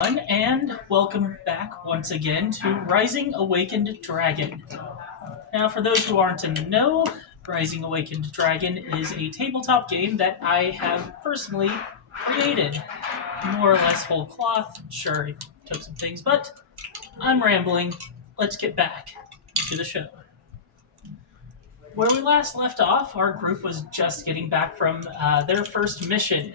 And welcome back once again to Rising Awakened Dragon. Now, for those who aren't in the know, Rising Awakened Dragon is a tabletop game that I have personally created. More or less whole cloth. Sure, it took some things, but I'm rambling. Let's get back to the show. Where we last left off, our group was just getting back from their first mission.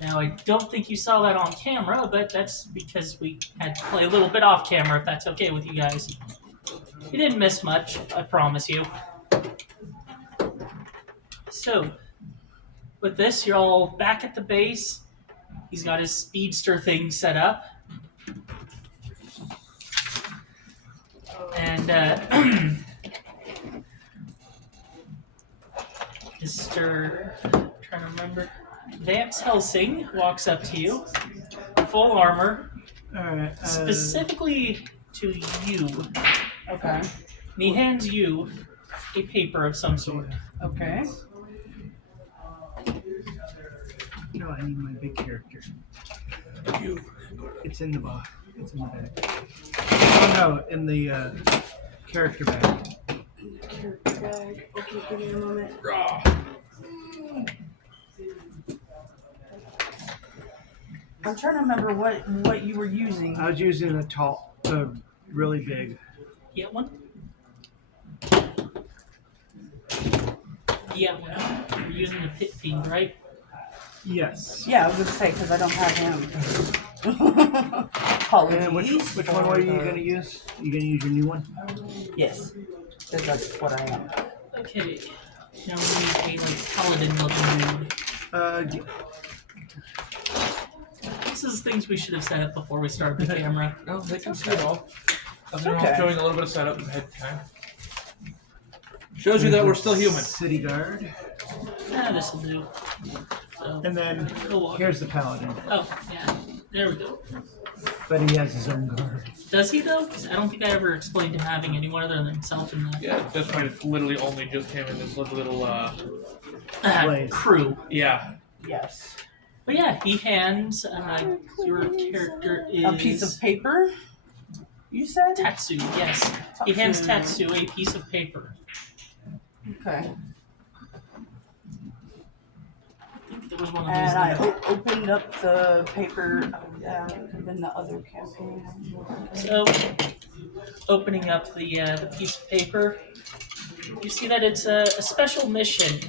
Now, I don't think you saw that on camera, but that's because we had to play a little bit off camera, if that's okay with you guys. You didn't miss much, I promise you. So, with this, you're all back at the base. He's got his speedster thing set up. And, Mr. trying to remember. Vance Helsing walks up to you, full armor, Alright, specifically to you. Okay. And he hands you a paper of some sort. Okay. no, I need my big character. It's in the box. It's in the bag. Oh no, in the character bag. Character bag. Okay, give me a moment. I'm trying to remember what you were using. I was using a really big. Get one? Yeah, well, you're using the pit fiend, right? Yes. Yeah, I was gonna say because I don't have him. Apologies. And which one were you gonna use? You gonna use your new one? Yes, because that's what I am. Okay. Now we need a paladin looking dude. G- This is things we should have set up before we started the camera. No, they can see it all. I'm Okay. showing a little bit of setup ahead of time. Shows you that we're still human. City guard. This'll do. So, And then go walk. here's the paladin. Oh, yeah. There we go. But he has his own guard. Does he, though? 'Cause I don't think I ever explained him having anyone other than himself in the Yeah, that's why it's literally only just him and this little, Blaze. crew. yeah. Yes. But yeah, he hands your character is A piece of paper. You said. Tatsu. Yes, he hands Tatsu a piece of paper. Okay. I think there was one of And I those. opened up the paper. Yeah, it could have been the other campaign. So, opening up the piece of paper, you see that it's a special mission.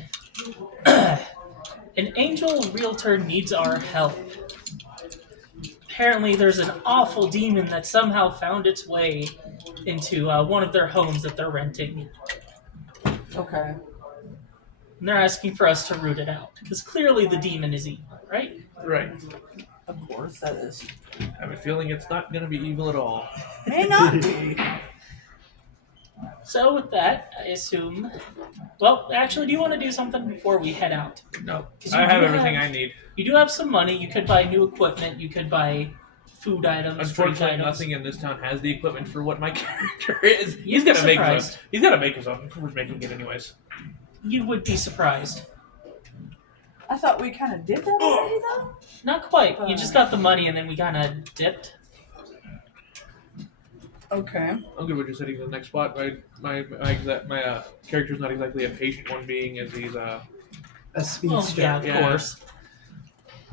An angel realtor needs our help. Apparently, there's an awful demon that somehow found its way into one of their homes that they're renting. Okay. And they're asking for us to root it out. Because clearly the demon is evil, right? Right. Of course, that is. I have a feeling it's not going to be evil at all. May not be. So with that, I assume... Well, actually, do you want to do something before we head out? No. 'Cause you I have do everything I need. You do have some money. You could buy new equipment. You could buy food items, drink Unfortunately, items. nothing in this town has the equipment for what my character is. You'd He's be got to make his own. surprised. He's got to make his own. We're making it anyways. You would be surprised. I thought we kind of did that already, though. Not quite. You just got the money and then we kind of dipped. Okay. I'll give what you're sitting in the next spot. My character's not exactly a patient one, being as he's A Well, speedster. yeah, of Yeah. course.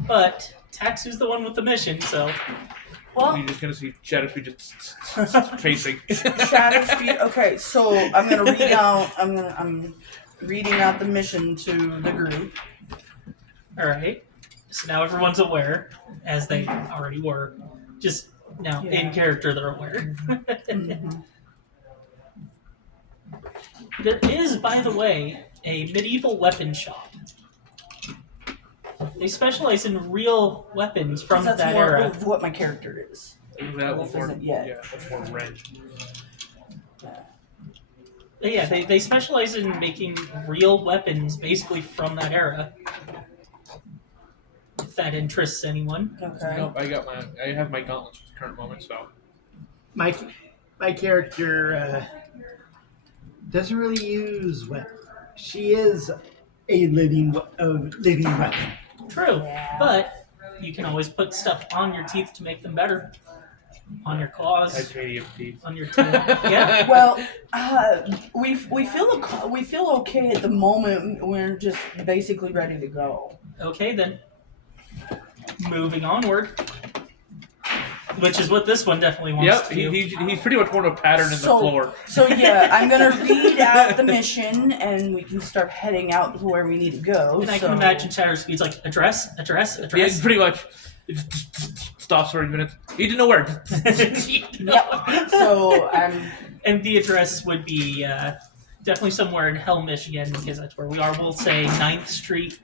But Tatsu's the one with the mission, so... Well, you're just gonna see Shadowspeed just chasing. Shadow Speed. Okay, so I'm gonna read out. I'm reading out the mission to the group. Alright. So now everyone's aware, as they already were. Just now, Yeah. in character, they're aware. Mhm. There is, by the way, a medieval weapon shop. They specialize in real weapons from That's that more era. of what my character is. That This more, isn't yet. yeah, that's more red. But yeah, they specialize in making real weapons basically from that era. If that interests anyone. Okay. Nope, I have my gauntlets at the current moment, so. My character doesn't really use weapons. She is a living weapon. True, Yeah. but You can always put stuff on your teeth to make them better. On your claws, Titanium teeth. on your tail. Yeah. Well, we feel okay at the moment. We're just basically ready to go. Okay, then. Moving onward. Which is what this one definitely wants Yep, to do. he's pretty much worn a pattern in the floor. So yeah, I'm gonna read out the mission, and we can start heading out to where we need to go. And I can imagine Shatter Speed's like, address. Yeah, pretty much. It just stops for a minute. He didn't know where. Yep. So And the address would be definitely somewhere in Hell, Michigan, because that's where we are. We'll say 9th Street,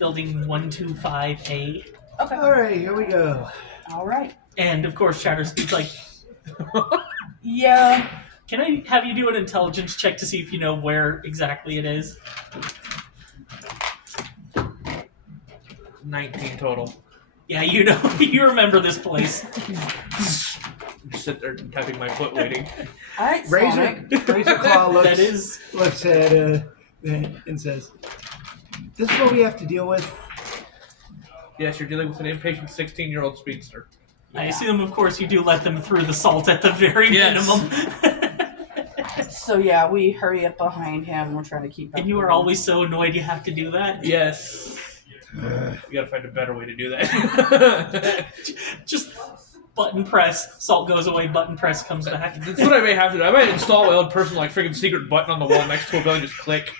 building 125A. okay. All right, here we go. All right. And of course, Shatter Speed's like, Yeah. can I have you do an intelligence check to see if you know where exactly it is? 19 total. Yeah, you know, you remember this place. Just sit there tapping my foot waiting. All right, Sonic. Razor Claw looks That is. at and says, "This is what we have to deal with." Yes, you're dealing with an impatient 16-year-old speedster. I assume, of course, you do let them through the salt at the very Yes. minimum. So yeah, we hurry up behind him. We're trying to keep up. And you with are him. always so annoyed you have to do that. Yes. We gotta find a better way to do that. Just button press, salt goes away, button press comes back. That's what I may have to do. I might install my own personal, like, freaking secret button on the wall next to a building, just click.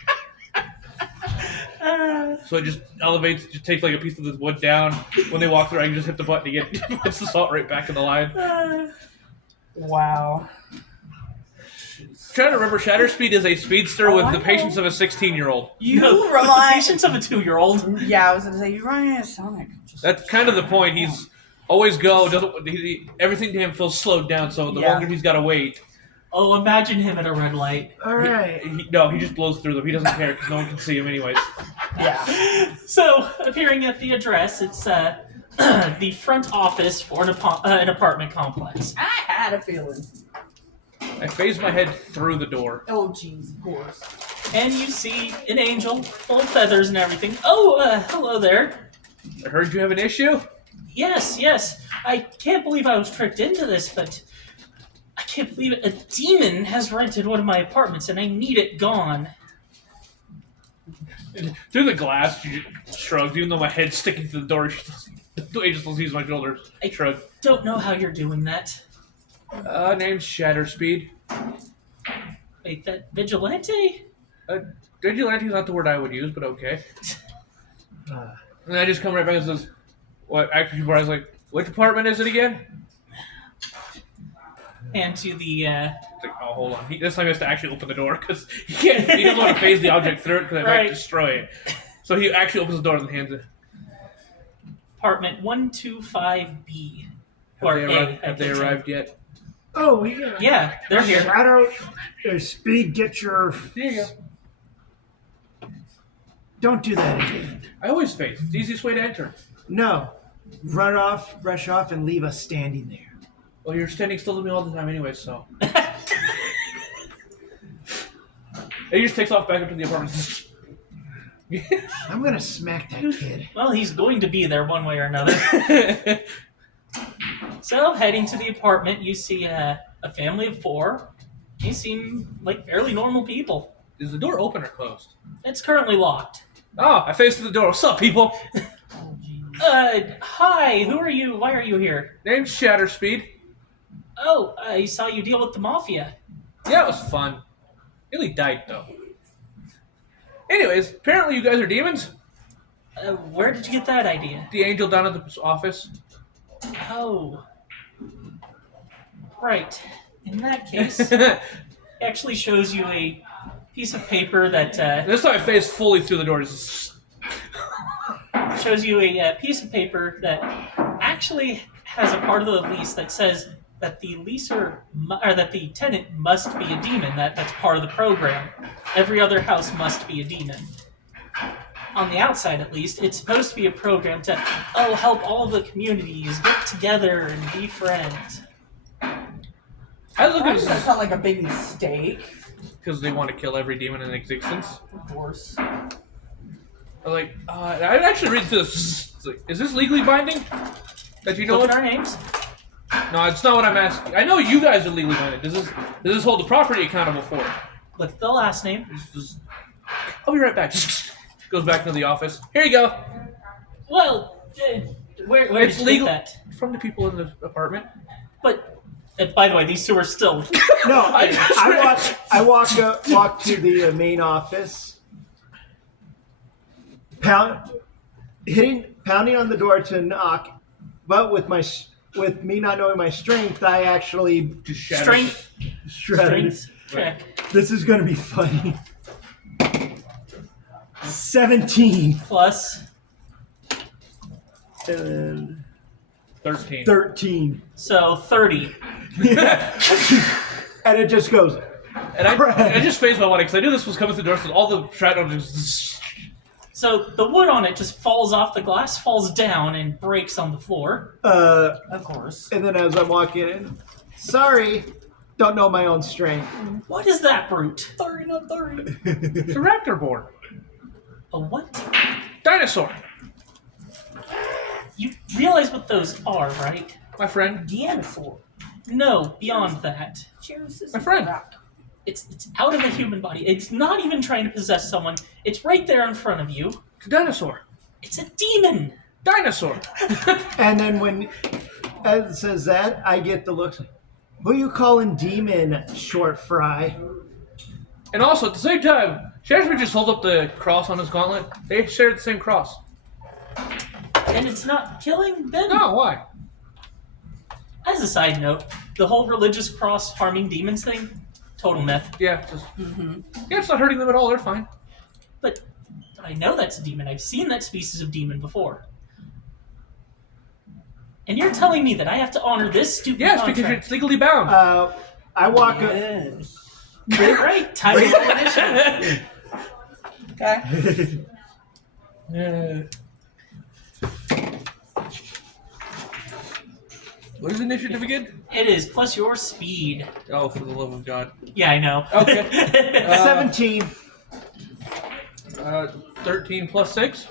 So it just elevates, just takes like a piece of this wood down. When they walk through, I can just hit the button again. Puts the salt right back in the line. Wow. Trying to remember, Shatter Speed is a speedster Oh, with I the know. patience of a 16-year-old. You No, the remind. patience of a 2-year-old. Yeah, I was gonna say you remind me of Sonic. Just- That's kind of the point. He's always go. Doesn't everything to him feels slowed down. So the Yeah. longer he's got to wait, Oh, imagine him at a red light. All right. he just blows through them. He doesn't care because no one can see him anyways. Yeah. So, appearing at the address, it's the front office for an apartment complex. I had a feeling. I phase my head through the door. Oh jeez, of course. And you see an angel, full of feathers and everything. Oh, hello there. I heard you have an issue. Yes, yes. I can't believe I was tricked into this, but I can't believe it. A demon has rented one of my apartments, and I need it gone. Through the glass, she shrugs, even though my head's sticking to the door. The angel still sees my shoulders. Shrug. Don't know how you're doing that. Name's Shatter Speed. Wait, that vigilante? Vigilante's not the word I would use, but okay. Uh, And I just come right back and says, "What?" Actually, before I was like, "Which apartment is it again?" And to the, It's like, oh, hold on. This time he has to actually open the door because he doesn't want to phase the object through it because it Right. might destroy it. So he actually opens the door and hands it. apartment 125B. Have Or they A, arrived, I have they should say. arrived yet? oh, we got Yeah, they're here. Shadow Speed. Get your. There you go. Don't do that again. I always phase. It's the easiest way to enter. No, run off, rush off, and leave us standing there. Well, you're standing still to me all the time anyway, so. And he just takes off back up to the apartment. I'm gonna smack that kid. Well, he's going to be there one way or another. So, heading to the apartment, you see a family of 4. They seem like fairly normal people. Is the door open or closed? It's currently locked. Oh, I faced the door. What's up, people? Hi, who are you? Why are you here? Name's Shatter Speed. Oh, I saw you deal with the mafia. Yeah, it was fun. Nearly died, though. Anyways, apparently you guys are demons. Where did you get that idea? The angel down at the office. Oh. Right. In that case, This it actually shows you a piece of paper that time I phased fully through the door. Just... shows you a piece of paper that actually has a part of the lease that says that the leaser or that the tenant must be a demon. That's part of the program. Every other house must be a demon. On the outside, at least, it's supposed to be a program to help all the communities get together and be friends. I look Why at does this that sound like a big mistake? because they want to kill every demon in existence. Of course. I actually read through this. Is this legally binding? That you know Look of? at our names. No, it's not what I'm asking. I know you guys are legally binding. Does this hold the property accountable for it? Look at the last name. I'll be right back. Goes back into the office. Here you go. Well, where It's did you legal. get that? From the people in the apartment. But by the way, these two are still. No, I just I walk to the main office, pounding on the door to knock, but with me not knowing my strength, I actually Just shatter. Strength. shredded. Strength check. This is gonna be funny. 17 Plus. and 13. 13. So 30. And it just goes. And I just phased my wedding because I knew this was coming through the door, so all the shrapnel just. So the wood on it just falls off, the glass falls down and breaks on the floor. Of course. And then as I'm walking in, sorry, don't know my own strength. What is that brute? 30, not 30. It's a raptor board. A what? Dinosaur. You realize what those are, right? My friend. Dinosaur. No, beyond that. Cheers. My friend. It's out of a human body. It's not even trying to possess someone. It's right there in front of you. It's a dinosaur. It's a demon. Dinosaur. And then when Ed says that, I get the looks like, who you calling demon, short fry? And also, at the same time, Shadowspeed just holds up the cross on his gauntlet. They share the same cross. And it's not killing them. No, why? As a side note, the whole religious cross harming demons thing, total myth. Yeah, yeah, it's not hurting them at all. They're fine. But I know that's a demon. I've seen that species of demon before. And you're telling me that I have to honor this stupid Yes, contract? because it's legally bound. I walk up. Yes. Right, time to roll initiative. Okay. What is initiative again? It is plus your speed. Oh, for the love of God. Yeah, I know. Okay. 17. 13 plus 6?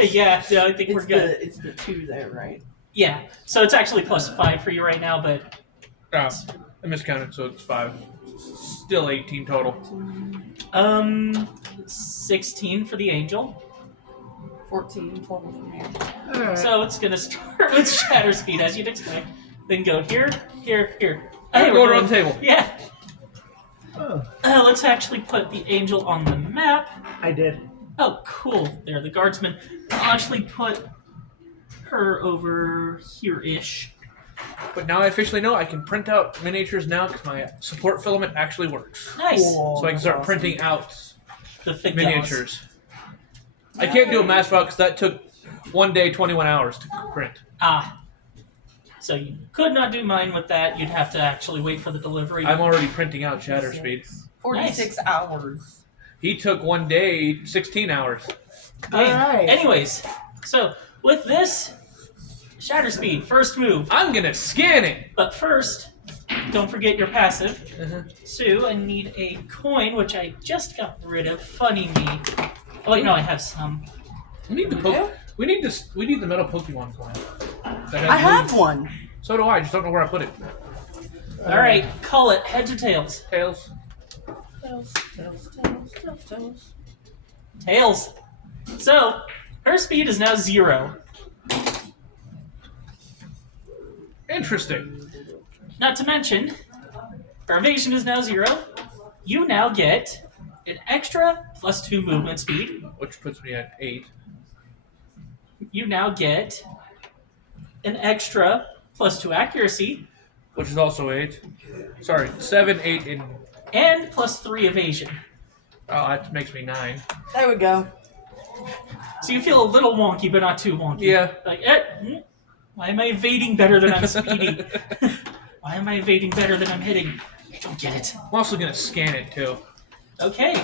yeah, I think we're good. It's the 2 there, right? Yeah, so it's actually plus 5 for you right now, but Oh, I miscounted, so it's 5. Still 18 total. 16 for the angel. 14 total for me. All right. So it's gonna start with shatter speed as you'd expect. Then go here, here, here. Hey, we're go around the table. Yeah. Oh, Let's actually put the angel on the map. I did. Oh, cool. There, the guardsman. I'll actually put her over here-ish. But now I officially know I can print out miniatures now because my support filament actually works. Nice. Cool. So I can start printing out The fig miniatures. I can't do a mass route because that took 1 day, 21 hours to print. Ah. So you could not do mine with that. You'd have to actually wait for the delivery. I'm already printing out Shatter Speed. 46 hours. He took 1 day, 16 hours. All right. Anyways, so with this, shatter speed, first move. I'm gonna scan it. But first, don't forget your passive. Sue, I need a coin, which I just got rid of. Funny me. Oh wait, no, I have some. We need the do? We need this. We need the metal Pokemon coin. That has I have moves. one. So do I. I just don't know where I put it. All right, call it. Heads or tails? Tails. Tails. Tails. So her speed is now 0. Interesting. Not to mention, her evasion is now 0. You now get an extra +2 movement speed. Which puts me at 8. You now get an extra +2 accuracy Which is also 8. Sorry, 7, 8, and and +3 evasion. oh, that makes me 9. There we go. So you feel a little wonky, but not too wonky. Yeah. Like, why am I evading better than I'm speeding? Why am I evading better than I'm hitting? I don't get it. I'm also gonna scan it too. Okay.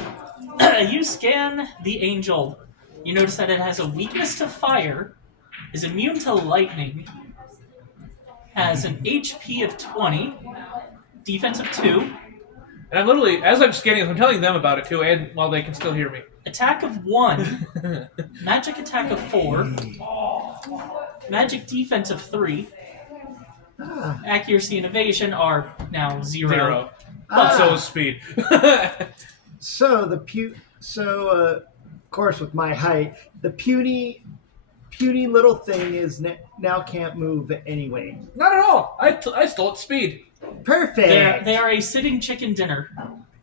You scan the angel. You notice that it has a weakness to fire, is immune to lightning, has an HP of 20, defense of 2, And I'm literally, as I'm scanning, I'm telling them about it too, and while they can still hear me. Attack of 1, magic attack of 4, magic defense of 3, Ah. accuracy and evasion are now 0. 0. Ah. So is speed. So of course, with my height, the puny little thing is now can't move anyway. Not at all. I stole its speed. Perfect. They are a sitting chicken dinner.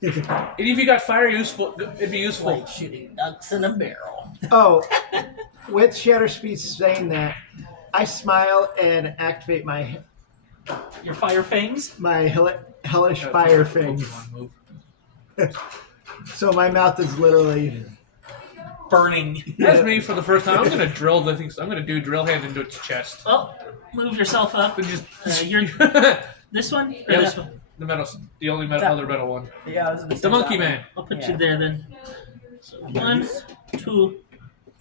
And if you got fire useful, it'd be useful. Like shooting ducks in a barrel. Oh, with Shatter Speed saying that, I smile and activate Your fire fangs. my hellish fire thing. Pokemon move. So my mouth is literally. Burning. That's me for the first time. I'm gonna drill the things. I'm gonna do drill hand into its chest. Oh, move yourself up. And just You're this one or Yeah. this one? the metal, the only other metal one. Yeah, I was gonna say The Monkey that one. Man. I'll put Yeah. you there then. So 1, 2,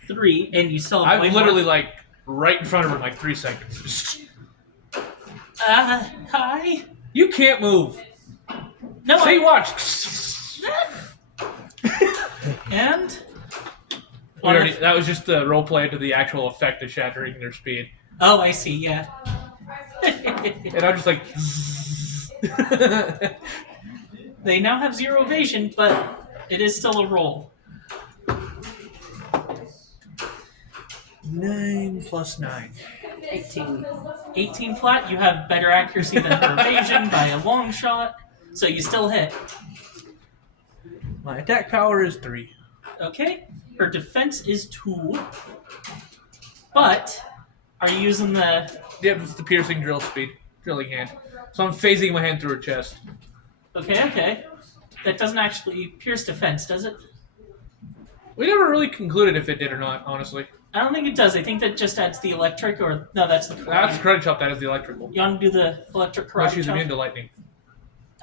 3, and you still have way I'm more. literally like right in front of her in like 3 seconds. Hi. You can't move. No, See, watch. And That was just the role play to the actual effect of shattering their speed. oh, I see. Yeah. And I'm just like. They now have 0 evasion, but it is still a roll. 9 plus 9. 18. 18 flat. You have better accuracy than her evasion by a long shot, so you still hit. My attack power is 3. Okay. Her defense is 2, but are you using the? Yep, it's the piercing drilling hand. So I'm phasing my hand through her chest. Okay. That doesn't actually pierce defense, does it? We never really concluded if it did or not, honestly. I don't think it does. I think that just adds the electric, or no, that's the That's karate. karate chop. That is the electrical. You want to do the electric Well, karate she's chop? immune to lightning.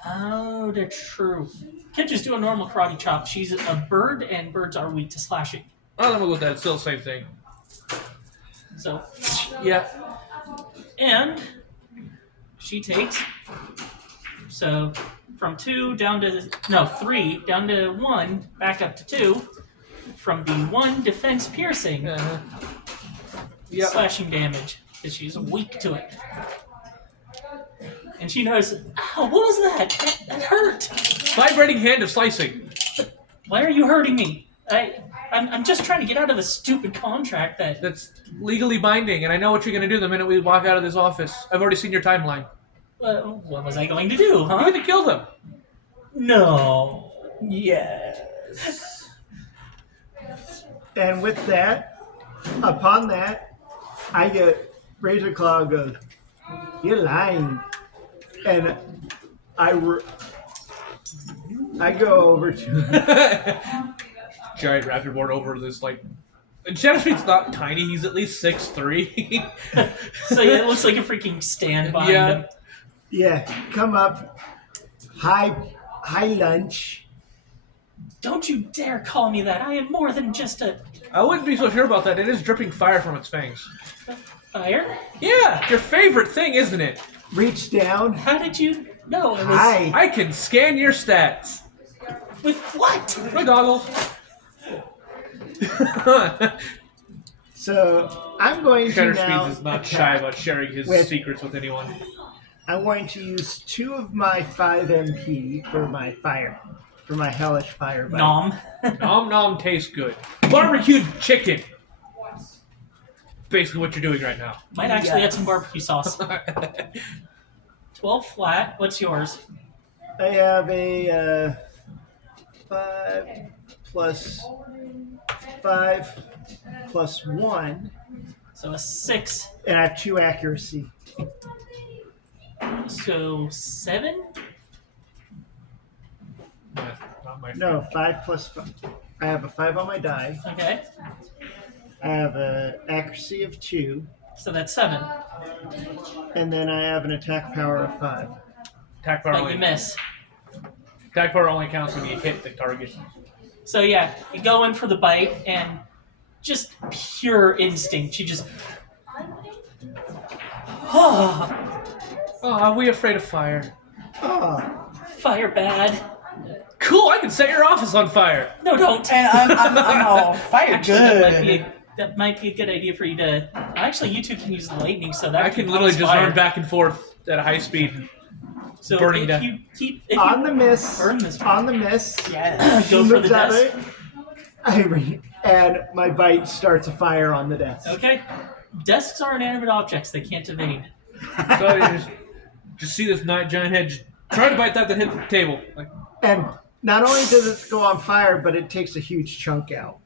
Oh, that's true. Can't just do a normal karate chop. She's a bird, and birds are weak to slashing. Oh, then we'll go with that. It's still the same thing. So, Yeah. and she takes so from 2 down to 3 down to 1, back up to 2. From the 1 defense piercing, Yep. slashing damage, because she's weak to it. And she knows, ow, what was that? That hurt. Vibrating hand of slicing. Why are you hurting me? I'm just trying to get out of this stupid contract that. That's legally binding, and I know what you're going to do the minute we walk out of this office. I've already seen your timeline. What was I going to do, You're huh? going to kill them. No. Yes. And with that, upon that, I get Razor Claw goes, "You're lying," and I go over to Giant raptor board over this, like. And Shadow Speed's not tiny, he's at least 6'3". So yeah, it looks like a freaking stand behind Yeah. him. yeah, come up, hi lunch. Don't you dare call me that. I am more than just a I wouldn't be so sure about that. It is dripping fire from its fangs. fire. Yeah, your favorite thing, isn't it? Reach down, How did you know it was hi. I can scan your stats. with what? My goggles. So I'm going Shadow to now Speeds is not attack. shy about sharing his with- secrets with anyone. I'm going to use 2 of my 5 MP for my fire, for my hellish fire. bite. Nom. Nom nom tastes good. Barbecued chicken. Basically what you're doing right now. Might actually add Yes. some barbecue sauce. 12 flat. What's yours? I have a 5 plus 5 plus 1, So a 6. and I have 2 accuracy. So 7? Not my No, 5 plus 5. I have a 5 on my die. Okay. I have an accuracy of 2, So that's 7. and then I have an attack power of 5. Attack power But you only. miss. Attack power only counts when you hit the target. So yeah, you go in for the bite and just pure instinct. You just Oh, are we afraid of fire? Oh, fire bad. Cool, I can set your office on fire. No, don't. And I'm all fire Actually, good. that might be a good idea for you to. Actually, you two can use lightning, so that I can literally just run back and forth at a high speed. So burning if down. you keep if On you the miss. burn this On the miss. Yes. Go for the moves out of desk. it. And my bite starts a fire on the desk. Okay. Desks are inanimate objects; they can't evade. So you just see this giant head just try to bite that hit the table. Like, And not only does it go on fire, but it takes a huge chunk out.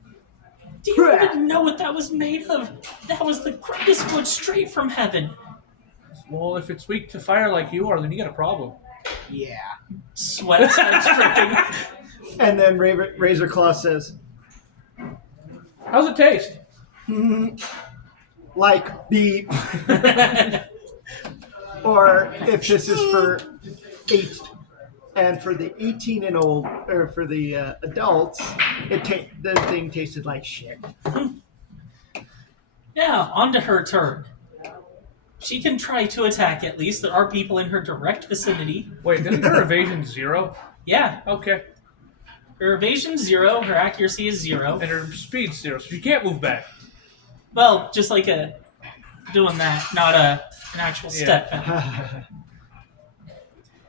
Do you even know what that was made of? That was the greatest wood straight from heaven. well, if it's weak to fire like you are, then you got a problem. Yeah. Sweat starts dripping. And then Razor Claw says, How's it taste? like beep. Or if this is for 8 and for the 18 and old, or for the adults, the thing tasted like shit. Now, on to her turn. She can try to attack at least. There are people in her direct vicinity. Wait, isn't her evasion 0? Yeah, Okay. her evasion's 0, her accuracy is 0. And her speed's 0, so she can't move back. Well, just like doing that, not an actual step back.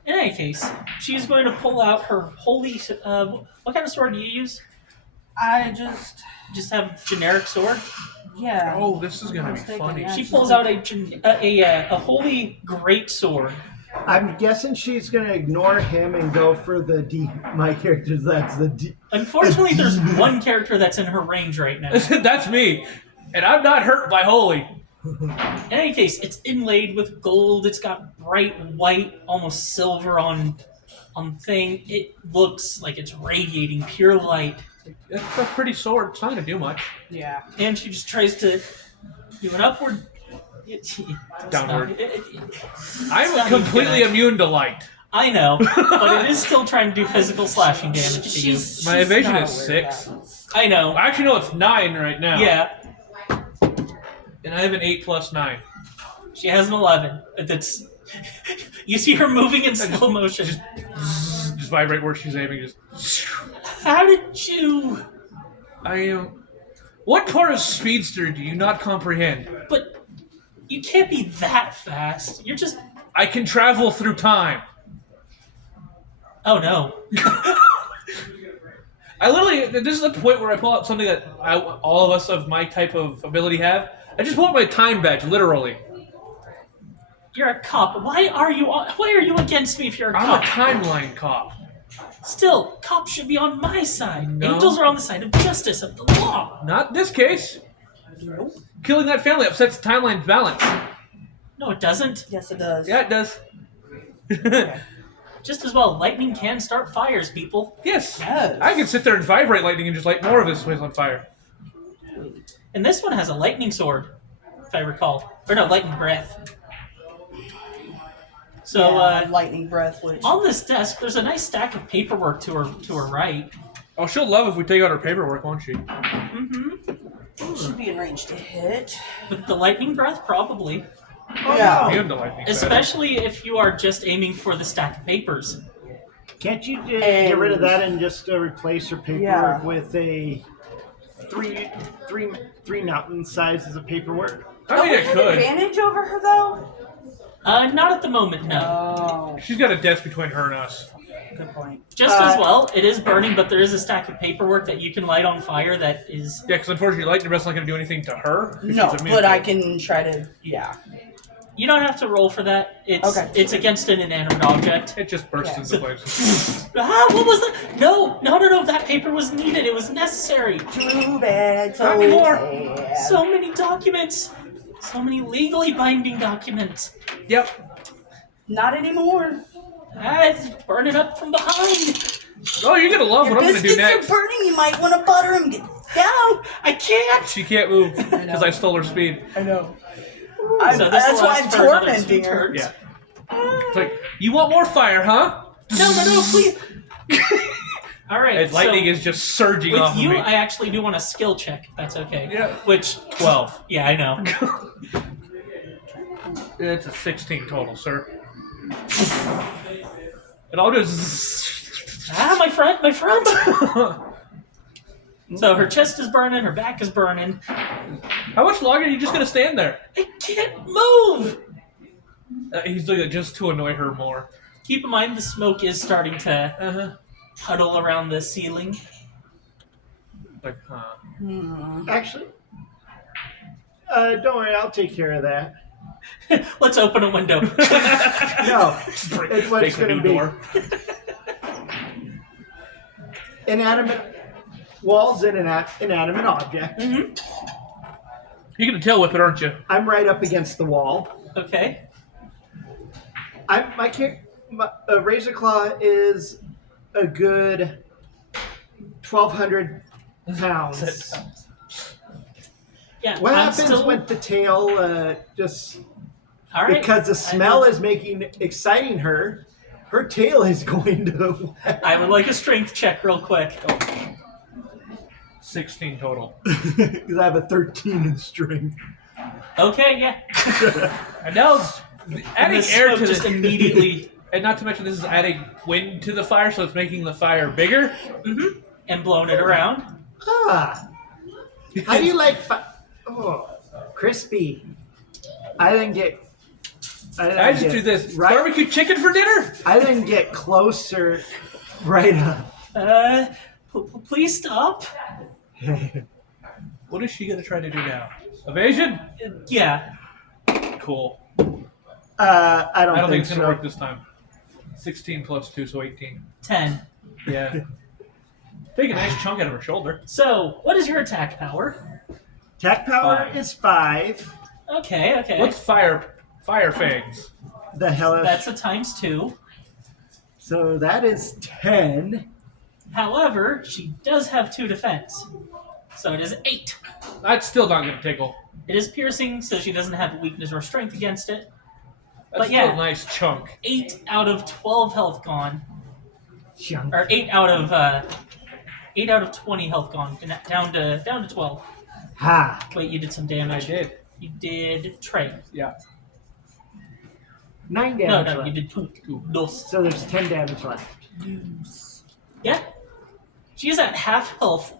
In any case, she is going to pull out her holy. What kind of sword do you use? I Just have generic sword. yeah. Oh, this is gonna be Mistaken, funny. yeah. She pulls out a holy great sword. I'm guessing she's going to ignore him and go for my character's, that's the D. Unfortunately, there's one character that's in her range right now. That's me, and I'm not hurt by holy. In any case, it's inlaid with gold. It's got bright white, almost silver on thing. It looks like it's radiating pure light. It's a pretty sword. It's not gonna do much. Yeah. And she just tries to do an upward. Downward. It's I'm not completely even immune to light. I know, but it is still trying to do physical slashing damage to you. My evasion not is aware of 6. that. I know. Actually, no, it's 9 right now. Yeah, And I have an 8 plus 9. she has an 11. That's. You see her moving in slow motion. Just vibrate where she's aiming. Just. How did you? I am. What part of speedster do you not comprehend? But you can't be that fast. You're just. I can travel through time. Oh no. I literally. This is the point where I pull out something that all of us of my type of ability have. I just pull out my time badge, literally. You're a cop. Why are you against me if you're a I'm a cop? timeline cop. Still, cops should be on my side. No. Angels are on the side of justice, of the law. Not in this case. Killing that family upsets the timeline's balance. No, it doesn't. Yes, it does. Yeah, it does. Just as well, lightning can start fires, people. Yes. Yes. I can sit there and vibrate lightning and just light more of this place on fire. And this one has a lightning sword, if I recall. Or no, lightning breath. So, Yeah, lightning breath, which on this desk, there's a nice stack of paperwork to her right. Oh, she'll love if we take out her paperwork, won't she? Mm-hmm. should be in range to hit. With the lightning breath, probably. Yeah. Immune to lightning. Especially if you are just aiming for the stack of papers. Can't you get rid of that and just replace your paperwork Yeah. with a three mountain sizes of paperwork? I mean, Don't I we have could. advantage over her though? Not at the moment, no. Oh, She's got a desk between her and us. good point. Just as well, it is burning, but there is a stack of paperwork that you can light on fire that is... Yeah, because unfortunately, lightning breath's not going to do anything to her. 'cause No, she's immune but to I it. can try to. Yeah. You don't have to roll for that. It's Okay. it's against an inanimate object. It just bursts Yeah. into place. What was that? No. That paper was needed. It was necessary. Too bad. So Not anymore. sad. So many documents. So many legally binding documents. Yep. Not anymore. It's burning up from behind. Oh, you're going to love Your what I'm going to do biscuits next. are burning. You might want to butter them. Get down. I can't. She can't move because I stole her speed. I know. So this That's will why last I'm for another tormenting 2 her. turns. Yeah. It's like, you want more fire, huh? No, please. All right. And lightning so is just surging with off you, of me. I actually do want a skill check, if that's okay. Yeah. Which 12? Yeah, I know. It's a 16 total, sir. And I'll just... Ah, my friend, my friend. So her chest is burning, her back is burning. How much longer are you just gonna stand there? I can't move. He's doing it just to annoy her more. Keep in mind the smoke is starting to huddle around the ceiling. Like, huh? Actually, don't worry, I'll take care of that. Let's open a window. No, it's what's Make a going to new be. door. Inanimate walls and an inanimate object. Mm-hmm. You're gonna tail whip it, aren't you? I'm right up against the wall. Okay. My Razor Claw is a good 1,200 pounds. Yeah. What I'm happens still... when the tail just All right. because the smell is exciting her? Her tail is going to. I would like a strength check real quick. 16 total. Because I have a 13 in strength. Okay, yeah. And now And adding the air smoke to just this, immediately and not to mention this is adding wind to the fire, so it's making the fire bigger. and blown it around. Ah. How do you like oh, crispy. I didn't get I just do this right. barbecue chicken for dinner. I didn't get closer right up. Please stop. What is she gonna try to do now? Evasion? Yeah. Cool. I don't think think it's gonna so. work this time. 16 plus 2, so 18. 10. Yeah. Take a nice chunk out of her shoulder. So, what is your attack power? Attack power 5. is 5. Okay, okay. What's fire fangs? The hell That's a times 2. So that is 10. However, she does have 2 defense. So it is 8. That's still not gonna tickle. It is piercing, so she doesn't have weakness or strength against it. That's But still yeah. a nice chunk. 8 out of 12 health gone. Chunk. Or 8 out of 20 health gone. And down to 12. Ha. Wait, you did some I damage. did. You did Trey. Yeah. 9 No, damage no, left. you did 2. Dos. So there's 10 damage left. Yeah. She is at half health.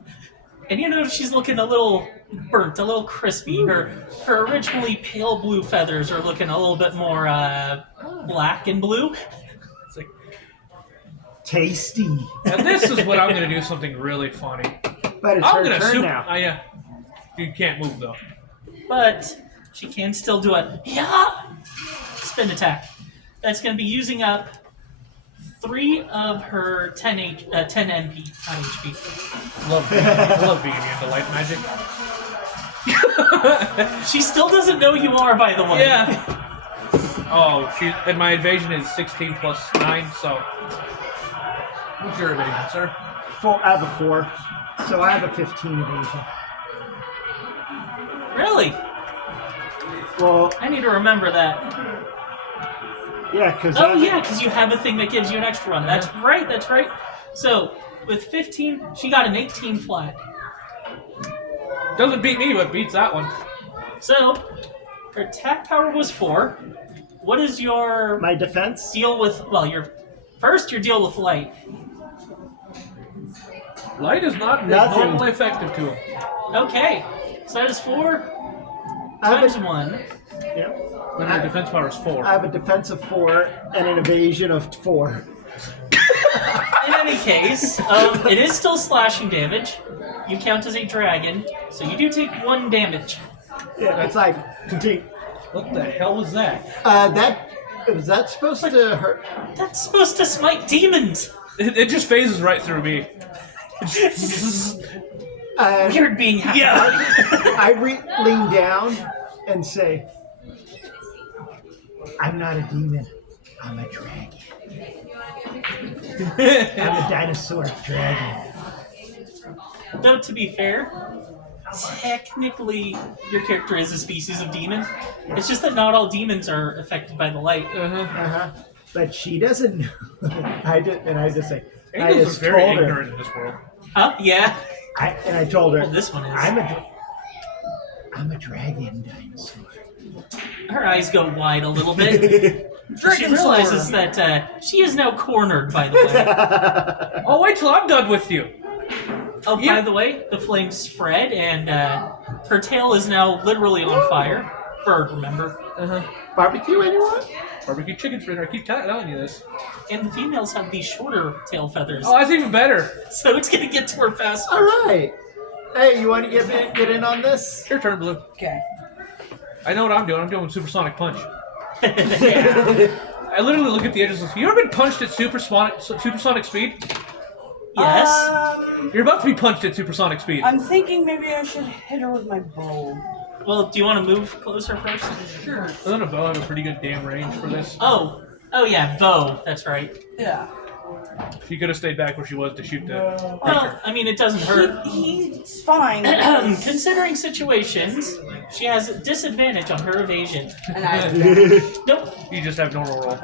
And you know she's looking a little burnt, a little crispy. Her originally pale blue feathers are looking a little bit more black and blue. It's like, Tasty. and this is what I'm gonna do something really funny. But it's I'm her gonna turn super. now. Yeah. You can't move though. But she can still do a spin attack. That's going to be using up 3 of her 10 NP, not HP. Love being into light magic. She still doesn't know you are, by the way. Yeah. Oh, and my evasion is 16 plus 9, so. What's your evasion, sir? I have a 4. So I have a 15 evasion. Really? Well, I need to remember that. yeah, because Oh, yeah, because you have a thing that gives you an extra one. That's right, that's right. So, with 15, she got an 18 flat. Doesn't beat me, but beats that one. So, her attack power was 4. What is your my defense. deal with, well, your deal with light. Light is not Nothing. normally effective to him. Okay, so that is 4 I have times a, 1. yeah, When her defense power is 4. I have a defense of 4 and an evasion of 4. In any case, it is still slashing damage. You count as a dragon, so you do take 1 damage. Yeah, it's like What the hell was that? was that supposed to hurt? That's supposed to smite demons! It just phases right through me. Weird being happy. I lean down and say, "I'm not a demon. I'm a dragon. I'm a dinosaur dragon." Though, to be fair, technically, your character is a species of demon. It's just that not all demons are affected by the light. But she doesn't know. I just say, I Angels just are very told her. ignorant in this world. Huh? Yeah. I told her, Well, this one is. I'm a dragon dinosaur. Her eyes go wide a little bit. Dragon She realizes sword. that she is now cornered, by the way. Oh, wait till I'm done with you. Oh, by the way, the flames spread, and her tail is now literally on fire. Bird, remember? Barbecue, anyone? Barbecue chicken fritter. I keep telling you this. And the females have these shorter tail feathers, Oh, that's even better. so it's gonna get to her faster. All right. Hey, you want to get in on this? Your turn, Blue. Okay. I know what I'm doing. I'm doing supersonic punch. Yeah. I literally look at the edges. You ever been punched at supersonic speed? Yes. You're about to be punched at supersonic speed. I'm thinking maybe I should hit her with my bow. Well, do you want to move closer first? Sure. Doesn't a bow have a pretty good damn range for this? Oh yeah, bow. That's right. Yeah. She could have stayed back where she was to shoot the. Well, I mean, it doesn't hurt. He's fine. Considering situations, she has a disadvantage on her evasion. And I Nope. You just have normal roll.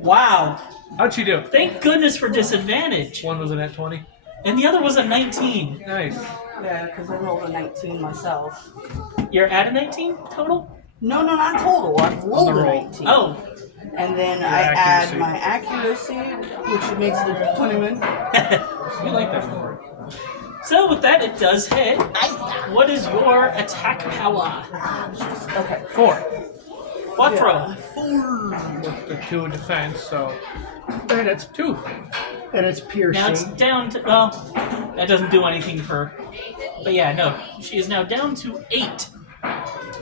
Wow. How'd she do? Thank goodness for disadvantage. One was a net 20. And the other was a 19. Nice. Yeah, because I rolled a 19 myself. You're at a 19 total? No, not total. I rolled a roll. 19. Oh. And then Your I accuracy. add my accuracy, which makes the 21. You like that number. So with that, it does hit. What is your attack power? Okay. 4. Quattro. With the 2 in defense, so. And it's 2. and it's Now piercing. it's down to, well, that doesn't do anything for her. But yeah, no. She is now down to 8.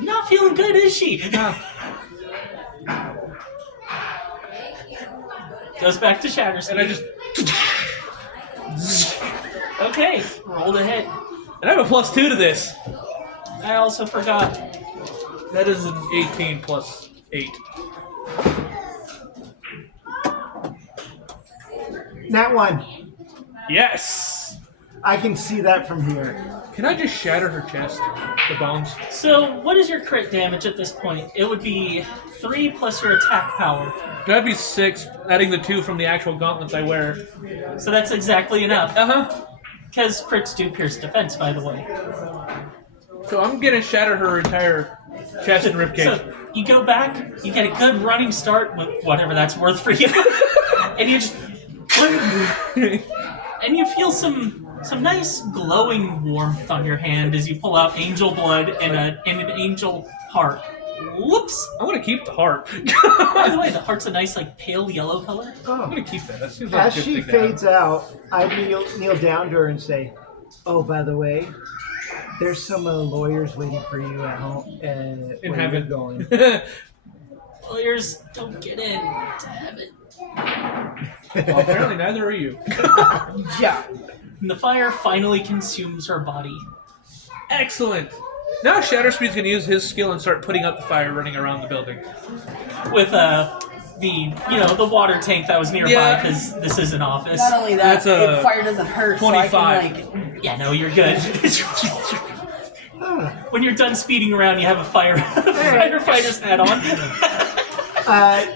Not feeling good, is she? Goes back to Shatter Speed. And I just. Okay, rolled a hit. And I have a +2 to this. I also forgot. That is an 18 plus 8. Nat 1. Yes! I can see that from here. Can I just shatter her chest? The bones? So, what is your crit damage at this point? It would be 3 plus your attack power. That'd be 6, adding the 2 from the actual gauntlets I wear. So that's exactly enough. Uh-huh. Because crits do pierce defense, by the way. So I'm gonna shatter her entire chest and ribcage. So you go back, you get a good running start with whatever that's worth for you, and you just and you feel some nice glowing warmth on your hand as you pull out angel blood and an angel heart. Whoops! I'm gonna keep the heart. By the way, the heart's a nice like pale yellow color. I'm Oh. gonna keep that. That seems like As a good she thing to have. fades out, I kneel down to her and say, "Oh, by the way, there's some lawyers waiting for you at home. In where heaven. you're going." Lawyers don't get in to heaven. Well, apparently neither are you. Yeah. And the fire finally consumes her body. Excellent. Now Shatterspeed's gonna use his skill and start putting out the fire running around the building. With the water tank that was nearby Yeah. because this is an office. Not only that, That's a if fire doesn't hurt, 25. so I can Yeah, no, you're good. When you're done speeding around, you have a firefighter's hat on.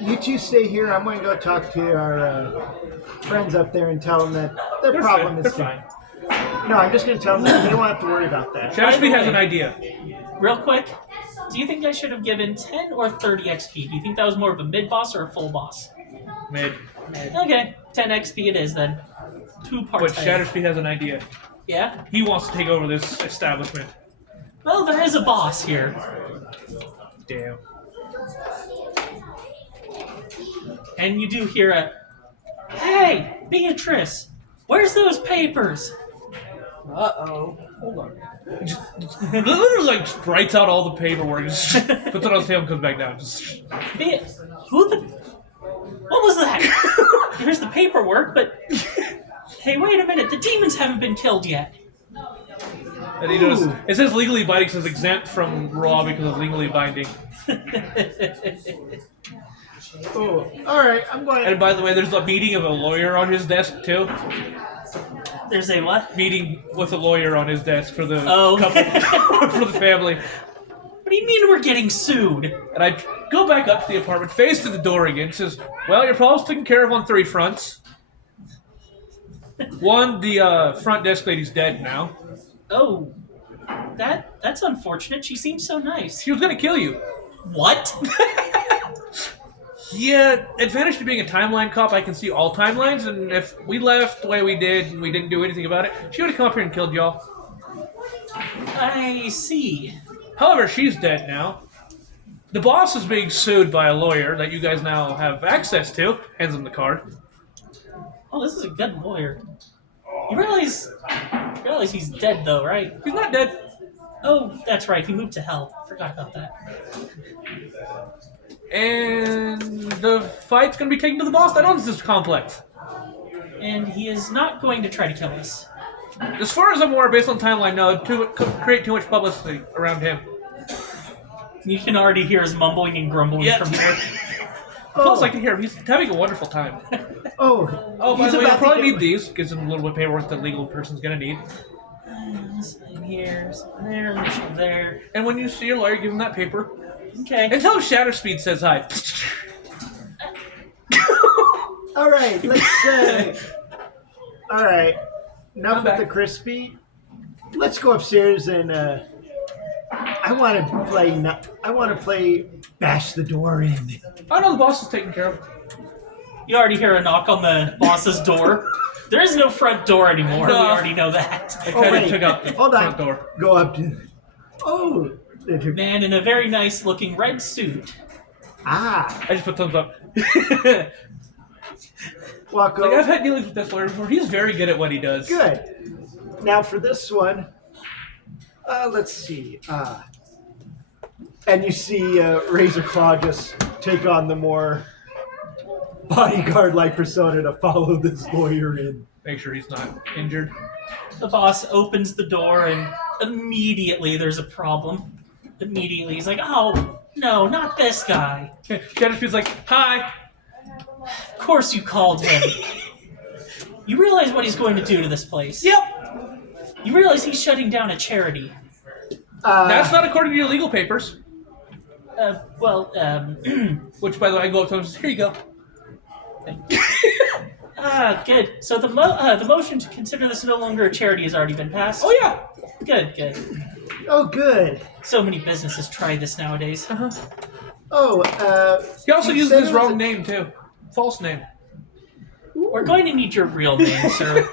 You two stay here. I'm going to go talk to our friends up there and tell them that their They're problem fine. is They're fine. No, I'm just going to tell them that they don't have to worry about that. Shatterspeed has an idea. Real quick, do you think I should have given 10 or 30 XP? Do you think that was more of a mid-boss or a full boss? Mid. Okay, 10 XP it is then. 2 But parts. Shatterspeed has an idea. Yeah? He wants to take over this establishment. Well, there is a boss here. Damn. And you do hear a, "Hey, Beatrice, where's those papers?" Uh-oh. Hold on. Just literally like just writes out all the paperwork, just puts it on his table and comes back down. Just Who the... What was that? Here's the paperwork, but... Hey, wait a minute, the demons haven't been killed yet. and he noticed it says legally binding, says exempt from raw because of legally binding. Oh, all right. I'm going. And by the way, there's a meeting of a lawyer on his desk too. There's a what? Meeting with a lawyer on his desk for the Oh. couple, for the family. What do you mean we're getting sued? And I go back up to the apartment, face to the door again. Says, "Well, your problem's taken care of on 3 fronts. One, the front desk lady's dead now. Oh, that's unfortunate. She seems so nice. She was gonna kill you. What? Yeah, advantage to being a timeline cop, I can see all timelines, and if we left the way we did and we didn't do anything about it, she would have come up here and killed y'all. I see. However, she's dead now. The boss is being sued by a lawyer that you guys now have access to. Hands him the card. Oh, this is a good lawyer. You realize he's dead though, right? He's not dead. Oh, that's right. He moved to hell. Forgot about that. And the fight's going to be taken to the boss that owns this complex. And he is not going to try to kill us. As far as I'm aware, based on timeline, no, it could create too much publicity around him. You can already hear his mumbling and grumbling Yeah. from there. Plus, I can hear him. He's having a wonderful time. Oh, Oh, by he's the way, you'll about to probably get- need these. Gives him a little bit of paperwork that legal person's going to need. Something here, something there, initial there. And when you see your lawyer, give him that paper. Okay. And tell him Shatter Speed says hi. All right, let's. All right, enough I'm with back. the crispy. Let's go upstairs and. I want to play. I want to play. Bash the door in. I know the boss is taken care of. You already hear a knock on the boss's door. There is no front door anymore. No. We already know that. I Oh, kind wait. of took out the Hold front on. door. Go up to. Oh. they took- Man in a very nice looking red suit. Ah. I just put thumbs up. Walk Like, over. I've had dealings with this lawyer before. He's very good at what he does. Good. Now for this one, let's see. And you see Razor Claw just take on the more bodyguard-like persona to follow this lawyer in. Make sure he's not injured. The boss opens the door and immediately there's a problem. Immediately he's like, oh, no, not this guy. Shatter Speed's like, hi. Of course you called him. You realize what he's going to do to this place? Yep. You realize he's shutting down a charity. That's not according to your legal papers. Which, by the way, I go up to him and say, here you go. Good. So the motion to consider this no longer a charity has already been passed. Oh, yeah. Good. Oh, good. So many businesses try this nowadays. Oh, He also you used said his it was wrong a- name, too. False name. We're going to need your real name, sir.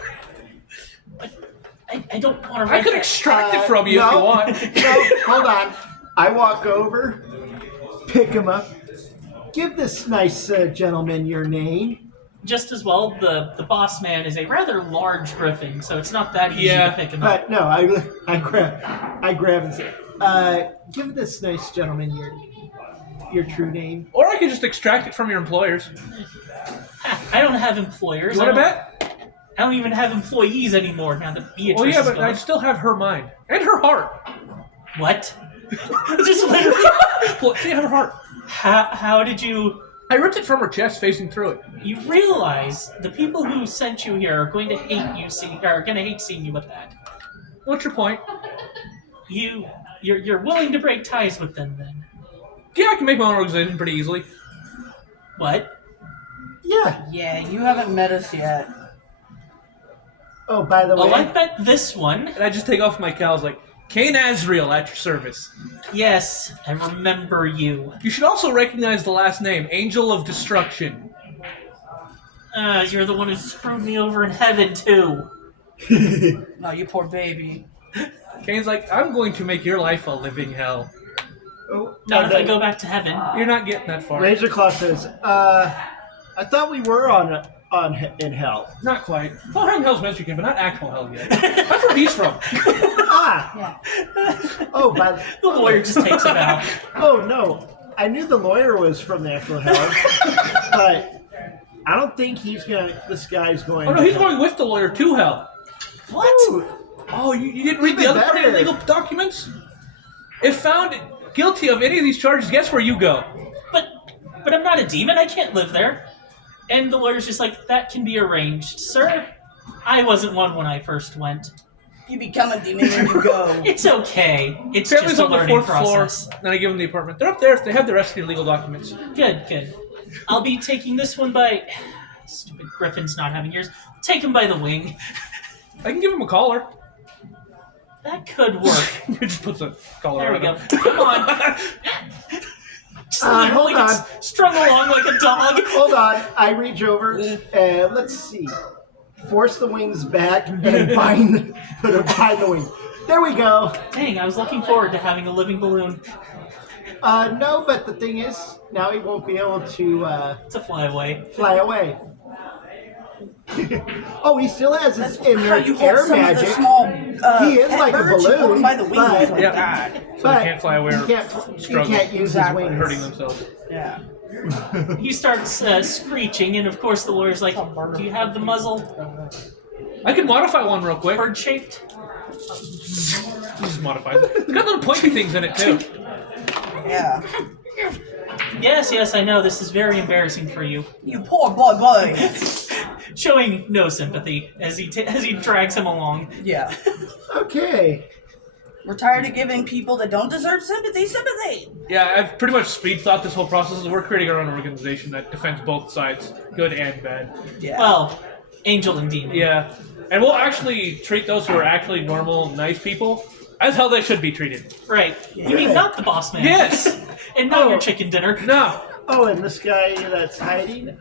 I don't want to I write could that. extract it from you no, if you want. No, hold on. I walk over, pick him up. Give this nice gentleman your name. Just as well, the boss man is a rather large griffin, so it's not that easy Yeah, to pick him up. But no, I grab and say, give this nice gentleman your true name. Or I could just extract it from your employers. I don't have employers. You want to I bet? I don't even have employees anymore now that Beatrice Well, yeah, is but gone. I still have her mind. And her heart. What? Just literally. Well, she had her heart. How did you? I ripped it from her chest facing through it. You realize the people who sent you here are going to hate you seeing you with that. What's your point? You're willing to break ties with them then? Yeah, I can make my own organization pretty easily. What? Yeah. Yeah, you haven't met us yet. Oh, by the way, Oh, I've met this one. And I just take off my cows like, Cain Azrael at your service. Yes, I remember you. You should also recognize the last name, Angel of Destruction. You're the one who screwed me over in heaven too. No, you poor baby. Cain's like, I'm going to make your life a living hell. oh, Not and if I then go back to heaven. You're not getting that far. Razor Claw says, I thought we were in hell. Not quite. Valheim Hell's Mexican, but not actual hell yet. That's where he's from. Ah. Yeah. Oh, The lawyer just takes him out. Oh no, I knew the lawyer was from the actual hell, but I don't think this guy's going. Oh no, to he's hell. going with the lawyer to hell. What? Ooh, Oh, you didn't read the Even other part of your better. legal documents? If found guilty of any of these charges, guess where you go? But I'm not a demon. I can't live there. And the lawyer's just like, that can be arranged, sir. I wasn't one when I first went. You become a demon when you go. It's okay. It's Family's just a on the learning fourth process. floor. Then I give them the apartment. They're up there if they have the rest of your legal documents. Good. I'll be taking this one by... Stupid Griffin's not having yours. Take him by the wing. I can give him a collar. That could work. He just puts a collar There we on go. him. Come on. Just literally hold gets strung along like a dog. Hold on. I reach over and let's see. Force the wings back and put it behind the wing. There we go. Dang, I was looking forward to having a living balloon No, but the thing is, now he won't be able to to fly away. fly away. Oh, he still has his How inner you hold air some of the magic. small, he is pet like a birds, you hold balloon, them by the wings but- like Yeah. that. So But they can't fly away or he struggle, can't use Exactly. his wings. hurting themselves. Yeah. He starts screeching, and of course the lawyer's like, "Do you have the muzzle I can modify one real quick. bird shaped?" Just modify it. It's got little pointy things in it too. Yeah. Yes, I know. This is very embarrassing for you. You poor boy. Showing no sympathy as he drags him along. Yeah. Okay. We're tired of giving people that don't deserve sympathy. Yeah, I've pretty much speed thought this whole process. We're creating our own organization that defends both sides, good and bad. Yeah. Well, angel and demon. Yeah, and we'll actually treat those who are actually normal, nice people as how they should be treated. Right. You mean not the boss man? Yes. And not your Oh. chicken dinner. No. Oh, and this guy that's hiding.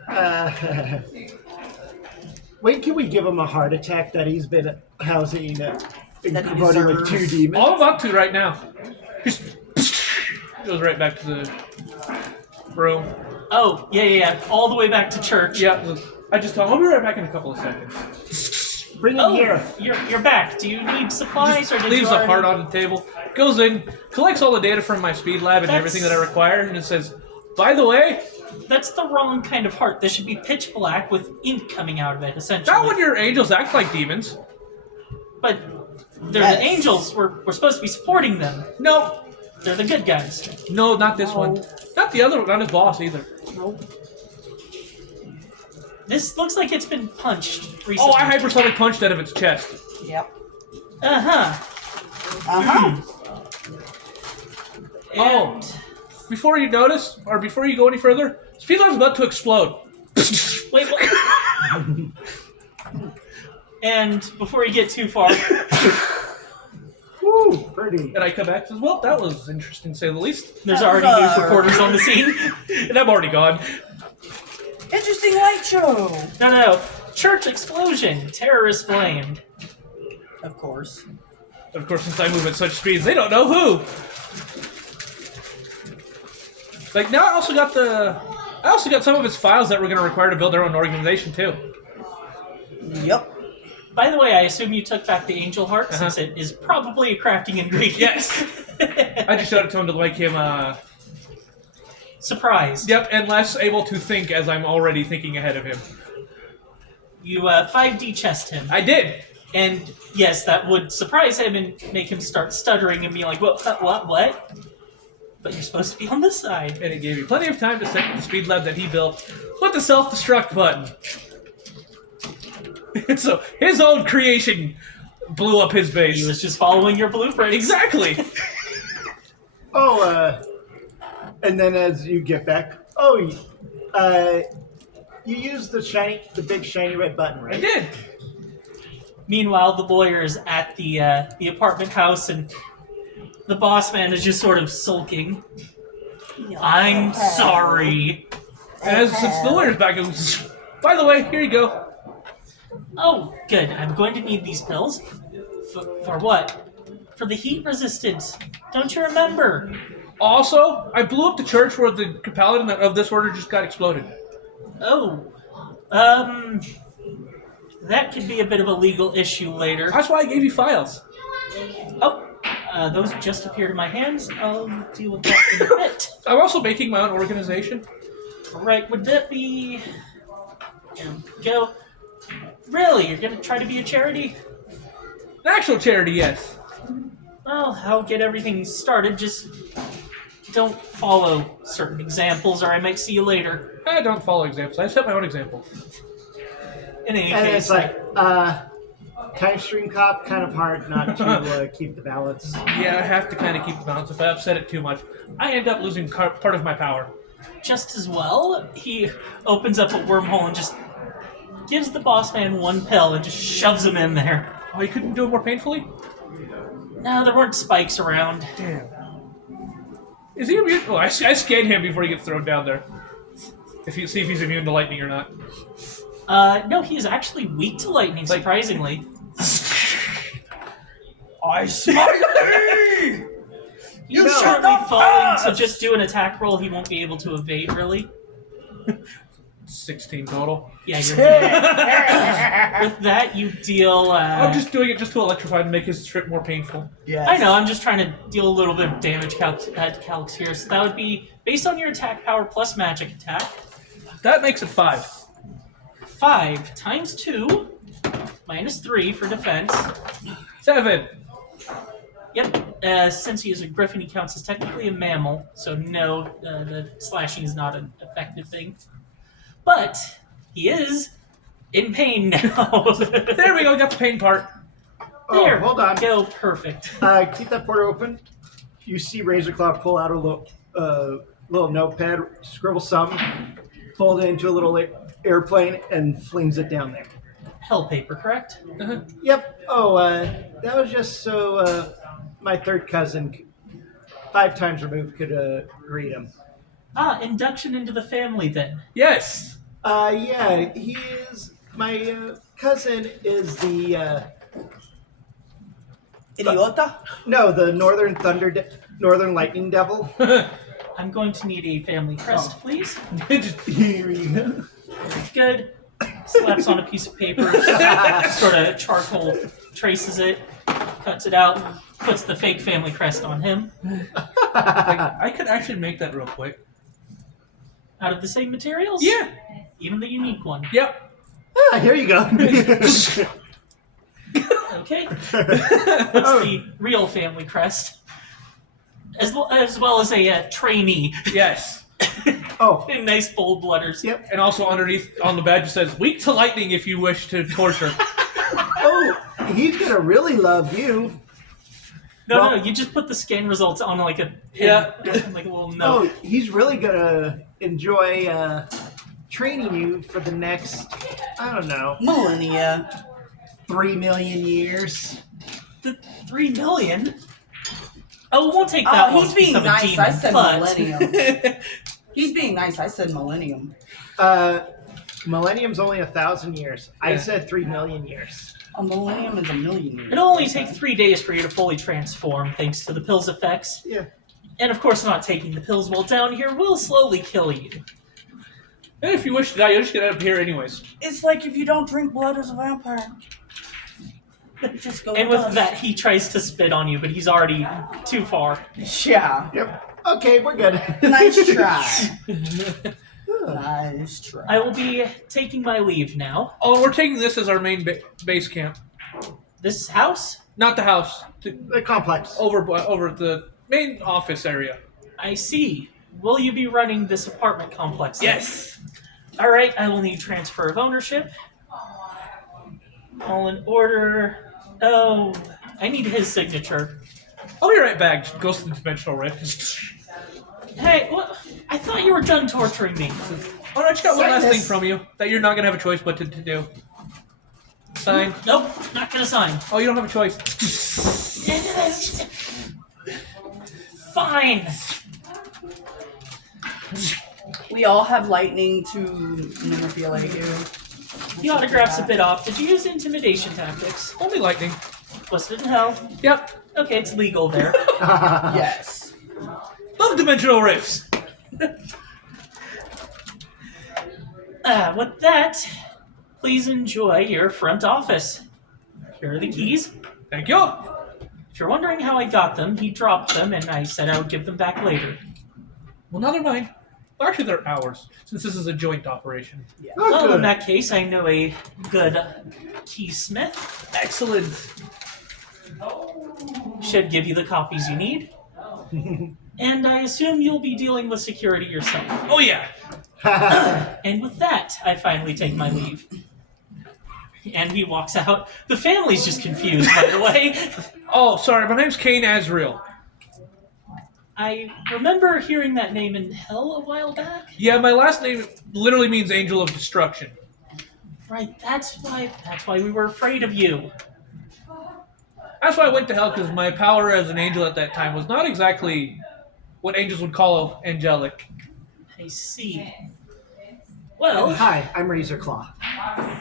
When can we give him a heart attack that he's been housing That he promoting with deserves. 2 demons? All I'm up to right now. Just goes right back to the room. Oh, yeah. All the way back to church. Yeah, I just told him I'll be right back in a couple of seconds. Bring him Oh, here. you're back. Do you need supplies or did Leaves you a already... heart on the table, goes in, collects all the data from my speed lab and That's- everything that I require, and it says, by the way, That's the wrong kind of heart. This should be pitch black with ink coming out of it, essentially. not when your angels act like demons. But they're Yes. the angels. We're supposed to be supporting them. No, They're the good guys. no, not this one. Not the other one, not his boss either. This looks like it's been punched recently. Oh, I hypersonic punched out of its chest. Yep. Uh-huh. Uh-huh. Oh. And... Before you notice, or before you go any further, Speedlab's about to explode. Wait, what? And before you get too far, Woo, pretty. And I come back and says, well, that was interesting to say the least. there's That was, already news reporters on the scene. And I'm already gone. Interesting light show. No. Church explosion. Terrorists blamed. Of course. And of course, since I move at such speeds, they don't know who. Like, now I also got some of its files that we're going to require to build our own organization, too. Yep. By the way, I assume you took back the angel heart since it is probably a crafting ingredient. Yes. I just showed it to him to make him, Surprised. yep, and less able to think as I'm already thinking ahead of him. You 5D chest him. I did. And yes, that would surprise him and make him start stuttering and be like, what? But you're supposed to be on this side. And it gave me plenty of time to set the speed lab that he built with the self-destruct button. So his own creation blew up his base. He was just following your blueprint. Exactly. Oh, and then as you get back, you use the big shiny red button, I right? did. Meanwhile, the lawyer is at the apartment house, and the boss man is just sort of sulking. I'm sorry. And since the lawyer's back, it was, by the way, here you go. Oh, good. I'm going to need these pills. For what? For the heat resistance. Don't you remember? Also, I blew up the church where the paladin of this order just got exploded. Oh. That could be a bit of a legal issue later. That's why I gave you files. Oh, those just appeared in my hands. I'll deal with that in a bit. I'm also making my own organization. Right, would that be... There we go. Really? You're going to try to be a charity? An actual charity, yes. Well, I'll get everything started. Just don't follow certain examples or I might see you later. I don't follow examples. I set my own example. In any And case, it's like, kind of stream cop, kind of hard not to keep the balance. Yeah, I have to kind of keep the balance. If I upset it too much, I end up losing part of my power. just as well, he opens up a wormhole and just gives the boss man one pill and just shoves him in there. Oh, you couldn't do it more painfully? No, there weren't spikes around. Damn. Is he immune? Oh, I scanned him before he gets thrown down there. If you see if he's immune to lightning or not. No, he is actually weak to lightning, Like- surprisingly. I smite He's No. currently not falling, so pass! just do an attack roll. He won't be able to evade, really. 16 total. Yeah, you're With that, you deal. I'm just doing it just to electrify and make his trip more painful. Yes. I know, I'm just trying to deal a little bit of damage calcs here. So that would be based on your attack power plus magic attack. That makes it 5. 5 times 2 minus 3 for defense. 7. Yep. Since he is a griffin, he counts as technically a mammal, so no, the slashing is not an effective thing. But he is in pain now. There we go, got the pain part. Oh, There. hold on. Go perfect. Keep that portal open. You see Razorclaw pull out a little notepad, scribble something, fold it into a little airplane, and flings it down there. Hell paper, correct? Yep. Oh, that was just so my third cousin, 5 times removed, could greet him. Ah, induction into the family then. Yes. Yeah, he is. My cousin is the Idiota. no, the Northern Lightning Devil. I'm going to need a family crest, please. Here we go. Good. Slaps on a piece of paper, sort of charcoal, traces it, cuts it out, puts the fake family crest on him. I could actually make that real quick. Out of the same materials? Yeah. Even the unique one. Yep. Ah, here you go. Okay. That's the real family crest. As well as a trainee Yes. Oh, in nice bold letters. yep. And also underneath on the badge it says, weak to lightning if you wish to torture. Oh, he's gonna really love you. No, Well- no, you just put the scan results on like a pin, Yeah. like a little Oh, note. he's really gonna enjoy training you for the next, I don't know, Millennia. 3 million years. The 3 million? Oh, it won't take that Oh, long he's to being become a nice. demon, I said but millennium. He's being nice. I said millennium. Millennium's only 1,000 years. I Yeah. said 3 million years. A millennium is a million years. it'll only take 3 days for you to fully transform, thanks to the pill's effects. Yeah. And of course, not taking the pills while down here will slowly kill you. And if you wish to die, you'll just get out of here anyways. It's like if you don't drink blood as a vampire. You just go And with dust. that, he tries to spit on you, but he's already too far. Yeah. Yep. Okay, we're good. Nice try. Nice try. I will be taking my leave now. Oh, we're taking this as our main base camp. This house? Not the house. The complex. Over the main office area. I see. Will you be running this apartment complex? then? Yes. All right, I will need transfer of ownership. All in order. Oh, I need his signature. I'll be right back. Goes to the dimensional rift. Hey, what? I thought you were done torturing me. Oh, I just got one Sign last this. thing from you that you're not gonna have a choice but to do. Sign. Nope, not gonna sign. Oh, you don't have a choice. Fine. We all have lightning to manipulate you. The autograph's a bit off. Did you use intimidation tactics? Only lightning. Listed in hell. Yep. Okay, it's legal there. Yes. Love dimensional rifts. With that, please enjoy your front office. Here are the keys. Thank you. If you're wondering how I got them, he dropped them and I said I would give them back later. Well, now they're mine. Well, actually, they're ours, since this is a joint operation. Oh, Well, in good. that case, I know a good keysmith. Excellent. Should give you the copies you need. And I assume you'll be dealing with security yourself. Oh, yeah. And with that, I finally take my leave. And he walks out. The family's just confused, by the way. Oh, sorry. My name's Kane Azrael. I remember hearing that name in hell a while back. Yeah, my last name literally means Angel of Destruction. Right, that's why we were afraid of you. That's why I went to hell, because my power as an angel at that time was not exactly what angels would call angelic. I see. Well, Hi, I'm Razorclaw.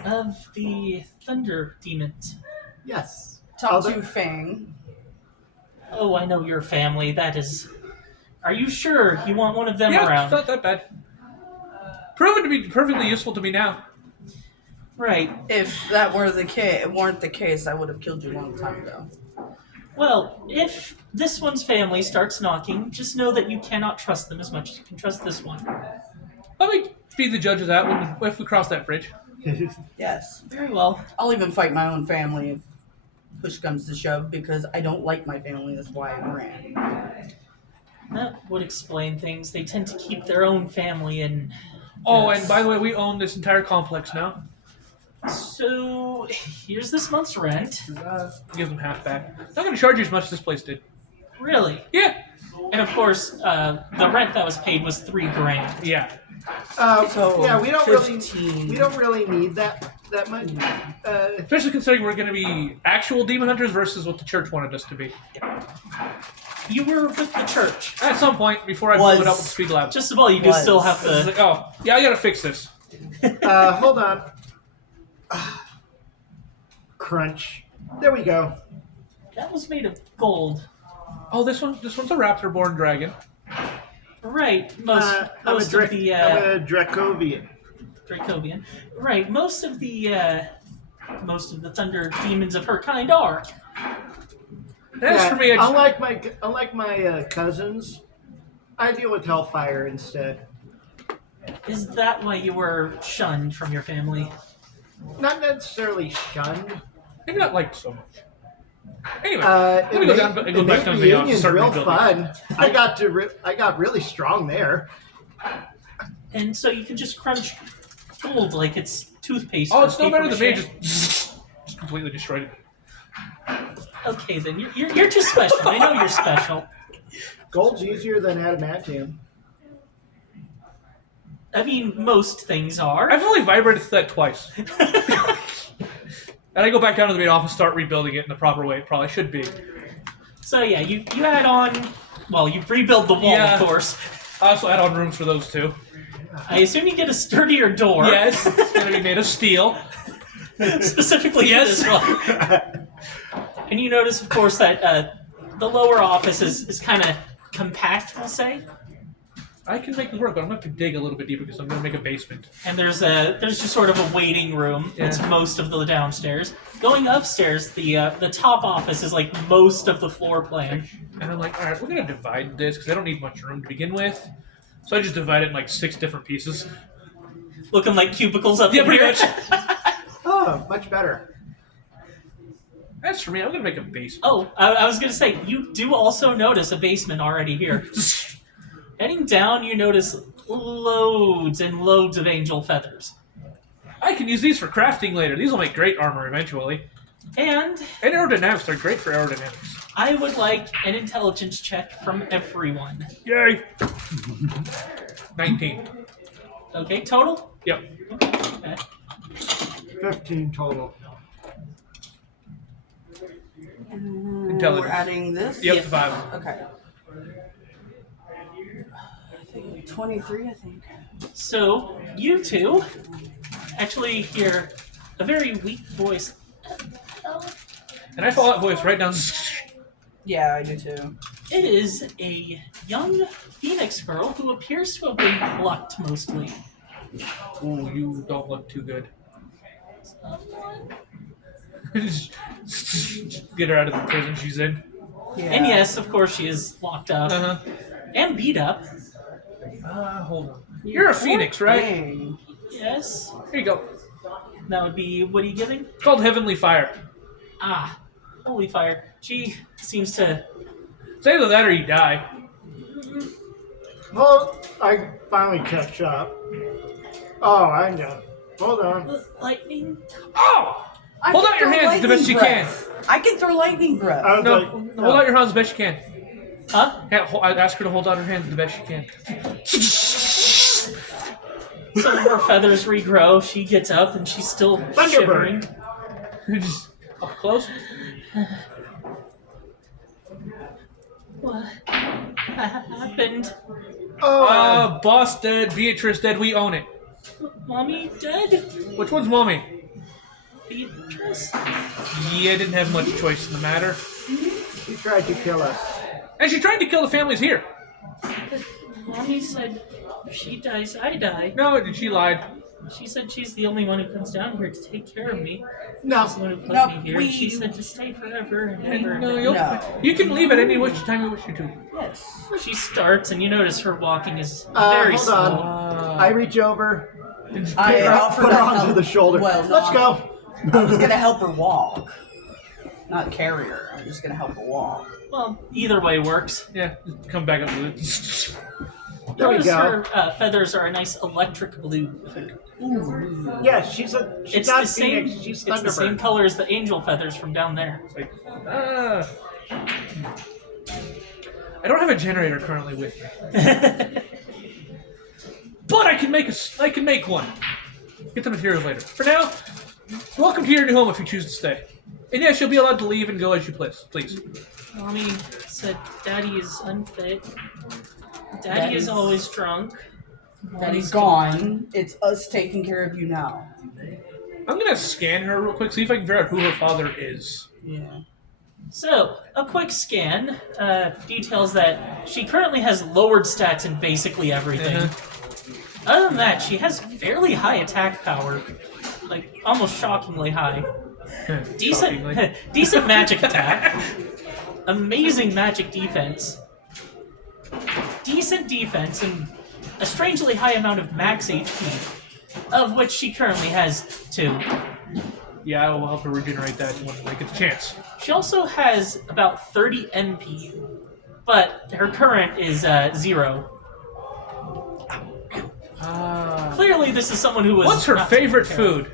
of the Thunder Demons. Yes. Talk Other- to Fang. Oh, I know your family. That is. Are you sure you want one of them Yeah, around? it's not that bad. Proven to be perfectly useful to me now. Right. If that weren't the case, I would have killed you a long time ago. Well, if this one's family starts knocking, just know that you cannot trust them as much as you can trust this one. Let me be the judge of that if we cross that bridge. Yes. Very well. I'll even fight my own family if push comes to shove because I don't like my family. That's why I ran. That would explain things. They tend to keep their own family in. Oh, and by the way, we own this entire complex now. So, here's this month's rent. Gives them half back. Not going to charge you as much as this place did. Really? Yeah. And of course, the rent that was paid was $3,000. Yeah. So Yeah, we don't 15. really need that much. Especially considering we're going to be actual demon hunters versus what the church wanted us to be. You were with the church. At some point, before I blew it up with Speed Lab. Just about, you do Was. still have It's to. like, oh, yeah, I got to fix this. Hold on. Crunch. There we go. That was made of gold. Oh, this one's a raptor-born dragon. Right. Most I'm most of the I'm a Dracovian. Dracovian. Right. Most of the thunder demons of her kind are. That's for me. Unlike my cousins, I deal with hellfire instead. Is that why you were shunned from your family? Not necessarily shunned. Maybe not like so much. Anyway, It me go made, down- go it back made down to the reunions start real rebuilding. fun. I got really strong there. And so you can just crunch gold like it's toothpaste. oh, or it's no better than me. paper Just completely destroyed it. mache. Okay, then you're just special. I know you're special. Gold's easier than adamantium. I mean, most things are. I've only vibrated that twice. And I go back down to the main office, start rebuilding it in the proper way it probably should be. So yeah, you add on. Well, you rebuild the wall, Yeah. of course. I also add on rooms for those two. I assume you get a sturdier door. Yes, it's going to be made of steel. Specifically Yes. for this one. And you notice, of course, that the lower office is kind of compact, we'll say. I can make it work, but I'm going to have to dig a little bit deeper because I'm going to make a basement. And there's just sort of a waiting room. Yeah. It's most of the downstairs. Going upstairs, the top office is like most of the floor plan. And I'm like, all right, we're going to divide this because I don't need much room to begin with. So I just divide it in like 6 different pieces. Looking like cubicles up Yeah, in pretty here. much. Oh, much better. As for me, I'm going to make a basement. Oh, I was going to say, you do also notice a basement already here. Heading down, you notice loads and loads of angel feathers. I can use these for crafting later. These will make great armor eventually. And And aerodynamics, they're great for aerodynamics. I would like an intelligence check from everyone. Yay! 19. Okay, total? Yep. Okay. 15 total. Intelligence. We're adding this. Yep, Yeah. 5. Okay. I think 23. I think. So, you two actually hear a very weak voice. And I follow that voice right down. Yeah, I do too. It is a young phoenix girl who appears to have been plucked mostly. Ooh, you don't look too good. Get her out of the prison she's in. Yeah. And yes, of course, she is locked up Uh-huh. and beat up. Hold on. You're a phoenix, right? Dang. Yes. Here you go. That would be, what are you giving? It's called Heavenly Fire. Ah, holy fire. She seems to. It's either that or you die. Well, I finally catch up. Oh, I know. Hold on. Lightning? Oh! I Hold can out your throw hands the best you lightning can. breath. I can throw lightning breath. I was No, like, hold out your hands the best you can. Huh? I ask her to hold out her hands the best she can. Some of her feathers regrow. She gets up and she's still Thunderbird. shivering. Just up close. What? happened? Oh, Boss dead, Beatrice dead, we own it. Mommy dead? Which one's mommy? Beatrice? Yeah, didn't have much choice in the matter. she tried to kill us. And she tried to kill the families here. Mommy said if she dies, I die. No, she lied. She said she's the only one who comes down here to take care of me. No. She's the one who put No, me here. She said to stay forever and ever. No, and you'll, No. you can leave at any which time you wish you to. Yes. She starts, and you notice her walking is Uh, very hold slow. on. I reach over, I pick her up, offered put to her onto help. the shoulder. Well, Let's no, go. I was gonna help her walk, not carry her. I'm just gonna help her walk. Well, either way works. Yeah, just come back up to it. There we Notice go. her feathers are a nice electric blue. Yeah, she's not the same. Phoenix. She's It's the same Thunderbird. color as the angel feathers from down there. It's like, I don't have a generator currently with me, but I can make one. Get the materials later. For now, welcome to your new home if you choose to stay. And yes, you'll be allowed to leave and go as you please. Mommy said Daddy is unfit. Daddy Daddy's- is always drunk. Daddy's gone. It's us taking care of you now. I'm gonna scan her real quick, see if I can figure out who her father is. Yeah. So, a quick scan details that she currently has lowered stats in basically everything. Other than that, she has fairly high attack power. Like, almost shockingly high. Decent, Shockingly. decent magic attack. Amazing magic defense. Decent defense and a strangely high amount of max HP, of which she currently has 2. Yeah, I will help her regenerate that when I get the chance. She also has about 30 MP, but her current is 0. Clearly, this is someone who was. What's her not favorite taken care of. food?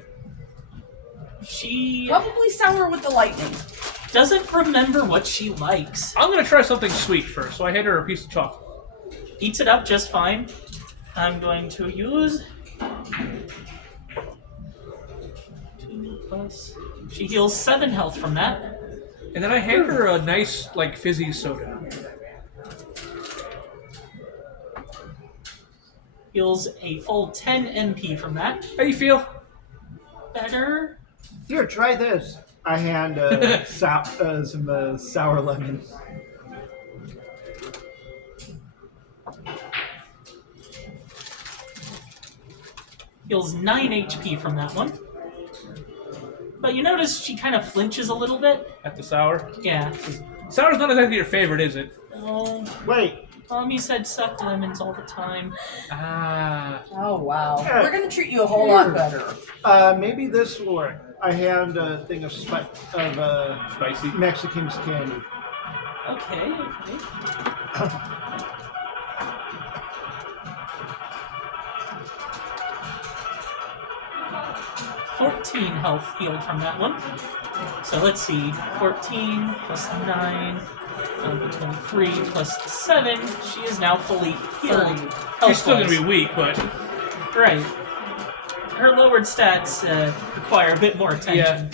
She Probably sour with the lightning. doesn't remember what she likes. I'm gonna try something sweet first, so I hand her a piece of chocolate. Eats it up just fine. I'm going to use 2 plus. She heals 7 health from that. And then I hand her a nice, like, fizzy soda. Heals a full 10 MP from that. How you feel? Better. Here, try this. I hand some sour lemon. Heals 9 HP from that one. But you notice she kind of flinches a little bit. At the sour? Yeah. Sour's not exactly your favorite, is it? Oh, Wait. Mommy said suck lemons all the time. Ah. Oh wow. Yeah. We're gonna treat you a whole lot better. Maybe this will work. I hand a thing of Spicy. Mexican candy. Okay. 14 health healed from that one. So let's see. 14 plus 9, 23 plus 7. She is now fully healed. She's still gonna be weak, but Right. Her lowered stats require a bit more attention.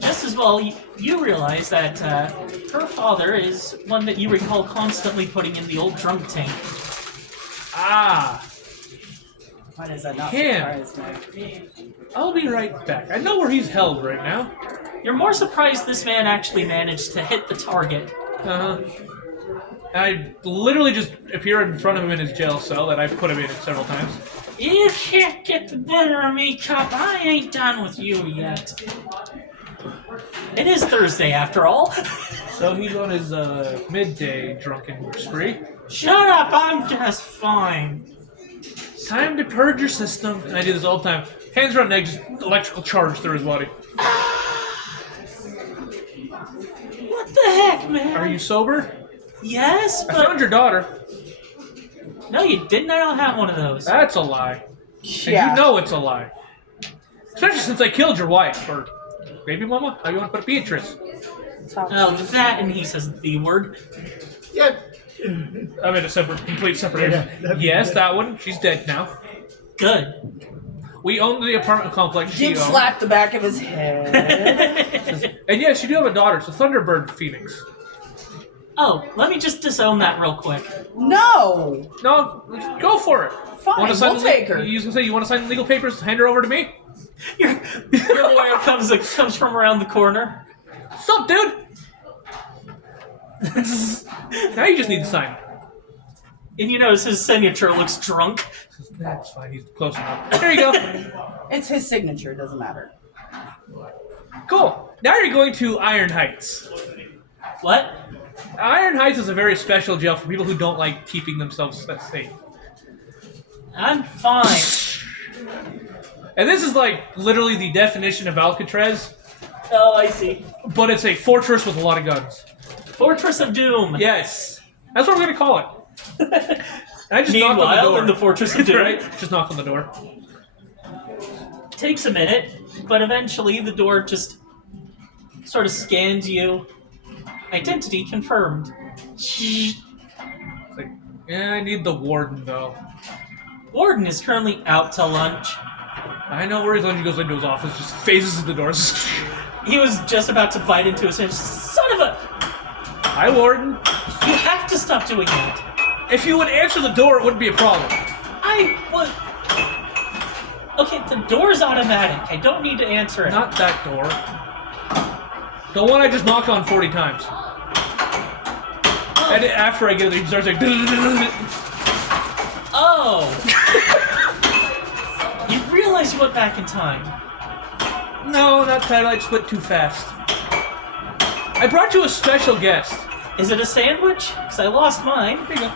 Just as well, you realize that her father is one that you recall constantly putting in the old drunk tank. ah. Why does that not Him. surprise me? I'll be right back. I know where he's held right now. You're more surprised this man actually managed to hit the target. Uh-huh. I literally just appear in front of him in his jail cell that I've put him in several times. You can't get the better of me, cop. I ain't done with you yet. It is Thursday, after all. So he's on his midday drunken spree. Shut up, I'm just fine. Time to purge your system. And I do this all the time. Hands around neck, just electrical charge through his body. What the heck, man? Are you sober? Yes, I but... found your daughter. No, you didn't. I don't have one of those. That's a lie. And Yeah. you know it's a lie. Especially since I killed your wife. Or baby mama? How you want to put it? Beatrice. Oh, that, and he says the word. Yeah. I'm in a complete separate Yeah, area. that'd be Yes, good. that one. She's dead now. Good. We own the apartment complex she Did owns. slap the back of his head. And yes, you do have a daughter. It's a Thunderbird Phoenix. Oh, let me just disown that real quick. No. No, go for it. Fine, Wanna sign we'll the le- take her. You was gonna say you want to sign the legal papers? Hand her over to me. Your lawyer comes from around the corner. What's up, dude? Now you just need to sign. And you notice his signature looks drunk. That's fine. He's close enough. There you go. It's his signature. It doesn't matter. Cool. Now you're going to Iron Heights. What? Iron Heights is a very special jail for people who don't like keeping themselves safe. I'm fine. And this is like literally the definition of Alcatraz, Oh, I see. but it's a fortress with a lot of guns. Fortress of Doom. Yes. That's what we're going to call it. I just knock on the Meanwhile, door. in the Fortress of Doom, Right? Just knock on the door. takes a minute, but eventually the door just sort of scans you. Identity confirmed. It's like, yeah, I need the warden though. Warden is currently out to lunch. I know where he's when he goes into his office, just phases at the doors. He was just about to bite into his hand. Son of a... Hi, warden. You have to stop doing that. If you would answer the door, it wouldn't be a problem. I was... Okay, the door's automatic. I don't need to answer it. Not that door. The one I just knocked on 40 times. And after I get it, he starts like... Oh! You realize you went back in time. No, not that. I just went too fast. I brought you a special guest. Is it a sandwich? Because I lost mine. Here you go.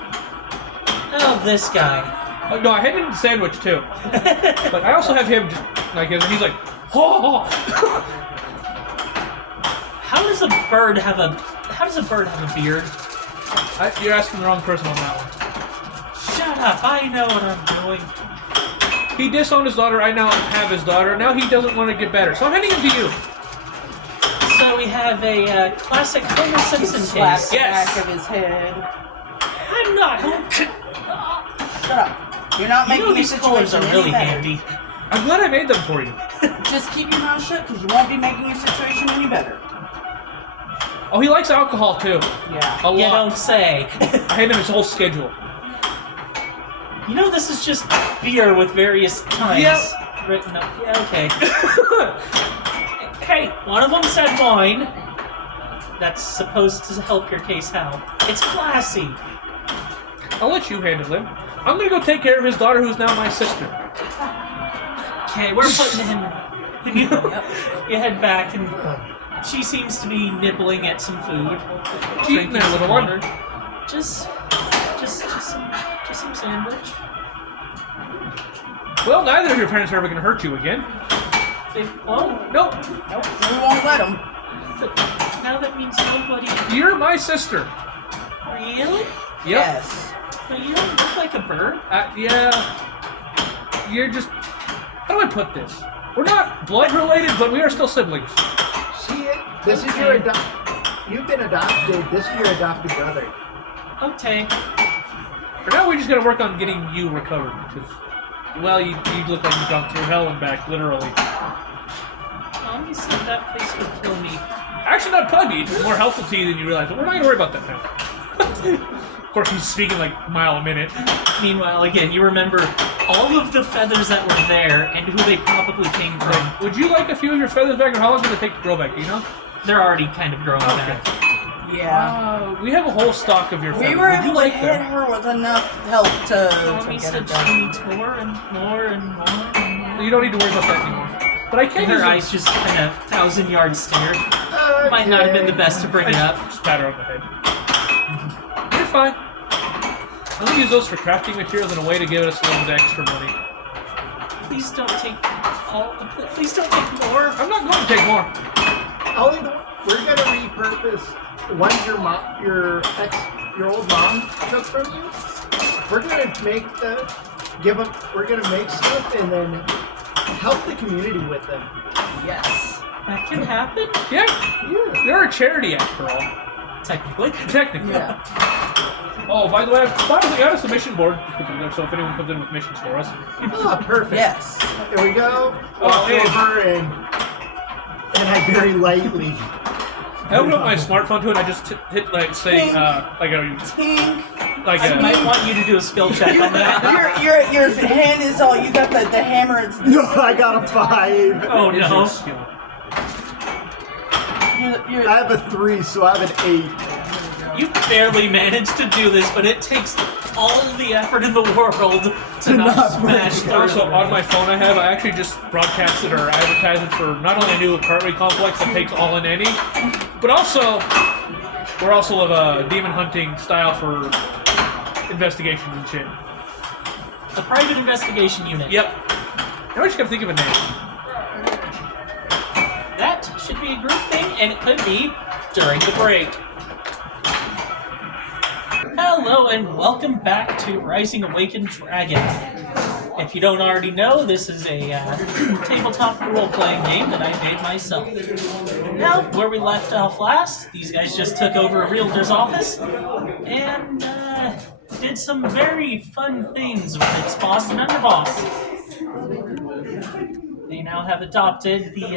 Oh, this guy. No, I handed him the sandwich too. But I also have him just like, and he's like, oh. How does a bird have a beard? You're asking the wrong person on that one. Shut up! I know what I'm doing. He disowned his daughter. I now have his daughter. Now he doesn't want to get better. So I'm handing him to you. So we have a classic Homer Simpson Slap case. the Yes. back of his head. I'm not. Shut up. You're not You making know the these colors situation are really any better. handy. I'm glad I made them for you. Just keep your mouth shut because you won't be making your situation any better. Oh, he likes alcohol too. Yeah. A You lot. don't say. I handed him his whole schedule. You know this is just beer with various times Yep. written up. Yeah, okay. Hey, one of them said wine. That's supposed to help your case how? It's classy. I'll let you handle him. I'm gonna go take care of his daughter, who's now my sister. Okay, we're putting him. You head back, and she seems to be nibbling at some food. She's eating drinking there, some little one. water. Just some sandwich. Well, neither of your parents are ever gonna hurt you again. They won't. Nope. Nope. We won't let him. But now that means nobody. You're my sister. Really? Yep. Yes. But you don't look like a bird. Yeah. You're just. How do I put this? We're not blood related, but we are still siblings. See, this is your you've been adopted. This is your adopted brother. Okay. For now, we just gotta work on getting you recovered. Because, well, you look like you've gone through hell and back, literally. Honestly, that place would kill me. Actually, not probably. It's more helpful to you than you realize. But we're not gonna worry about that now. Of course, he's speaking like a mile a minute. Meanwhile, again, you remember all of the feathers that were there and who they probably came from. Would you like a few of your feathers back, or how long did it take to grow back? Do you know? They're already kind of growing back. Yeah. We have a whole stock of your feathers. We were Would you able to like hit them? her with enough help to Mommy get said it she done. needs more and more and more and more. You don't need to worry about that anymore. But I can And use her them. eyes just kind of 1,000-yard stare. Okay. Might not have been the best to bring it up. Just pat her on the head. You're fine. I'm gonna use those for crafting materials in a way to give us a little bit extra money. Please don't take all. Please don't take more. I'm not going to take more. Only we're gonna repurpose ones your old mom took from you. We're gonna make we're gonna make stuff and then help the community with them. Yes. That can happen, Yeah, Yeah. you're a charity after all. technically. Technically. Yeah. Oh, by the way, I've finally got us a mission board. So if anyone comes in with missions for us. Ah, perfect. Yes. There we go. Oh, Walk yeah. over and I very lightly I open up my smartphone to it. I just hit like say Tink. like I a might want you to do a skill check on that. Your hand is all. You got the hammer. It's No, I got a 5. Oh is your no. skill. you're, I have a 3, so I have an 8. You barely managed to do this, but it takes all the effort in the world to not not smash break. through. Also, on my phone I actually just broadcasted our advertisement for not only a new apartment complex that takes all in any, but also we're also of a demon hunting style for investigations and shit. A private investigation unit. Yep. Now I just gotta think of a name. That should be a group thing, and it could be during the break. Hello and welcome back to Rising Awakened Dragon. If you don't already know, this is a tabletop role-playing game that I made myself. Now, where we left off last, these guys just took over a realtor's office and did some very fun things with its boss and underboss. They now have adopted the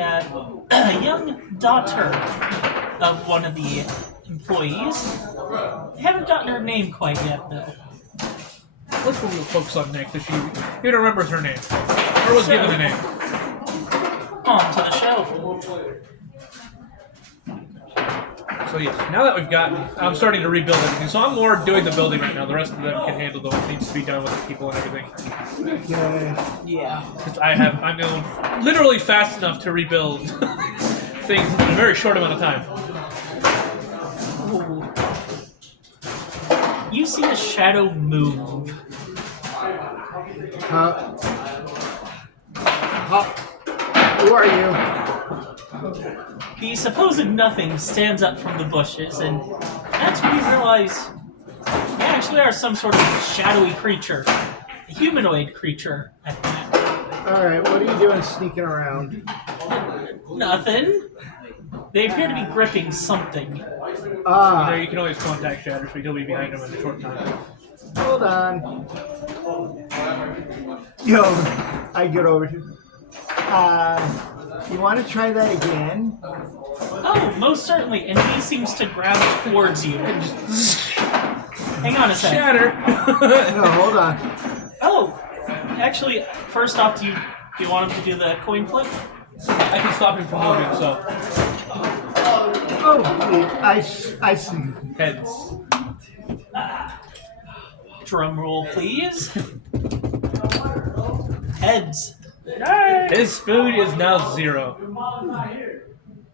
young daughter of one of the employees. They haven't gotten her name quite yet, though. Let's focus on Nick, because she even remembers her name. Or was given a name. On to the show. So yes, now that we've gotten, I'm starting to rebuild everything. So I'm more doing the building right now. The rest of them can handle what needs to be done with the people and everything. Okay. yeah. Because I'm going literally fast enough to rebuild things in a very short amount of time. Ooh. You see a shadow move. Who are you? The supposed nothing stands up from the bushes, and that's when you realize you actually are some sort of shadowy creature. A humanoid creature, at that. Alright, what are you doing sneaking around? Nothing. They appear to be gripping something. You can always contact Shatters, but he'll be behind him in a short time. Hold on. Yo, I get over to. You want to try that again? Oh, most certainly, and he seems to grab towards you. Hang on a second. Shatter! No, hold on. Oh, actually, first off, do you want him to do the coin flip? I can stop him from moving, so. Oh, I see. Heads. Drum roll, please. Heads. His food is now 0.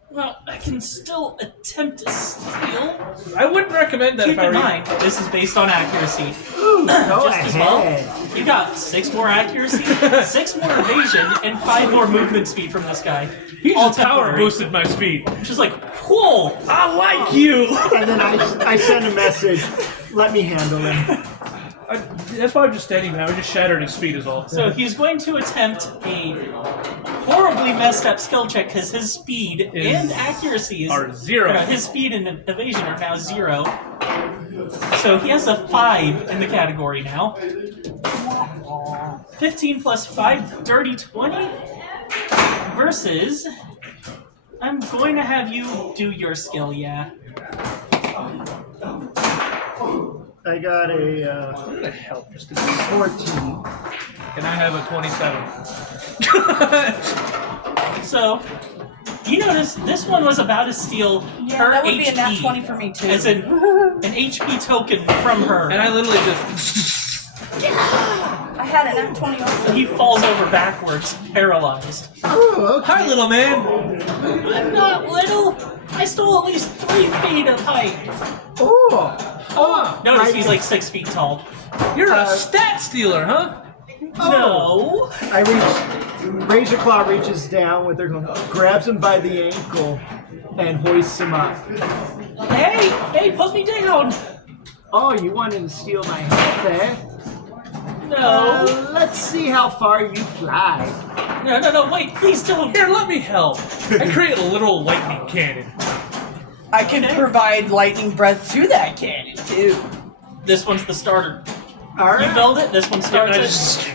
Well, I can still attempt to steal. I wouldn't recommend that Keep if I in were mind, this is based on accuracy. Ooh, go Just as well, ahead. you got 6 more accuracy, 6 more evasion, and 5 more movement speed from this guy. He All just power temporary. boosted my speed. Just like, whoa! I like you! And then I send a message. Let me handle him. That's why I'm just standing there. I just shattered his speed is all. So he's going to attempt a horribly messed up skill check because his speed and accuracy are 0. His speed and evasion are now 0. So he has a 5 in the category now. 15 plus 5, dirty 20. Versus, I'm going to have you do your skill, yeah. I got a What the hell? Just 14. and I have a 27. So, you notice this one was about to steal her that would HP. be a nat 20 for me too. As an HP token from her. And I literally just. I had a nat 20 also. He falls over backwards, paralyzed. Oh, okay. Hi, little man! I'm not little. I stole at least 3 feet of height. Oh. Oh, Notice he's like 6 feet tall. you're a stat stealer, huh? No. I reach. Razor Claw reaches down with her, grabs him by the ankle, and hoists him up. Hey, put me down. Oh, you wanted to steal my head, eh? No. Let's see how far you fly. No, wait, please don't. Here, let me help. I create a literal lightning cannon. I can provide lightning breath to that cannon too. This one's the starter. All You right. build it, this one And starts I it. just.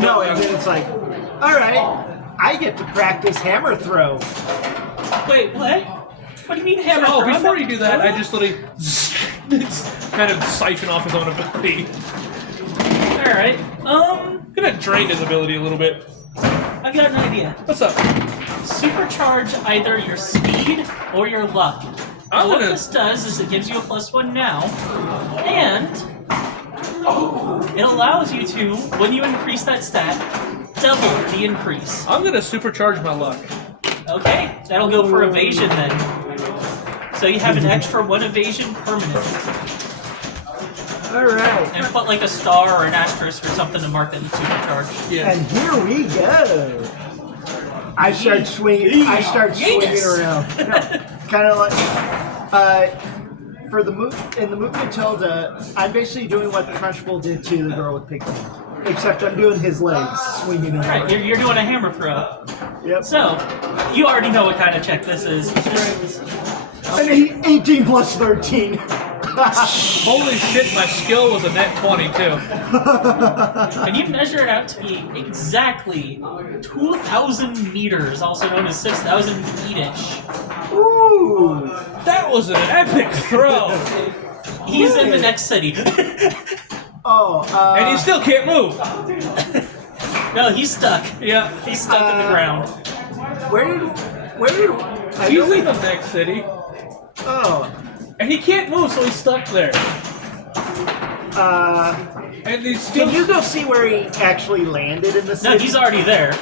No, and then it's like, all right, I get to practice hammer throw. Wait, what? What do you mean hammer? Oh, throw? before you do that, I just literally kind of siphon off his own ability. All right. Gonna drain his ability a little bit. I got an idea. What's up? Supercharge either your speed or your luck. I'm What gonna. this does is it gives you a +1 now, and it allows you to, when you increase that stat, double the increase. I'm gonna supercharge my luck. Okay, that'll go for evasion then. So you have an extra 1 evasion permanent. All right. And put like a star or an asterisk or something to mark that you supercharged. Yeah. And here we go. I start swinging. I start swinging Yes. around. Kind of like for the move in the movie Matilda. I'm basically doing what Crunchbull did to the girl with pigtails, except I'm doing his legs swinging around. Right, you're doing a hammer throw. Yep. So, you already know what kind of check this is. An 18 plus 13. Holy shit, my skill was a net 20 too. And you measure it out to be exactly 2,000 meters, also known as 6,000 feet-ish. Ooh. That was an epic throw. He's in the next city. Oh. And you still can't move. No, he's stuck. Yeah. He's stuck in the ground. Where did? I He's know in the next city. Oh. And he can't move, so he's stuck there. And he's still. Can you go see where he actually landed in the city? No, he's already there.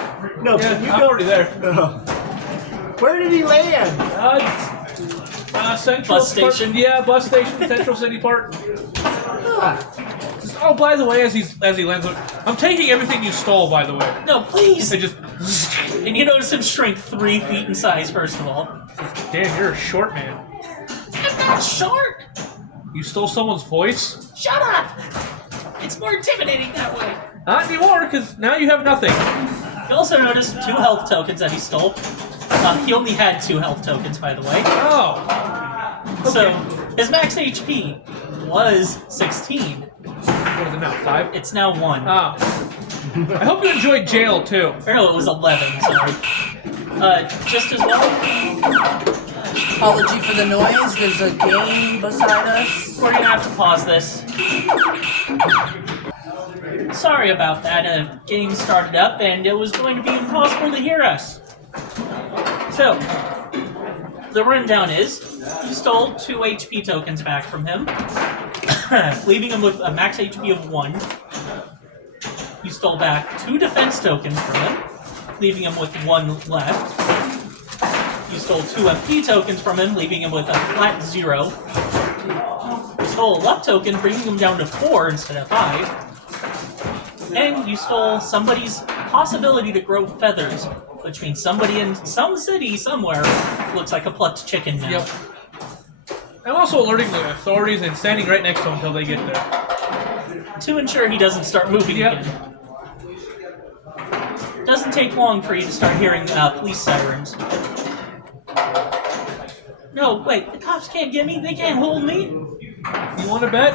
No, Yeah, can you I'm go? already there. Oh. Where did he land? Central Bus station? Park, yeah, bus station, Central City Park. Ah. Oh, by the way, as he lands, I'm taking everything you stole. By the way, No, please! I just. And you notice him shrink 3 feet in size, first of all. Damn, you're a short man. I'm not short! You stole someone's voice? Shut up! It's more intimidating that way. Not anymore, because now you have nothing. You also notice 2 health tokens that he stole. He only had 2 health tokens, by the way. Oh. So, his max HP was 16. What is it now? 5? It's now 1. Oh. I hope you enjoyed jail too. Or no, it was 11, sorry. Just as well, Apology for the noise. There's a game beside us. we're gonna have to pause this. Sorry about that. A game started up and it was going to be impossible to hear us. So, the rundown is, you stole 2 HP tokens back from him, leaving him with a max HP of 1. You stole back 2 defense tokens from him, leaving him with 1 left. You stole 2 MP tokens from him, leaving him with a flat 0. You stole a luck token, bringing him down to 4 instead of 5. And you stole somebody's possibility to grow feathers, which means somebody in some city somewhere looks like a plucked chicken now. Yep. I'm also alerting the authorities and standing right next to him until they get there. To ensure he doesn't start moving Yep. again. Doesn't take long for you to start hearing police sirens. No, wait, the cops can't get me, they can't hold me. You want to bet?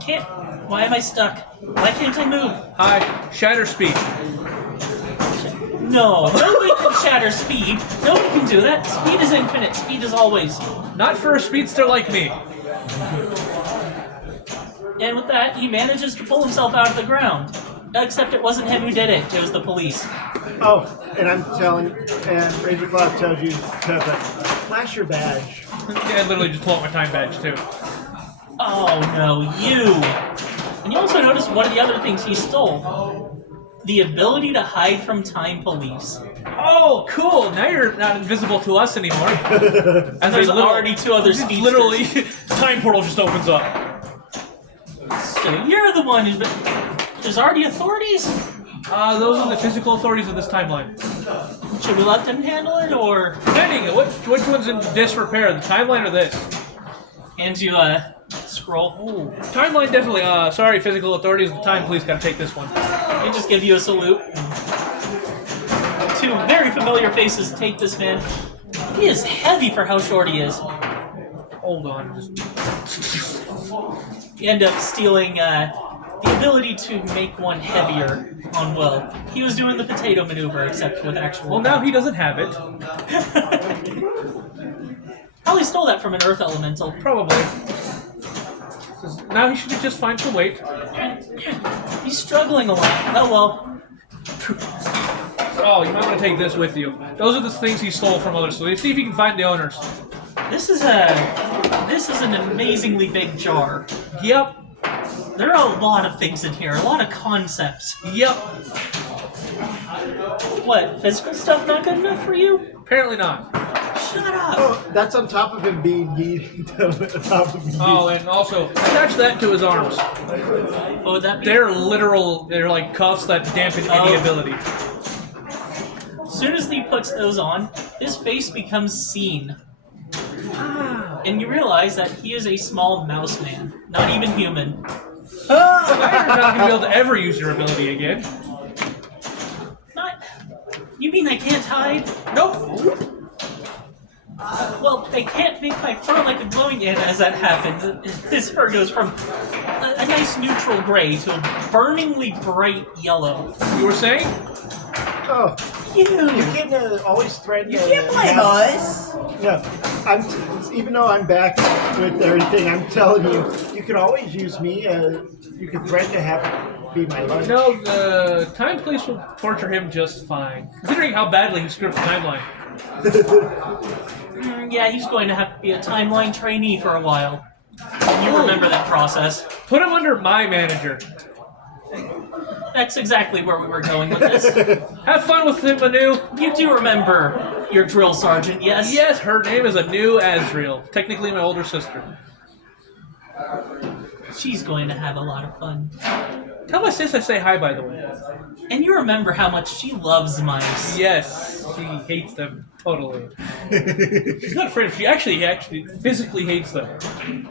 Can't. Why am I stuck? Why can't I move? Hi, shatter speed. No, nobody can shatter speed. Nobody can do that. Speed is infinite. Speed is always. Not for a speedster like me. And with that, he manages to pull himself out of the ground. Except it wasn't him who did it. It was the police. Oh, and I'm telling, and Ravenclaw tells you to flash your badge. Yeah, I literally just pull out my time badge too. Oh no, you! And you also notice one of the other things he stole. The ability to hide from time police. Oh, cool! Now you're not invisible to us anymore. And there's already 2 other Just speedsters. literally, time portal just opens up. So you're the one who's been... There's already authorities? Those are the physical authorities of this timeline. Should we let them handle it, or... Depending, which one's in disrepair, the timeline or this? Hands you a scroll. Ooh. Timeline definitely. Sorry, physical authorities of the time, please gotta take this one. They just give you a salute. 2 very familiar faces take this man. He is heavy for how short he is. Hold on. You end up stealing the ability to make one heavier on will. He was doing the potato maneuver, except with actual. Well, now he doesn't have it. Probably stole that from an Earth Elemental. Probably. Now he should just find some weight. He's struggling a lot. Oh well. Oh, you might want to take this with you. Those are the things he stole from others. So see if you can find the owners. This is an amazingly big jar. Yep. There are a lot of things in here, a lot of concepts. Yep. What, physical stuff not good enough for you? Apparently not. Shut up. Oh, that's on top of him being yeeted. On top of him Oh, and also attach that to his arms. What would that be? They're like cuffs that dampen any Oh. ability. As soon as he puts those on, his face becomes seen. And you realize that he is a small mouse man, not even human. Now you're not going to be able to ever use your ability again. Not. You mean I can't hide? Nope. Well, they can't make my fur like a glowing ant as that happens. His fur goes from a nice neutral gray to a burningly bright yellow. You were saying? Oh, You. you can always threaten. You can't blame us. No, even though I'm back with everything, I'm telling you, you can always use me. You can threaten to have be my lunch. No, the time police will torture him just fine. Considering how badly he screwed up the timeline. Yeah, he's going to have to be a timeline trainee for a while. You remember that process. Put him under my manager. That's exactly where we were going with this. Have fun with him, Anu. You do remember your drill sergeant, yes? Yes, her name is Anu Azriel. Technically my older sister. She's going to have a lot of fun. Tell my sis I say hi, by the way. And you remember how much she loves mice. Yes, she hates them totally. She's not afraid of. She actually physically hates them.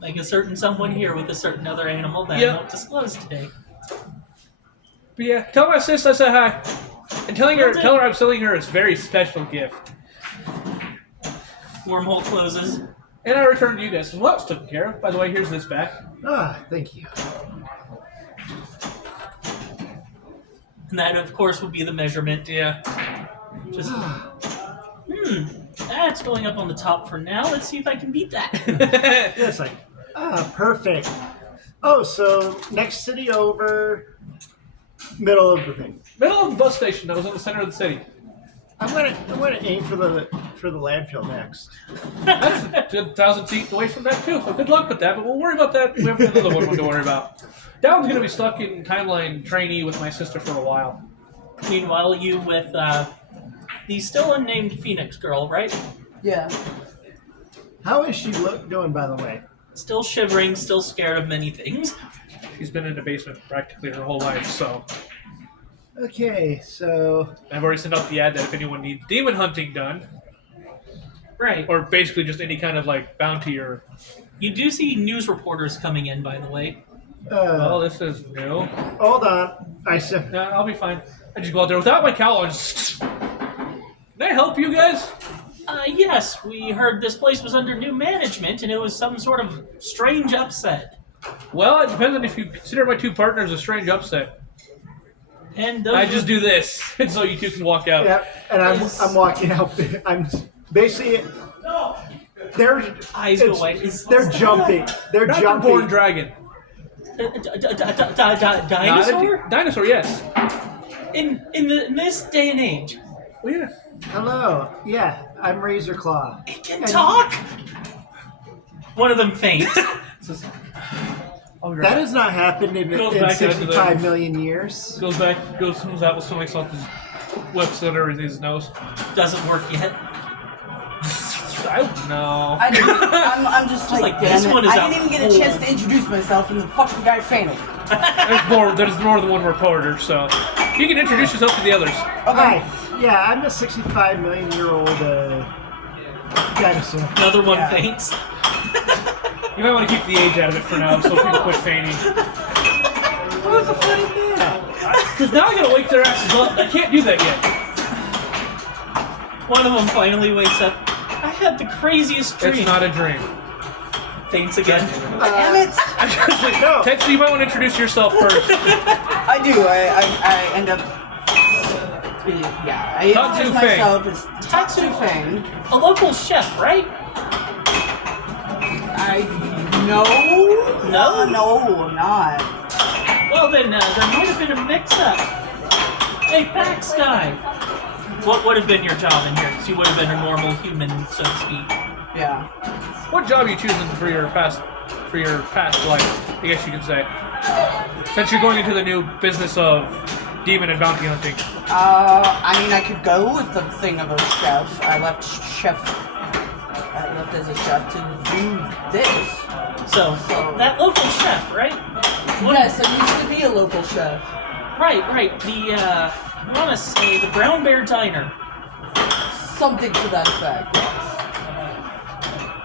Like a certain someone here with a certain other animal that Yep. I won't disclose today. But yeah, tell my sis I say hi, and tell her I'm selling her a very special gift. Wormhole closes. And I return to you guys. Well, that was taken care of. By the way, here's this back. Ah, thank you. And that, of course, would be the measurement. Yeah. Just, that's going up on the top for now. Let's see if I can beat that. Yes, perfect. Oh, so next city over, middle of the thing. Middle of the bus station that was in the center of the city. I'm gonna aim for the landfill next. That's 1,000 feet away from that too. So good luck with that. But we'll worry about that. We have another one to worry about. Dowd's gonna be stuck in timeline trainee with my sister for a while. Meanwhile, you with the still unnamed Phoenix girl, right? Yeah. How is she doing, by the way? Still shivering, still scared of many things. She's been in the basement practically her whole life, so Okay, so I've already sent out the ad that if anyone needs demon hunting done, Right. or basically just any kind of like bounty or. You do see news reporters coming in, by the way. Well, this is new. hold on. I said, No, I'll be fine. I just go out there without my cowl on. Just... Can I help you guys? Yes, we heard this place was under new management and it was some sort of strange upset. Well, it depends on if you consider my two partners a strange upset. And those I just do this, and so you two can walk out. yeah, and I'm walking out. I'm basically they're eyes go white. they're jumping. They're Not the jumping. born dragon. Dinosaur? Dinosaur, yes. In this day and age, Well, yeah. Hello. Yeah, I'm Razor Claw. it can talk. One of them faints. I'll be right That back. has not happened in Goes back into 65 the- million years. Comes out with something like his whips under his nose. Doesn't work yet. I don't know. I'm just like, like, this damn it. one is I didn't even get a chance out to introduce myself, and the fucking guy fainted. There's more than one reporter, so you can introduce yourself to the others. Hi. Yeah, I'm a 65 million year old dinosaur. Another one Yeah. faints. You might want to keep the age out of it for now, so people quit fainting. What's the fun in that? Because now I gotta wake their asses up. I can't do that yet. One of them finally wakes up. I had the craziest dream. It's not a dream. faints again. Damn it! No. Tetsu, you might want to introduce yourself first. I do. I end up. Yeah, I Tatsu introduce Fang. myself as Tatsu Fang. A local chef, right? No, No? no, I'm not. Well, then there might have been a mix-up. Hey, Fax guy. What would have been your job in here? Because you would have been a normal human, so to speak. Yeah. What job are you choosing for your past life? I guess you could say. Since you're going into the new business of demon and bounty hunting. I mean, I could go with the thing of a chef. I left as a chef to do this. So, that local chef, right? Yes, I used to be a local chef. Right. The, I want to say the Brown Bear Diner. Something to that effect.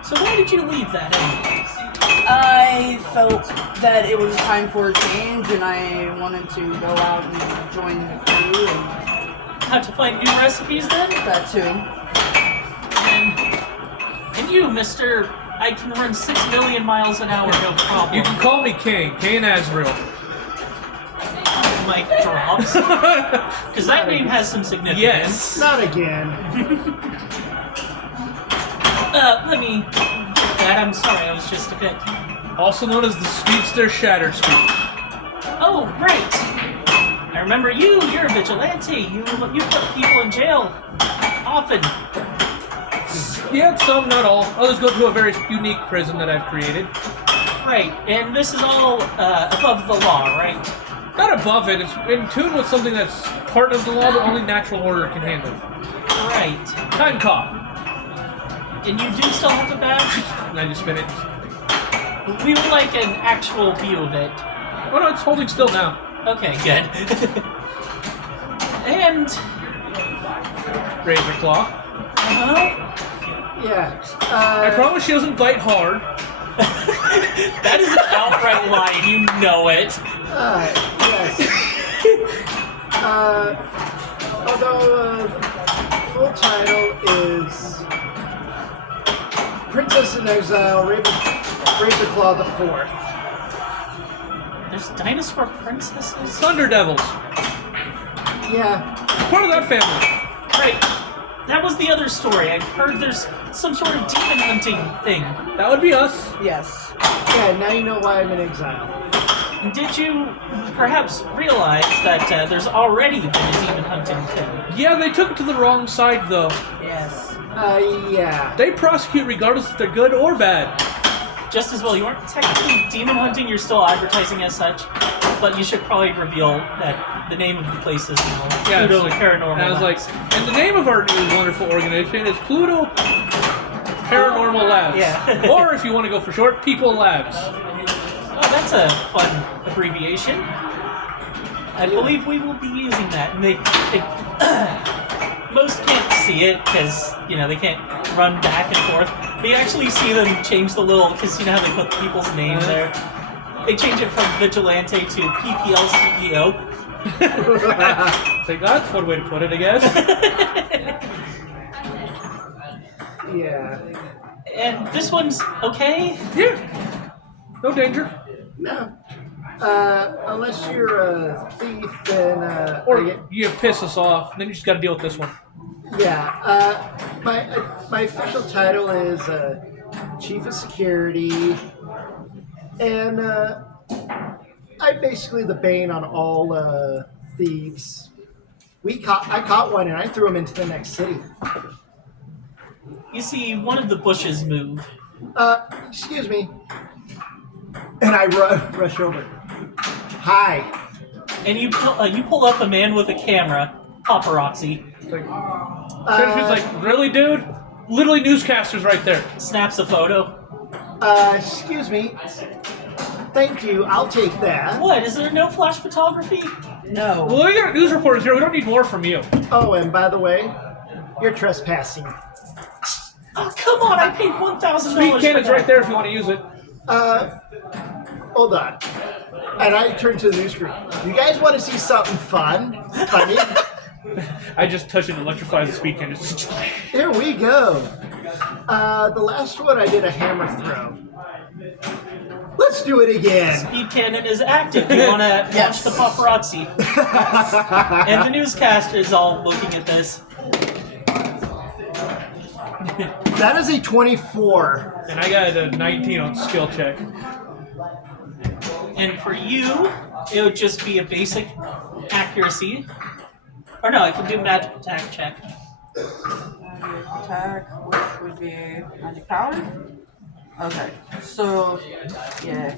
So why did you leave that anyways? I felt that it was time for a change, and I wanted to go out and join the crew, and How to find new recipes then? that too. And you, Mr. I can run 6 million miles an hour, no problem. You can call me King Azrael. Mike drops. Because that name has some significance. Yes. Not again. Let me get that. I'm sorry, I was just a bit... Also known as the Speedster Shattered Speed. Oh, right. I remember you. You're a vigilante. You put people in jail. Often. Yeah, some, not all. Others go to a very unique prison that I've created. Right. And this is all above the law, right? Not above it, it's in tune with something that's part of the law that only natural order can handle. Right. Time cop. And you do still have a badge? And I just spin it. We would like an actual view of it. Oh no, it's holding still now. Okay, good. And... Razor Claw. Yeah. I promise she doesn't bite hard. That is an outright lie, you know it. Yes. Although full title is Princess in Exile, Razorclaw the Fourth. There's dinosaur princesses? Thunder Devils. Yeah. Part of that family. Right. That was the other story. I've heard there's some sort of demon hunting thing. That would be us. Yes. Yeah, now you know why I'm in exile. Did you perhaps realize that there's already been a demon hunting thing? Yeah, they took it to the wrong side though. Yes. Yeah. They prosecute regardless if they're good or bad. Just as well, you aren't technically demon hunting, you're still advertising as such, but you should probably reveal that the name of the place is Yeah, Pluto it's like- Paranormal And I was Labs. like, and the name of our new wonderful organization is Pluto Paranormal Labs. Yeah. Or if you want to go for short, People Labs. Oh, that's a fun abbreviation. I believe we will be using that. And they most can't see it because, you know, they can't run back and forth. They actually see them change the little, because you know how they put people's names there? They change it from Vigilante to PPL CEO. It's like, that's one way to put it, I guess. Yeah. And this one's okay? Yeah. No danger. No. Unless you're a thief, then Or you piss us off, then you just gotta deal with this one. yeah. My official title is Chief of Security, and I'm basically the bane on all thieves. I caught one and I threw him into the next city. You see one of the bushes move. Excuse me. And I rush over. Hi. And you pull up a man with a camera, paparazzi, It's like, She's like, really, dude? Literally newscasters right there. snaps a photo. Excuse me. Thank you. I'll take that. What, is there no flash photography? No. Well, we got news reporters here. We don't need more from you. Oh, and by the way, you're trespassing. Oh, come on, I paid $1,000 Speed for cannon's that. right there if you want to use it. Hold on. And I turn to the news crew. You guys want to see something fun? Funny? I just touch it and electrify the speed cannon. Here we go. The last one I did a hammer throw. Let's do it again. Speed cannon is active. You want to Yes. watch the paparazzi. And the newscaster is all looking at this. That is a 24. And I got a 19 on skill check. And for you, it would just be a basic accuracy. Or no, I can do magic attack check. Magic attack, which would be magic power. Okay, so yeah,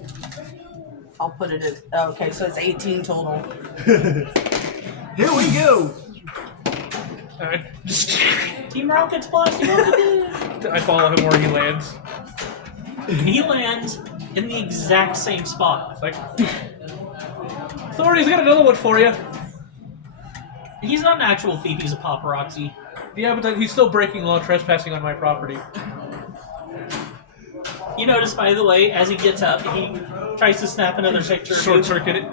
I'll put it at. Okay, so it's 18 total. Here we go. Alright. Team Rocket's blasting over there. I follow him where he lands. He lands in the exact same spot. It's like, authorities, I got another one for you. He's not an actual thief, he's a paparazzi. Yeah, but he's still breaking law, trespassing on my property. You notice, by the way, as he gets up, he tries to snap another picture of you. Short circuit it.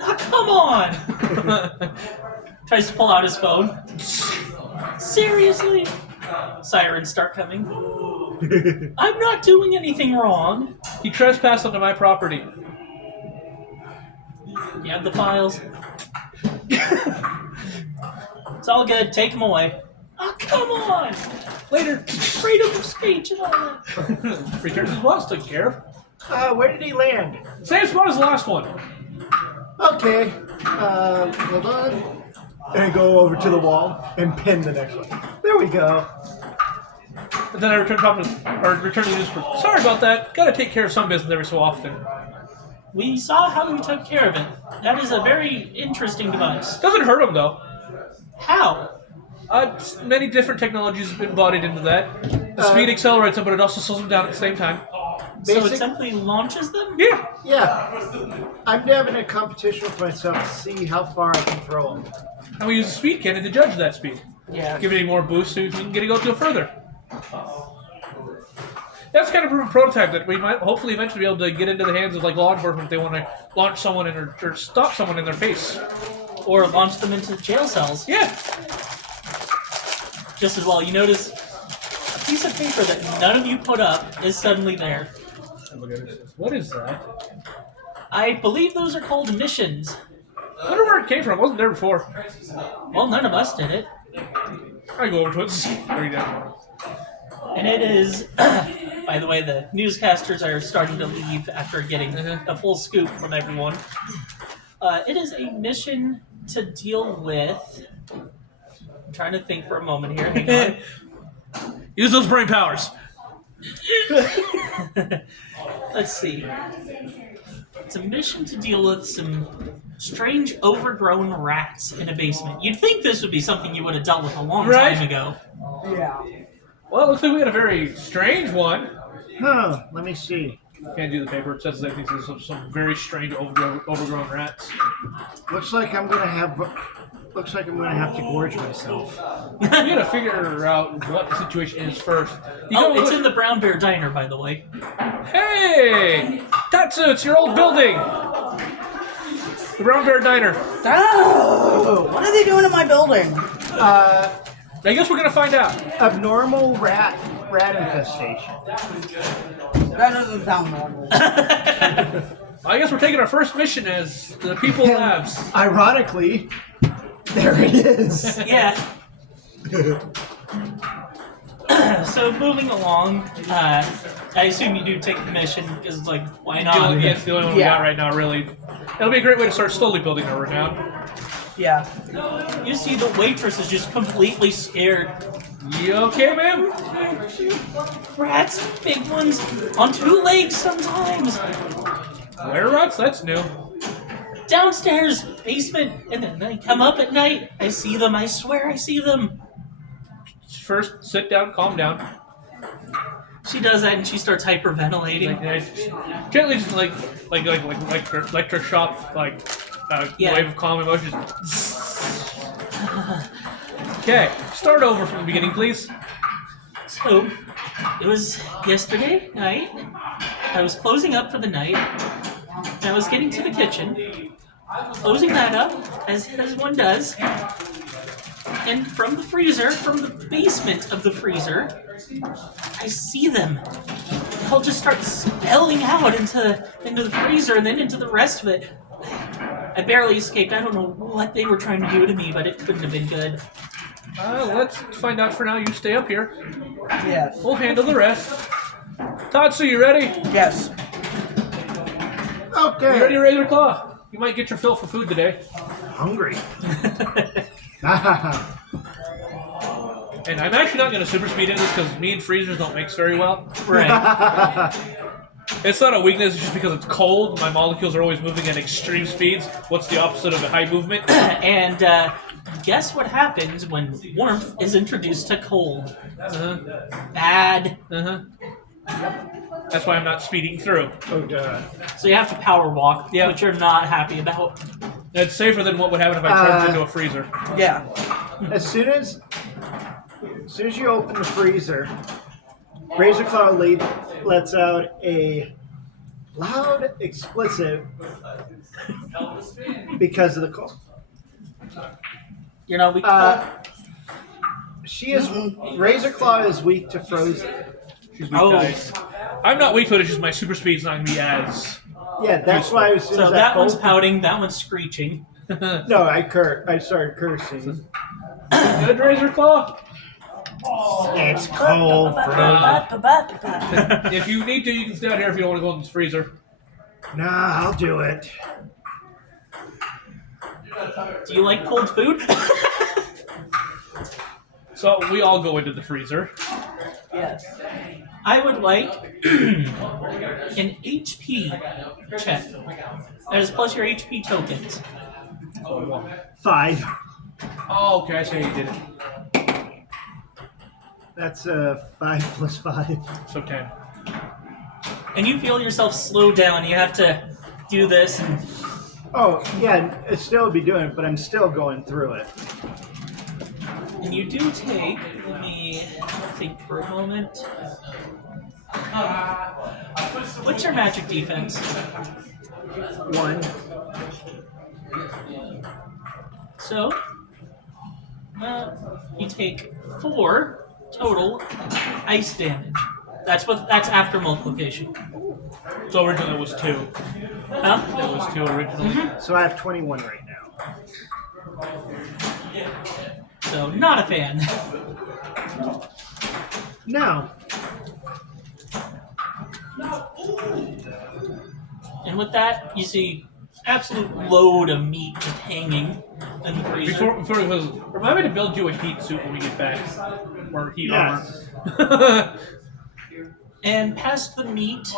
Oh, come on! Tries to pull out his phone. Seriously? Sirens start coming. I'm not doing anything wrong. He trespassed onto my property. You have the files. It's all good. Take them away. Oh, come on! Later. Freedom of speech and all that. Returns his loss, took care of. Where did he land? Same spot as the last one. Okay. Hold on. And go over to the wall and pin the next one. There we go. And then I return to the newspaper. Sorry about that. Gotta take care of some business every so often. We saw how you took care of it. That is a very interesting device. Doesn't hurt him though. How? Many different technologies have been embodied into that. The speed accelerates them, but it also slows them down at the same time. So it Basic- simply launches them? Yeah. Yeah. I'm having a competition with myself to see how far I can throw them. And we use the speed cannon to judge that speed. Yeah. Give it any more boost so you can get it go further. That's kind of a prototype that we might hopefully eventually be able to get into the hands of like law enforcement if they want to launch someone in or stop someone in their face. Or launch them into jail cells. Yeah. Just as well, you notice a piece of paper that none of you put up is suddenly there. What is that? I believe those are called missions. I wonder where it came from. It wasn't there before. Well, none of us did it. I go over to it. Read that. And it is, by the way, the newscasters are starting to leave after getting a full scoop from everyone. It is a mission to deal with. I'm trying to think for a moment here. Hang on. Use those brain powers. Let's see. It's a mission to deal with some strange overgrown rats in a basement. You'd think this would be something you would have dealt with a long Right. time ago. Yeah. Well, it looks like we had a very strange one. Huh. Let me see. Can't do the paper. It says that it says some very strange overgrown rats. Looks like I'm gonna have to gorge myself. You gotta figure out what the situation is first. You Oh, don't it's look- in the Brown Bear Diner, by the way. Hey! It's your old building! The Brown Bear Diner. Oh, what are they doing in my building? I guess we're gonna find out. Abnormal rat infestation. That doesn't sound normal. I guess we're taking our first mission as the People Labs. Ironically, there it is. Yeah. So moving along, I assume you do take the mission because, like, why not? Yeah, it's the only one we Yeah. got right now, really. It'll be a great way to start slowly building our renown. Yeah. You see, the waitress is just completely scared. You okay, ma'am? Rats, big ones, on two legs sometimes. Where rats? That's new. Downstairs, basement, and then they come up at night. I see them. I swear, I see them. First, sit down, calm down. She does that, and she starts hyperventilating. Gently, just like electric shock, Yeah. wave of calm emotions. Okay, start over from the beginning, please. So, it was yesterday night. I was closing up for the night. And I was getting to the kitchen, closing that up, as one does. And from the freezer, from the basement of the freezer, I see them all just start spelling out into the freezer and then into the rest of it. I barely escaped. I don't know what they were trying to do to me, but it couldn't have been good. Let's find out for now. You stay up here. Yes. We'll handle the rest. Tatsu, you ready? Yes. Okay. You ready, Razor Claw? You might get your fill for food today. Hungry. And I'm actually not going to super speed into this because me and freezers don't mix very well. Right. It's not a weakness, it's just because it's cold. My molecules are always moving at extreme speeds. What's the opposite of a high movement? And guess what happens when warmth is introduced to cold? Uh-huh. Bad. Uh-huh. That's why I'm not speeding through. Oh god. So you have to power walk, Yeah. which you're not happy about. It's safer than what would happen if I turned into a freezer. Yeah. As soon as you open the freezer, Razor Claw lets out a loud explicit because of the cold. You're not weak. She is Razor Claw is weak to frozen. She's weak to ice. I'm not weak to it, it's just my super speed's not going to be as... Yeah, that's why as soon So as that one's cold, pouting, that one's screeching. no, I started cursing. Good, Razor Claw? It's cold, bro. If you need to, you can stay out here if you don't want to go in this freezer. Nah, I'll do it. Do you like cold food? So we all go into the freezer. Yes. I would like an HP check. That is plus your HP tokens. 5. Oh, okay, I see how you did it. That's 5 plus 5. So 10. And you feel yourself slow down. You have to do this. And Oh, yeah, I'd still be doing it, but I'm still going through it. you do take, let me think for a moment. What's your magic defense? 1. So, you take 4 total ice damage. That's after multiplication. So originally it was 2. Huh? It was 2 originally. So I have 21 right now. So, not a fan. Now, And with that, you see absolute load of meat just hanging in the freezer. Before it was, remind me to build you a heat suit when we get back. Or heat yes. armor. And past the meat,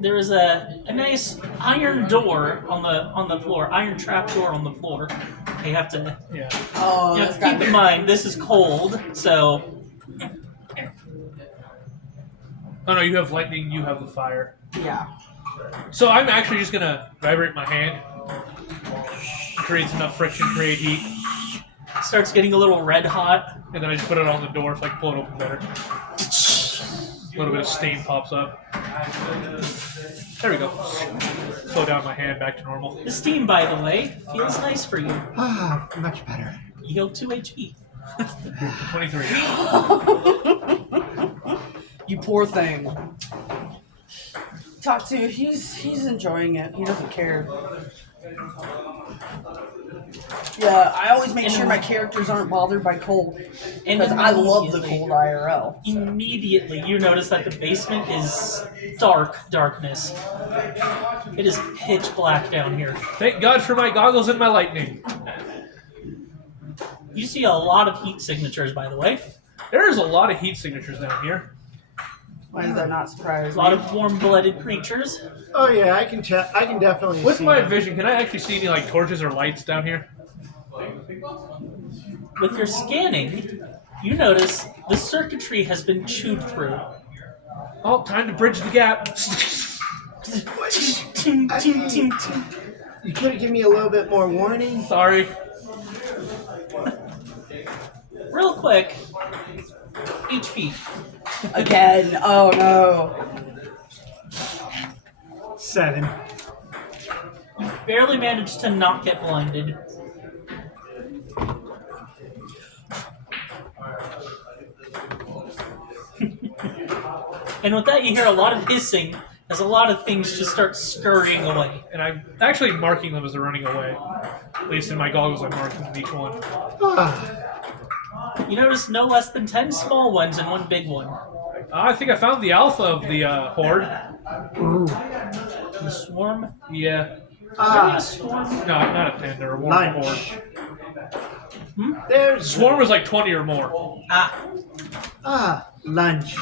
there is a nice iron door on the floor, iron trap door on the floor. You have to Yeah. Oh, you that's have to keep got in mind this is cold, so Oh no, you have lightning, you have the fire. Yeah. So I'm actually just gonna vibrate my hand. Creates enough friction, create heat, it starts getting a little red hot. and then I just put it on the door so I can pull it open better. A little bit of steam pops up. There we go. Slow down my hand back to normal. The steam, by the way, feels nice for you. Ah, much better. You heal 2 HP. 23. You poor thing. Tatsu, he's enjoying it. He doesn't care. Yeah, I always make sure my characters aren't bothered by cold. And Because I love the immediately- cold IRL. Immediately, you notice that the basement is darkness. It is pitch black down here. Thank God for my goggles and my lightning. You see a lot of heat signatures, by the way. There is a lot of heat signatures down here. Why does that not surprise A me? lot of warm-blooded creatures. Oh yeah, I can definitely With see my that. vision, can I actually see any like torches or lights down here? With your scanning, you notice the circuitry has been chewed through. Oh, time to bridge the gap. Ting, ting, ting, ting. You could have given me a little bit more warning. Sorry. Real quick, HP. Again. Oh no. 7. Barely managed to not get blinded. And with that, you hear a lot of hissing as a lot of things just start scurrying away. And I'm actually marking them as they're running away. At least in my goggles, I'm marking each one. You notice no less than 10 small ones and one big one. I think I found the alpha of the horde. Ooh. The swarm? Yeah. Really a swarm? No, not a panda, a horde. Lunch. There's Swarm was like 20 or more. Lunch.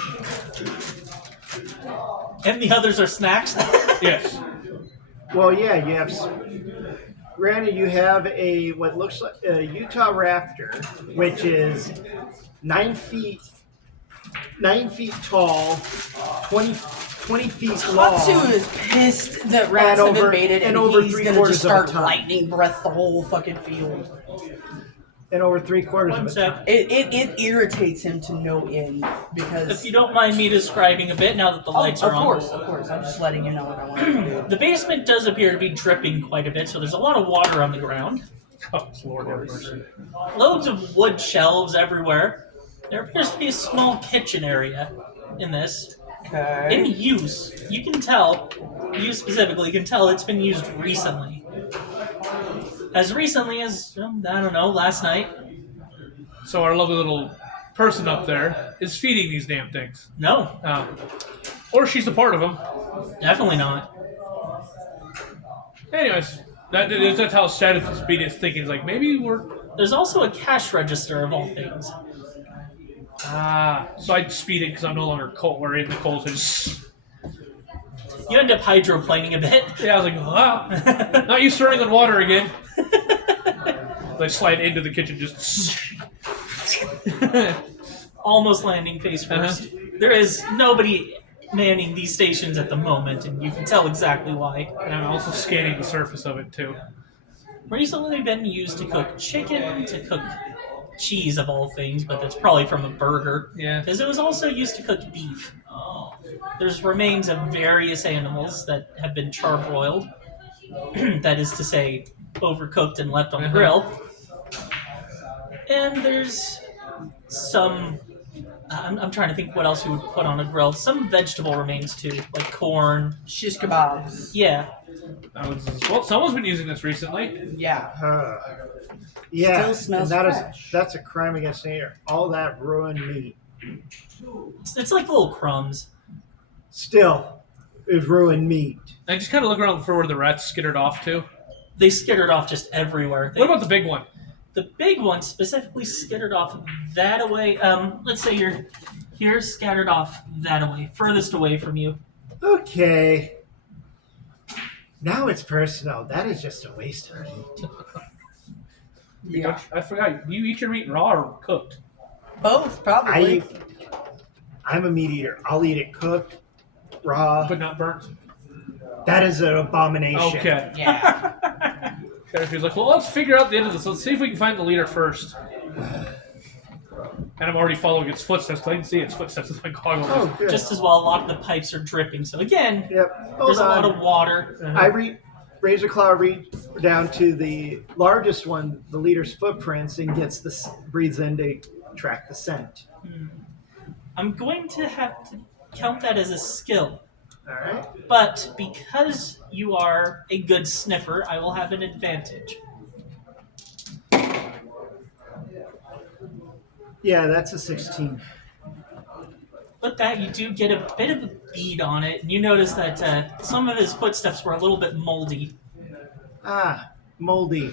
And the others are snacks? Yes. Well, yeah, you have. Granted, you have a what looks like a Utah Raptor, which is 9 feet tall, 20 feet long. Tatsu is pissed that rats And have over- invaded and and over he's 3/4 gonna just of a start ton. lightning breath the whole fucking field. And over 3/4 One of a sec. ton. It irritates him to no end because If you don't mind me describing a bit now that the lights are of on. course. I'm just letting you know what I want to do. The basement does appear to be dripping quite a bit, so there's a lot of water on the ground. Oh, Lord have mercy. Loads of wood shelves everywhere. There appears to be a small kitchen area in this. Okay. In use, you can tell, you specifically can tell it's been used recently. As recently as, I don't know, last night. So our lovely little person up there is feeding these damn things. No, Or she's a part of them. definitely not. Anyways, that's how Status Speed is thinking. It's like, maybe we're... There's also a cash register of all things. So I'd speed it because I'm no longer cold. We're in the cold. So just... You end up hydroplaning a bit. Yeah, I was like, wow. Not you running on water again. I slide into the kitchen just... Almost landing face first. There is nobody manning these stations at the moment, and you can tell exactly why. And I'm also scanning the surface of it, too. Recently been used to cook chicken, to cook cheese of all things, but that's probably from a burger. Yeah. Because it was also used to cook beef. There's remains of various animals that have been charbroiled. That is to say, overcooked and left on the grill. And there's some... I'm trying to think what else you would put on a grill. Some vegetable remains too, like corn. Shish kebabs. Yeah. Well, someone's been using this recently. Yeah. Yeah, Still smells and fresh. that's a crime against nature. All that ruined meat It's like little crumbs. still is ruined meat. I just kind of look around for where the rats skittered off to. They skittered off just everywhere. What about the big one? The big one specifically skittered off that away. Let's say you're here, scattered off that away, furthest away from you. Okay. Now it's personal. That is just a waste of meat. Yeah. I forgot. Do you eat your meat raw or cooked? Both, probably. I'm a meat eater. I'll eat it cooked, raw. But not burnt? That is an abomination. Okay. Yeah. Shadowfield's like, well, let's figure out the end of this. Let's see if we can find the leader first. And I'm already following its footsteps because I can see its footsteps with my goggles. Oh, good. Just as well, a lot of the pipes are dripping. So again, Yep. there's Hold a lot on. of water. I Razor Claw reach down to the largest one, the leader's footprints, and breathes in to track the scent. I'm going to have to count that as a skill. All right. But because you are a good sniffer, I will have an advantage. Yeah, that's a 16. With that, you do get a bit of a bead on it, and you notice that some of his footsteps were a little bit moldy. Moldy,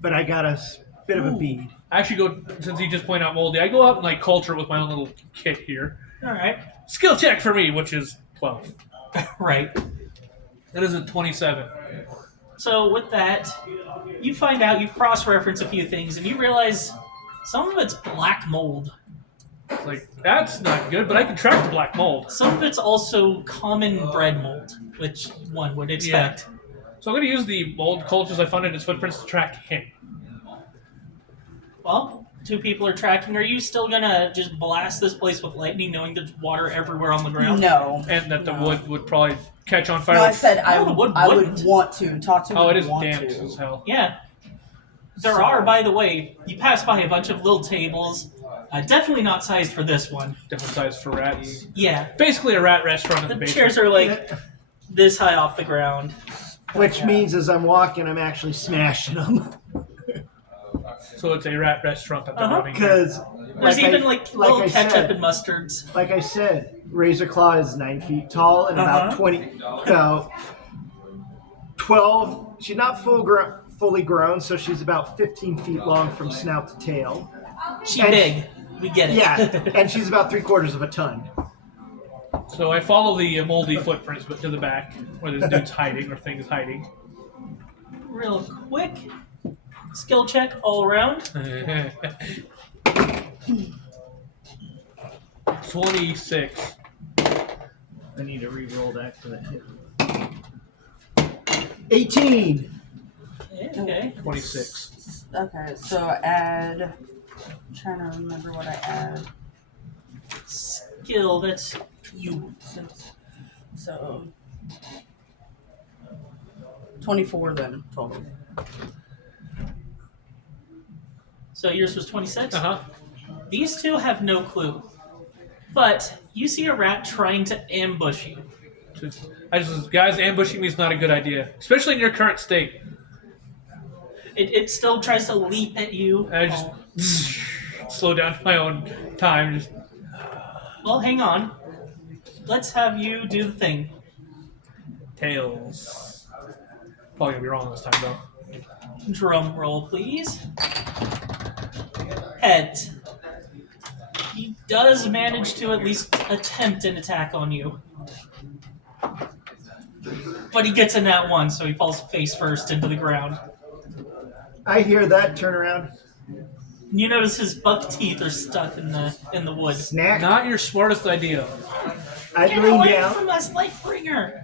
but I got a bit of a bead. I actually go, since he just pointed out moldy, I go out and like culture it with my own little kit here. All right. Skill check for me, which is 12. Right. That is a 27. So with that, you find out, you cross-reference a few things, and you realize some of it's black mold. It's like, that's not good, but I can track the black mold. Some of it's also common bread mold, which one would expect. So I'm going to use the mold cultures I found in his footprints to track him. Well, two people are tracking. Are you still gonna just blast this place with lightning, knowing there's water everywhere on the ground? No. And that the No. wood would probably catch on fire. No, I said No, the wood I would wouldn't. want to. Tatsu Oh, it would is want damp to. as hell. Yeah. There are, by the way, you pass by a bunch of little tables. Definitely not sized for this one. Different size for rats. Yeah, Basically a rat restaurant in the the basement. chairs are like this high off the ground. Which means as I'm walking, I'm actually smashing them. So it's a rat restaurant that they're Uh-huh. running. here. Because There's even like little I ketchup said, and mustards. like I said, Razor Claw is 9 feet tall and about 12. She's not fully grown, so she's about 15 feet long from snout to tail. She's And- big. We get it. Yeah, and she's about 3/4 of a ton. So I follow the moldy footprints, but to the back, where this dude's hiding or thing is hiding. Real quick. Skill check all around. 26. I need to re-roll that for that hit. 18. Okay. 26. Okay, so add. I'm trying to remember what I add. Skill, that's you. So 24 then total. So yours was 26? Uh-huh. These two have no clue. But you see a rat trying to ambush you. Guys, ambushing me is not a good idea, especially in your current state. It still tries to leap at you. I just slow down my own time. Just Well, hang on. Let's have you do the thing. tails. Probably gonna be wrong this time though. Drum roll, please. Heads. He does manage to at least attempt an attack on you. But he gets in that one, so he falls face first into the ground. I hear that. Turn around. You notice his buck teeth are stuck in the wood. Snack. Not your smartest idea. I Get lean away down. from us, Lightbringer!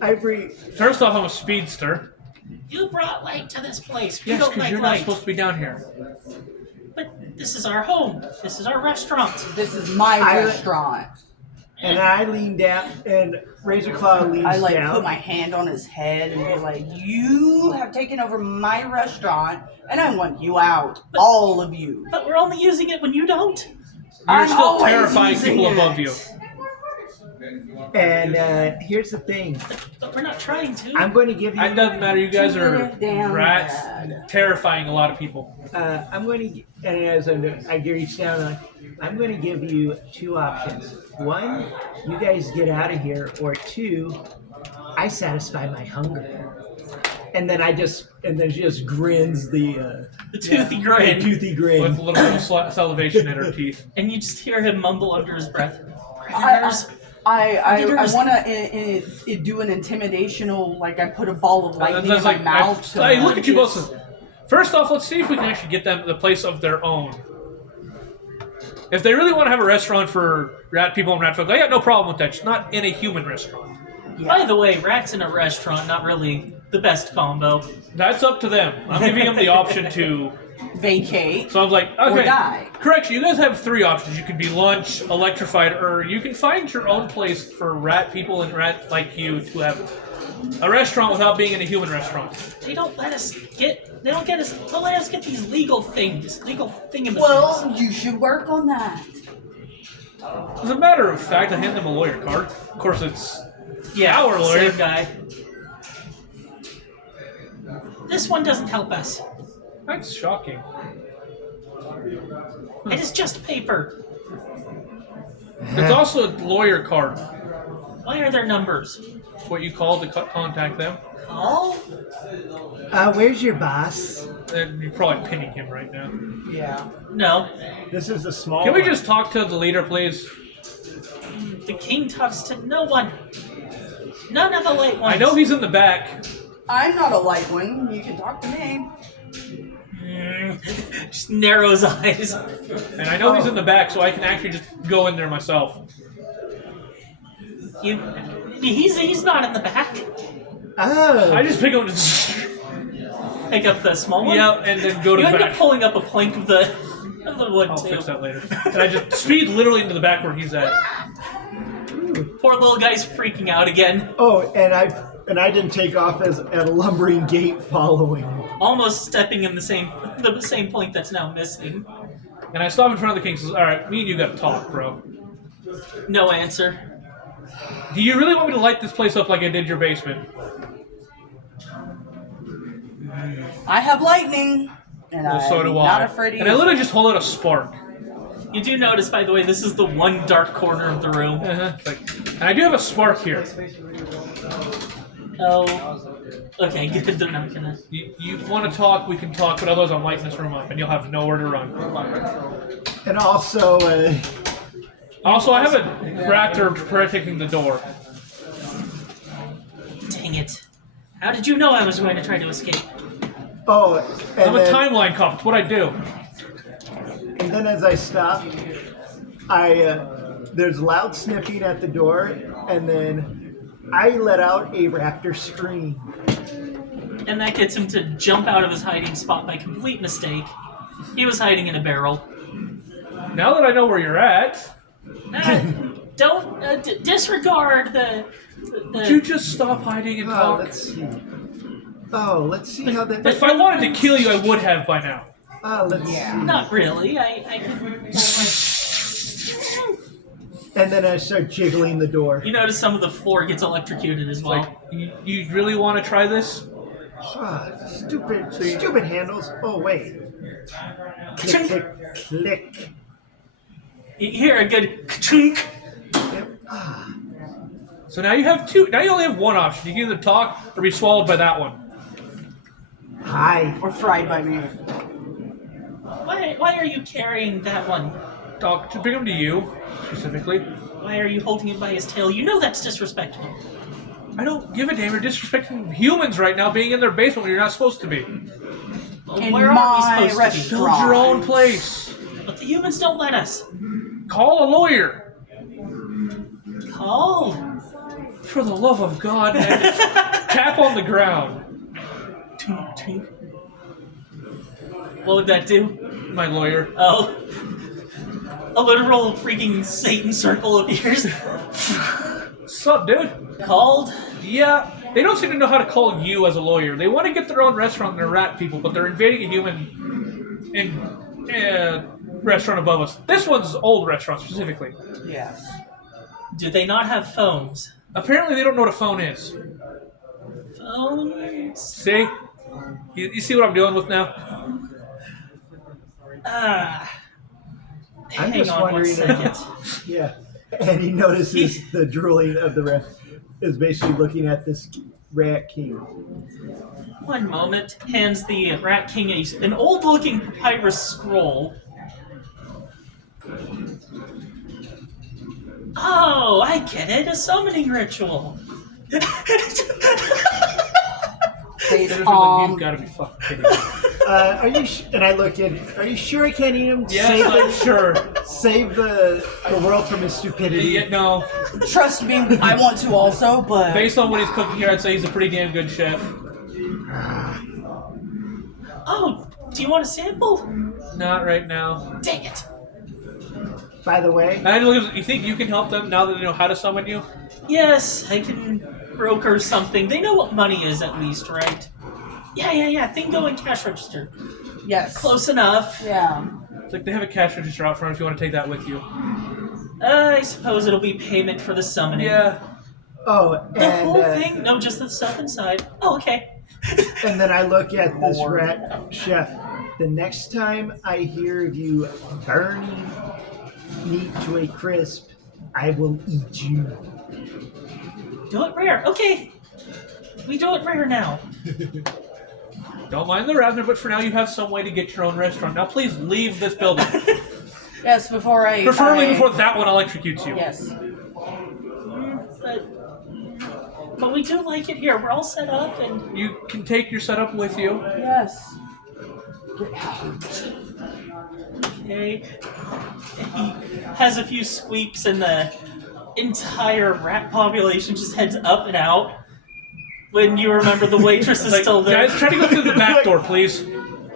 I breathe. First off, I'm a speedster. You brought light to this place. We Yes, don't because like you're not light. supposed to be down here. But this is our home. This is our restaurant. This is my I- restaurant. And I lean down, and Razor Claw leans I like down. put my hand on his head and be like, "You have taken over my restaurant, and I want you out, all of you." But we're only using it when you don't. You're I'm still always terrifying using people it. above you. And here's the thing. But we're not trying to. I'm going to give you. It doesn't matter. You guys Too are damn rats, bad. terrifying a lot of people. I'm going to, and as I reach down, I'm going to give you two options. One, you guys get out of here, or two, I satisfy my hunger. And then she just grins the toothy the grin. toothy grin. With a little bit of salivation in her teeth. And you just hear him mumble under his breath. I Predators. want to do an intimidational, like I put a ball of lightning That's in my mouth. Hey, look at you both. First off, let's see if we can actually get them the place of their own. If they really want to have a restaurant for rat people and rat folk, I got no problem with that. Just not in a human restaurant. By the way, rats in a restaurant, not really the best combo. That's up to them. I'm giving them the option to. Vacate. So I was like, Or okay. die. Correction, you guys have three options. You can be lunch, electrified, or you can find your own place for rat people and rat like you to have a restaurant without being in a human restaurant. They don't let us get. They don't get us. Don't let us get these legal things. Legal thingamajiggas. Well, you should work on that. As a matter of fact, I hand them a lawyer card. Of course, it's yeah, our lawyer. same guy. This one doesn't help us. That's shocking. It is just paper. It's also a lawyer card. Why are there numbers? It's what you call to contact them. Call? Where's your boss? And you're probably pinning him right now. Yeah. No. This is the small Can we one. just talk to the leader, please? The king talks to no one. None of the light ones. I know he's in the back. I'm not a light one. You can talk to me. Just narrows eyes. And I know he's in the back, so I can actually just go in there myself. He's not in the back. Oh. I just pick up the... Pick up the small one. Yeah, and then go to You the end up back. pulling up a plank of the wood I'll too. fix that later. And I just speed literally into the back where he's at. Poor little guy's freaking out again. Oh, and And I didn't take off as at a lumbering gait following. Almost stepping in the same point that's now missing. And I stop in front of the king and says, alright, me and you gotta talk, bro. No answer. Do you really want me to light this place up like I did your basement? I have lightning, and Well, so I'm do not I. afraid of And I literally just hold out a spark. You do notice, by the way, this is the one dark corner of the room. And I do have a spark here. Oh. Okay, good. They're not gonna. You want to talk, we can talk, but otherwise I'm lighting this room up, and you'll have nowhere to run. And also, Also, I have a raptor protecting the door. Dang it. How did you know I was going to try to escape? oh, and I'm a then, timeline cop. It's what I do. and then as I stop, there's loud sniffing at the door, and then I let out a raptor scream. And that gets him to jump out of his hiding spot by complete mistake. He was hiding in a barrel. Now that I know where you're at, Don't disregard the. would you just stop hiding and Oh, talk? let's see. Oh, let's see how that. If I wanted to kill you, I would have by now. Let's see. Not really. I could. And then I start jiggling the door. You notice some of the floor gets electrocuted as well. Like, you really want to try this? Stupid handles. Oh wait. Click, click, click. You hear a good chunk. Yep. So now you have two. Now you only have one option. You can either talk or be swallowed by that one. Hi. or fried by me. Why are you carrying that one? Talk to bring him to you specifically. Why are you holding him by his tail? You know that's disrespectful. I don't give a damn. You're disrespecting humans right now, being in their basement when you're not supposed to be. Well, In where are my we supposed restaurant. to Build your own place. be? But the humans don't let us. Call a lawyer. Call. For the love of God, man. Just tap on the ground. Tink, tink. What would that do? My lawyer. Oh. A literal freaking Satan circle appears. What's up, dude? Called. Yeah, they don't seem to know how to call you as a lawyer. They want to get their own restaurant and they're rat people, but they're invading a human restaurant above us. This one's old restaurant specifically. Yes. Do they not have phones? Apparently, they don't know what a phone is. Phones? See? You see what I'm dealing with now? Ah. I'm Hang just on one wondering. second. Yeah. And he notices the drooling of the rat is basically looking at this rat king. One moment. Hands the Rat King an old-looking papyrus scroll. Oh, I get it. A summoning ritual. Face You've palm. got to be fucking kidding me. Are you? And I look in. Are you sure I can't eat him? Yes, I'm sure. Save the world from his stupidity. Yeah, no. Trust me, I want to also, but Based on what he's cooking here, I'd say he's a pretty damn good chef. Oh, do you want a sample? Not right now. Dang it. By the way, And I look, you think you can help them now that they know how to summon you? Yes, I can broker something. They know what money is at least, right? Yeah. Thingo and cash register. yes. Close enough. Yeah. It's like they have a cash register out front if you want to take that with you. I suppose it'll be payment for the summoning. Yeah. The whole and thing? No, just the stuff inside. Oh, okay. and then I look at this rat chef. The next time I hear of you burning meat to a crisp, I will eat you. Do it rare. Okay. We do it rare now. Don't mind the rabbit, but for now you have some way to get your own restaurant. Now please leave this building. Yes, before I. Preferably I- before that one electrocutes you. Yes. But we do like it here. We're all set up and You can take your setup with you. Yes. okay. He has a few squeaks and the entire rat population just heads up and out. When you remember the waitress is Like, still there. guys, try to go through the back door, please.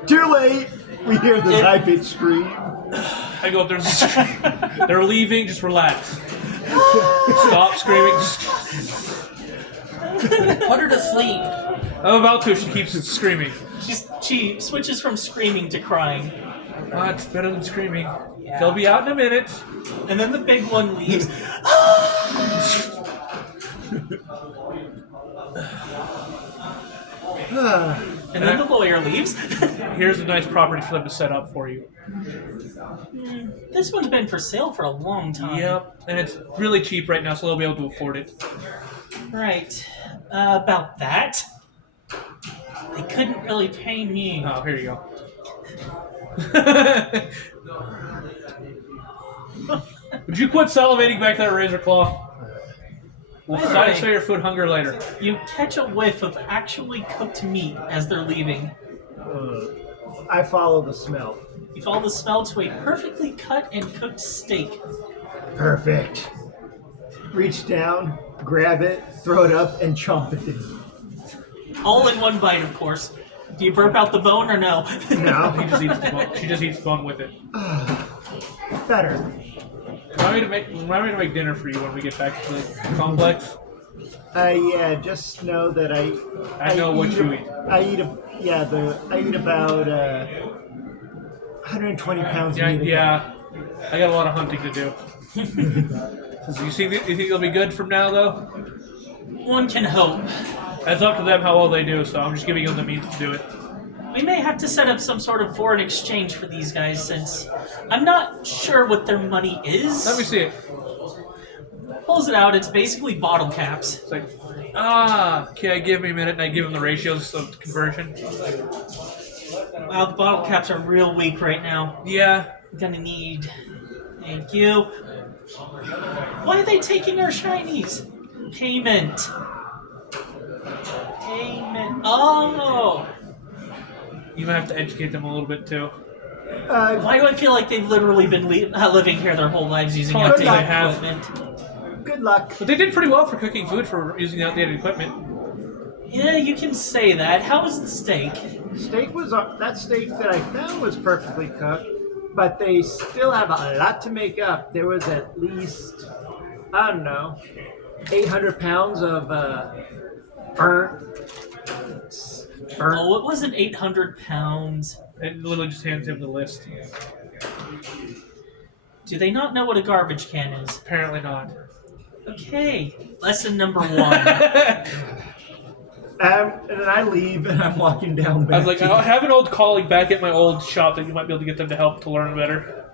Too late. We hear this high pitched scream. I go up there. They're leaving. Just relax. Stop screaming. Put her to sleep. I'm about to. She keeps screaming. She switches from screaming to crying. It's better than screaming. Yeah. They'll be out in a minute. And then the big one leaves. And then the lawyer leaves. Here's a nice property for them to set up for you. This one's been for sale for a long time. Yep, and it's really cheap right now, so they'll be able to afford it. Right. About that. They couldn't really pay me. Oh, here you go. Would you quit salivating back that razor claw? We'll Alright. satisfy your food hunger later. You catch a whiff of actually cooked meat as they're leaving. I follow the smell. You follow the smell to a perfectly cut and cooked steak. Perfect. Reach down, grab it, throw it up, and chomp it in. All in one bite, of course. Do you burp out the bone or no? He No, just eats the bone. She just eats the bone with it. better. Remind me to make dinner for you when we get back to the complex. Yeah, just know that I know what you eat. I eat about 120 pounds of meat. Yeah. I got a lot of hunting to do. So you think they'll be good from now, though? One can hope. It's up to them how well they do, so I'm just giving them the means to do it. We may have to set up some sort of foreign exchange for these guys since I'm not sure what their money is. Let me see it. Pulls it out, it's basically bottle caps. It's like, okay, give me a minute, and I give them the ratios of conversion. Wow, the bottle caps are real weak right now. Yeah. I'm gonna need... Thank you. Why are they taking our shinies? Payment. Oh! You might have to educate them a little bit, too. Why do I feel like they've literally been living here their whole lives using Oh, they outdated have. equipment? Good luck. But they did pretty well for cooking food for using outdated equipment. Yeah, you can say that. How was the steak? That steak that I found was perfectly cooked, but they still have a lot to make up. There was at least, I don't know, 800 pounds of burnt. Oh, it wasn't 800 pounds. It literally just hands him the list. Do they not know what a garbage can is? Apparently not. Okay, lesson number 1. And then I leave and I'm walking down the I was like, I have an old colleague back at my old shop that you might be able to get them to help to learn better.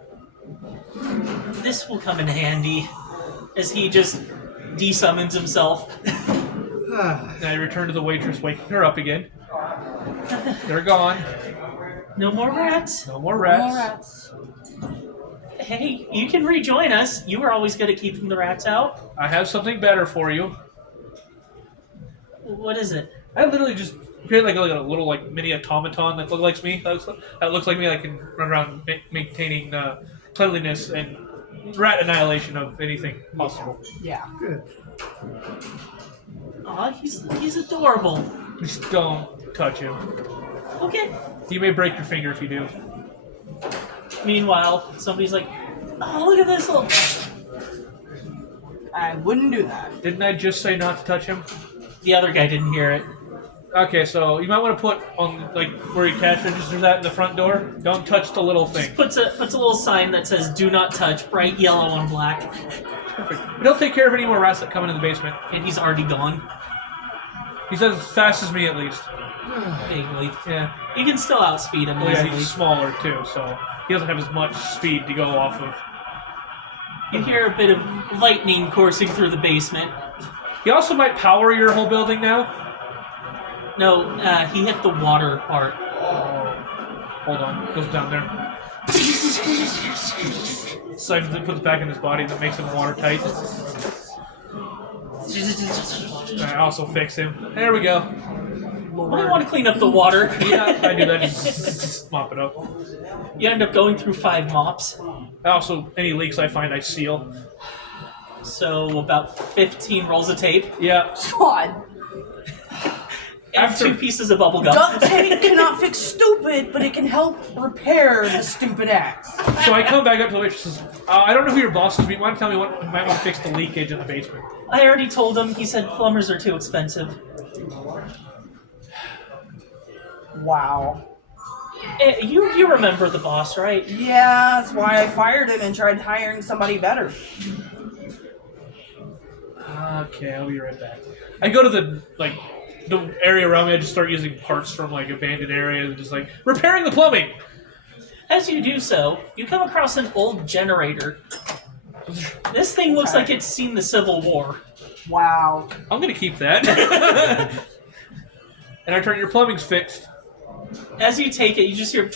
This will come in handy as he just desummons himself. And I return to the waitress, waking her up again. They're gone. No more rats. No more All rats. rats. Hey, you can rejoin us. You were always good at keeping the rats out. I have something better for you. What is it? I literally just create like a little like mini automaton that looks like me. That looks like me. I can run around maintaining cleanliness and rat annihilation of anything possible. Yeah. Good. Aw, he's adorable. Just don't touch him. Okay. You may break your finger if you do. Meanwhile, somebody's like, oh, look at this little... I wouldn't do that. Didn't I just say not to touch him? The other guy didn't hear it. Okay, so you might want to put on like where your cash registers at in the front door. Don't touch the little thing. Puts a little sign that says "Do not touch," bright yellow on black, Perfect. But he'll take care of any more rats that come into the basement. and he's already gone. He says as fast as me at least. Vaguely, Yeah. you can still outspeed him Well, yeah, easily. he's smaller too, so he doesn't have as much speed to go off of. You hear a bit of lightning coursing through the basement. He also might power your whole building now. No, he hit the water part. Hold on, goes down there. Siphons it, puts it back in his body, that makes him watertight. I also fix him. There we go. Might want to clean up the water. Yeah, I do that. Just mop it up. You end up going through 5 mops. Also, any leaks I find, I seal. So about 15 rolls of tape. Yeah. God. And 2 pieces of bubble gum. Duct tape cannot fix stupid, but it can help repair the stupid acts. So I come back up to the waitress and says, I don't know who your boss is, but you want to tell me what you might want to fix the leakage in the basement. I already told him. He said plumbers are too expensive. Wow. You remember the boss, right? Yeah, that's why I fired him and tried hiring somebody better. Okay, I'll be right back. I go to the area around me. I just start using parts from abandoned areas and just repairing the plumbing. As you do so, you come across an old generator. This thing looks like it's seen the Civil War. Wow. I'm gonna keep that. And I turn your plumbing's fixed. As you take it, you just hear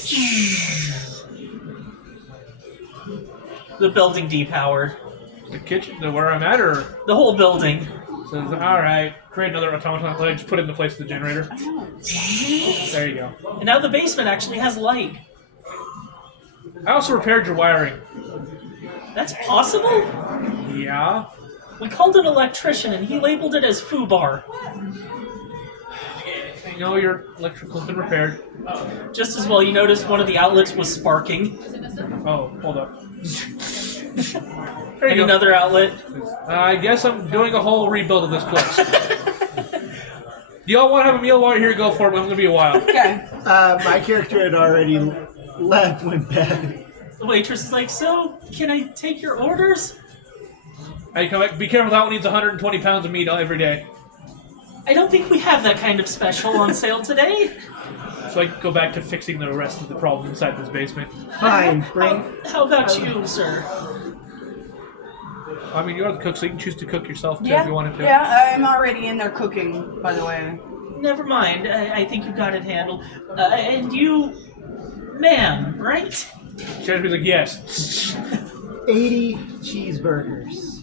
the building depowered. The kitchen, where I'm at, or The whole building. says, all right, create another automaton. Let me just put it in the place of the generator. There you go. And now the basement actually has light. I also repaired your wiring. That's possible? Yeah. We called an electrician and he labeled it as FUBAR. No, your electrical's been repaired. Just as well, you noticed one of the outlets was sparking. Oh, hold up. There And you go. another outlet. I guess I'm doing a whole rebuild of this place. Do y'all want to have a meal while you're here? Go for it, but I'm going to be a while. Okay. My character had already left when bed. The waitress is like, so, can I take your orders? Hey, come back. Be careful, that one needs 120 pounds of meat every day. I don't think we have that kind of special on sale today. So I go back to fixing the rest of the problems inside this basement. Fine, bring. How about you, sir? I mean, you're the cook, so you can choose to cook yourself too Yeah. if you wanted to. Yeah, I'm already in there cooking, by the way. Never mind. I think you got it handled. And you, ma'am, right? Sheriff's like, yes. 80 cheeseburgers.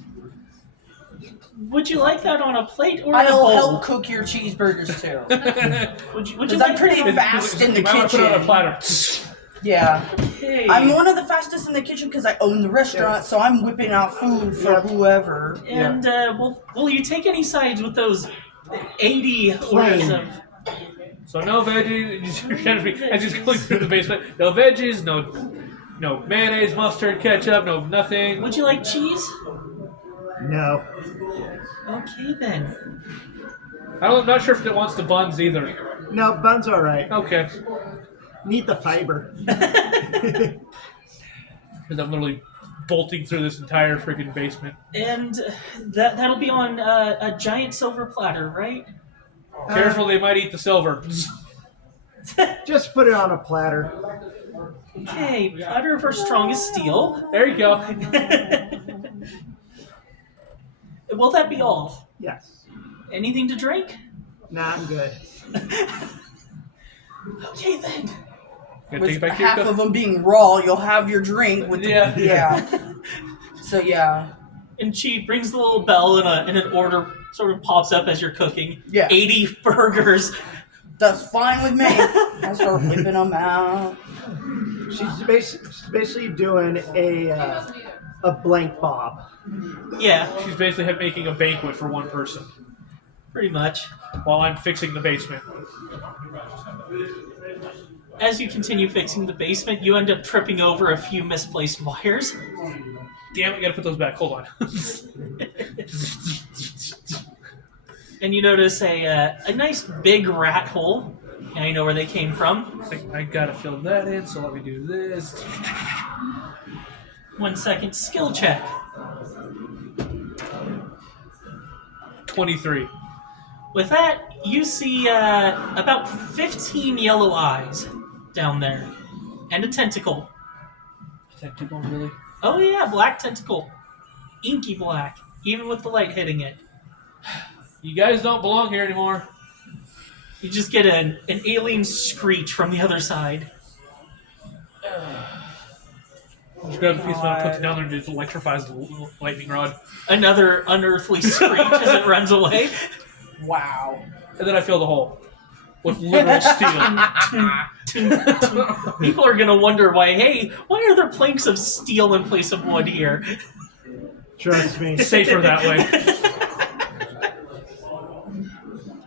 Would you like that on a plate or in a I'll bowl? help cook your cheeseburgers too. Would you Because like I'm pretty that? fast in the You might want to put it on a kitchen. platter. Yeah. Okay. I'm one of the fastest in the kitchen because I own the restaurant, so I'm whipping out food for whoever. And will you take any sides with those 80 orders of? So no veggies. You're trying to be, as he's going through the basement. No veggies. No mayonnaise, mustard, ketchup. No nothing. Would you like cheese? No. Okay then. I'm not sure if it wants the buns either. No, bun's alright. Okay. Need the fiber. Because I'm literally bolting through this entire freaking basement. And that'll be on a giant silver platter, right? Careful, they might eat the silver. Just put it on a platter. Okay, platter of our strongest steel. There you go. Will that be all? Yes. Anything to drink? Nah, I'm good. Okay then. Gonna take it With back to your half cook. of them being raw, you'll have your drink with Yeah. yeah. So yeah. And she rings the little bell and an order sort of pops up as you're cooking. Yeah. 80 burgers. That's fine with me. I start whipping them out. She's basically doing a blank bob. Yeah, She's basically making a banquet for one person pretty much. while I'm fixing the basement. As you continue fixing the basement, you end up tripping over a few misplaced wires. Damn it, gotta put those back. Hold on. And you notice a nice big rat hole. And you know where they came from. I gotta fill that in, so let me do this. 1 second skill check. 23. With that, you see about 15 yellow eyes down there. And a tentacle. Tentacle, really? Oh yeah, black tentacle. Inky black. Even with the light hitting it. You guys don't belong here anymore. You just get an alien screech from the other side. Just grab the piece of metal, puts it down there, and just electrifies the lightning rod. Another unearthly screech as it runs away. Wow. And then I fill the hole with literal steel. People are gonna wonder why are there planks of steel in place of wood here? Trust me. It's safer that way.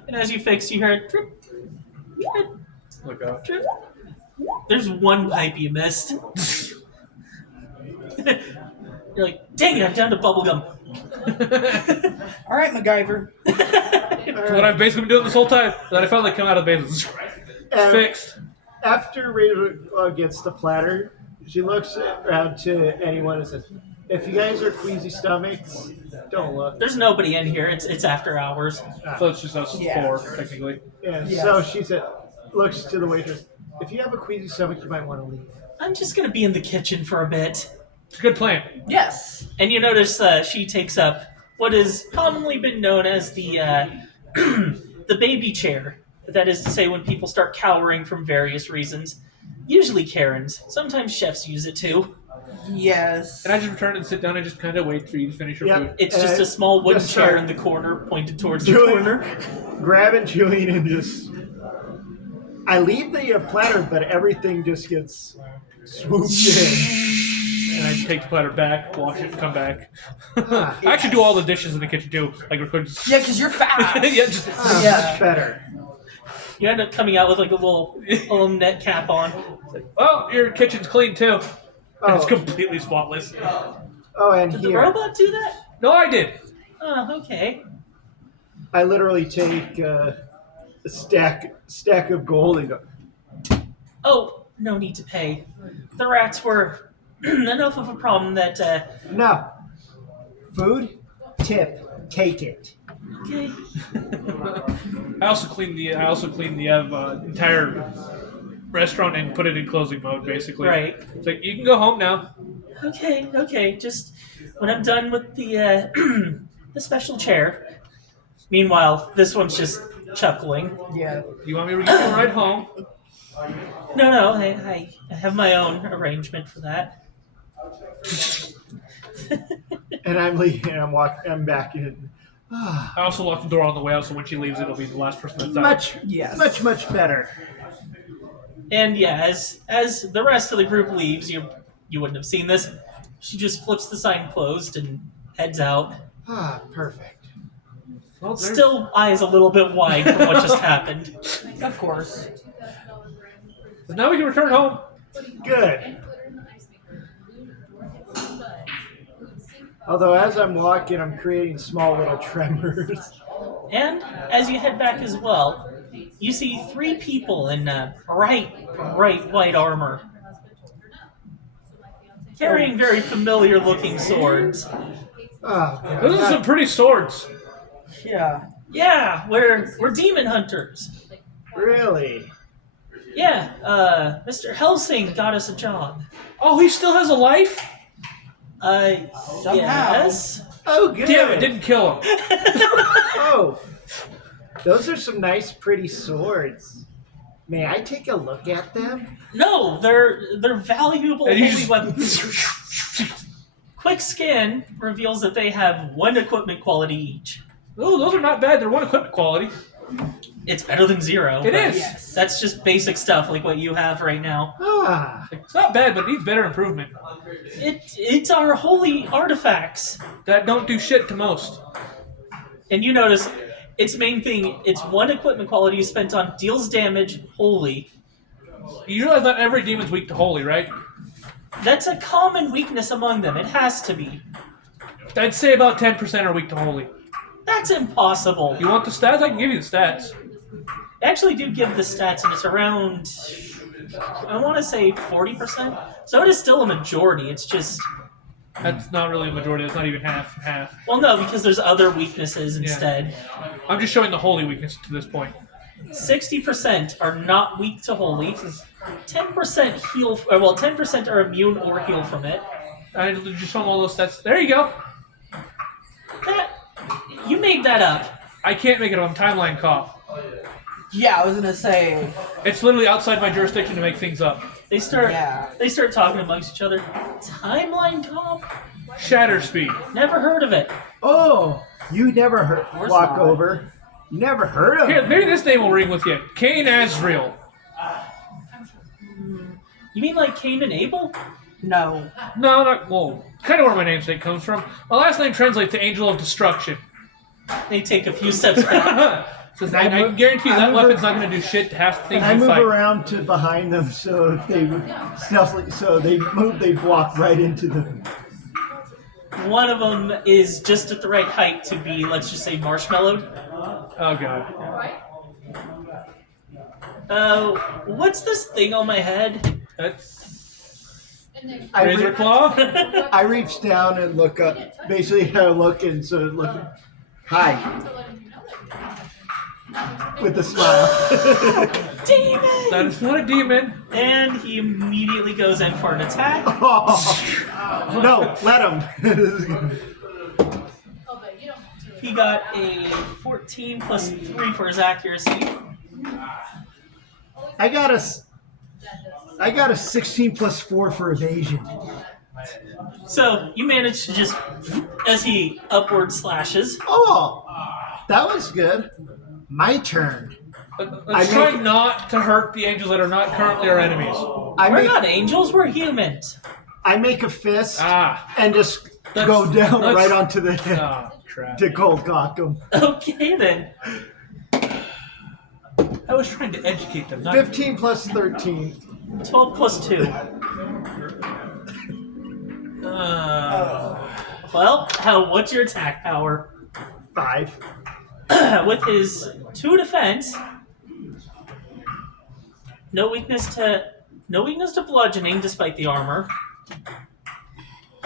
And as you fix, you hear a drip, drip, Look out. drip. There's one pipe you missed. You're like, dang it, I'm down to bubblegum. All right, MacGyver. That's what I've basically been doing this whole time. Then I finally come out of the base. And Fixed. after Ravenclaw gets the platter, she looks around to anyone and says, "If you guys are queasy stomachs, don't look." There's nobody in here. It's after hours. So it's just us Yeah. 4, technically. And Yes. so she said, looks to the waitress. "If you have a queasy stomach, you might want to leave." I'm just gonna be in the kitchen for a bit. It's a good plan. Yes. And you notice she takes up what has commonly been known as the the baby chair. That is to say, when people start cowering from various reasons, usually Karens. Sometimes chefs use it too. Yes. And I just return and sit down and just kind of wait for you to finish your Yep. food. It's just a small wooden just chair start in the corner, pointed towards the doing- corner. Grabbing Julian and just. I leave the platter, but everything just gets swooped in. And I take the platter back, wash it, come back. I actually do all the dishes in the kitchen too. Like we're going to... Yeah, because you're fast. yeah, just... Yeah. Much better. You end up coming out with like a little net cap on. Oh, your kitchen's clean too. And it's Oh. completely spotless. Oh, and Did the here, robot do that? No, I did. Oh, okay. I literally take a stack of gold and go, Oh, no need to pay. The rats were enough of a problem that, "No. Food? Tip. Take it." okay. I also cleaned the entire restaurant and put it in closing mode, basically. Right. It's like, you can go home now. Okay. Just when I'm done with the the special chair. Meanwhile, this one's just chuckling. Yeah. You want me to give you a ride home? No, I have my own arrangement for that. And I'm leaving. And I'm back in. I also lock the door on the way out, so when she leaves, it'll be the last person that's out. Yes. Much better. And yeah, as the rest of the group leaves, you wouldn't have seen this. She just flips the sign closed and heads out. Perfect. Well, there's- Still eyes a little bit wide from what just happened. Of course. Now we can return home. Good. Although as I'm walking, I'm creating small little tremors. And as you head back as well, you see 3 people in bright white armor, carrying very familiar looking swords. Oh, God. Those are some pretty swords. Yeah. Yeah, we're demon hunters. Really? Yeah, Mr. Helsing got us a job. Oh, he still has a life? Somehow. Yes. Oh, good. Damn it, didn't kill him. Oh, those are some nice, pretty swords. May I take a look at them? No, they're valuable And you holy just- weapons. Quick scan reveals that they have 1 equipment quality each. Oh, those are not bad. They're 1 equipment quality. It's better than 0. It but is. Yes. That's just basic stuff like what you have right now. It's not bad, but it needs better improvement. It's our holy artifacts. That don't do shit to most. And you notice its main thing, it's 1 equipment quality spent on deals damage holy. You realize not every demon's weak to holy, right? That's a common weakness among them. It has to be. I'd say about 10% are weak to holy. That's impossible. You want the stats? I can give you the stats. I actually do give the stats, and it's around, I want to say 40%. So it is still a majority. It's just, That's not really a majority. That's not even half. well, no, because there's other weaknesses instead. I'm just showing the holy weakness to this point. 60% are not weak to holy. 10% heal, or well, 10% are immune or heal from it. I just showing all those stats. There you go. That, you made that up. I can't make it on timeline cop. Yeah, I was gonna say. It's literally outside my jurisdiction to make things up. They start Yeah. talking amongst each other. Timeline comp? Shatter speed. Never heard of it. Oh, you never heard course walk not. over. You never heard of Here, it. maybe this name will ring with you. Cain Azrael. You mean like Cain and Abel? No. No, not well. Kind of where my namesake comes from. My last name translates to Angel of Destruction. They take a few steps back. So And I I can move- guarantee you I that move weapon's ar- not going to do shit to half the things And I you move fight. around to behind them, so if they stealthily, so they move, they walk right into them. One of them is just at the right height to be, let's just say, marshmallowed. Oh god. What's this thing on my head? That's I, Razor re- Claw. I reach down and look up. Basically, I look and so look. Hi, with a smile. Demon! That is not a demon. And he immediately goes in for an attack. Oh, no, let him. He got a 14 plus 3 for his accuracy. I got a 16 plus 4 for evasion. So you manage to just, as he upward slashes. Oh, that was good. My turn. Let's I try make- not to hurt the angels that are not currently our enemies. I We're make not angels, we're humans. I make a fist Ah. and just Let's- go down let's- right onto the head Oh, crap. to cold cock him. Okay then. I was trying to educate them. Not 15 plus 13. 12 plus 2. Well, what's your attack power? 5. With his 2 defense, no weakness to bludgeoning despite the armor.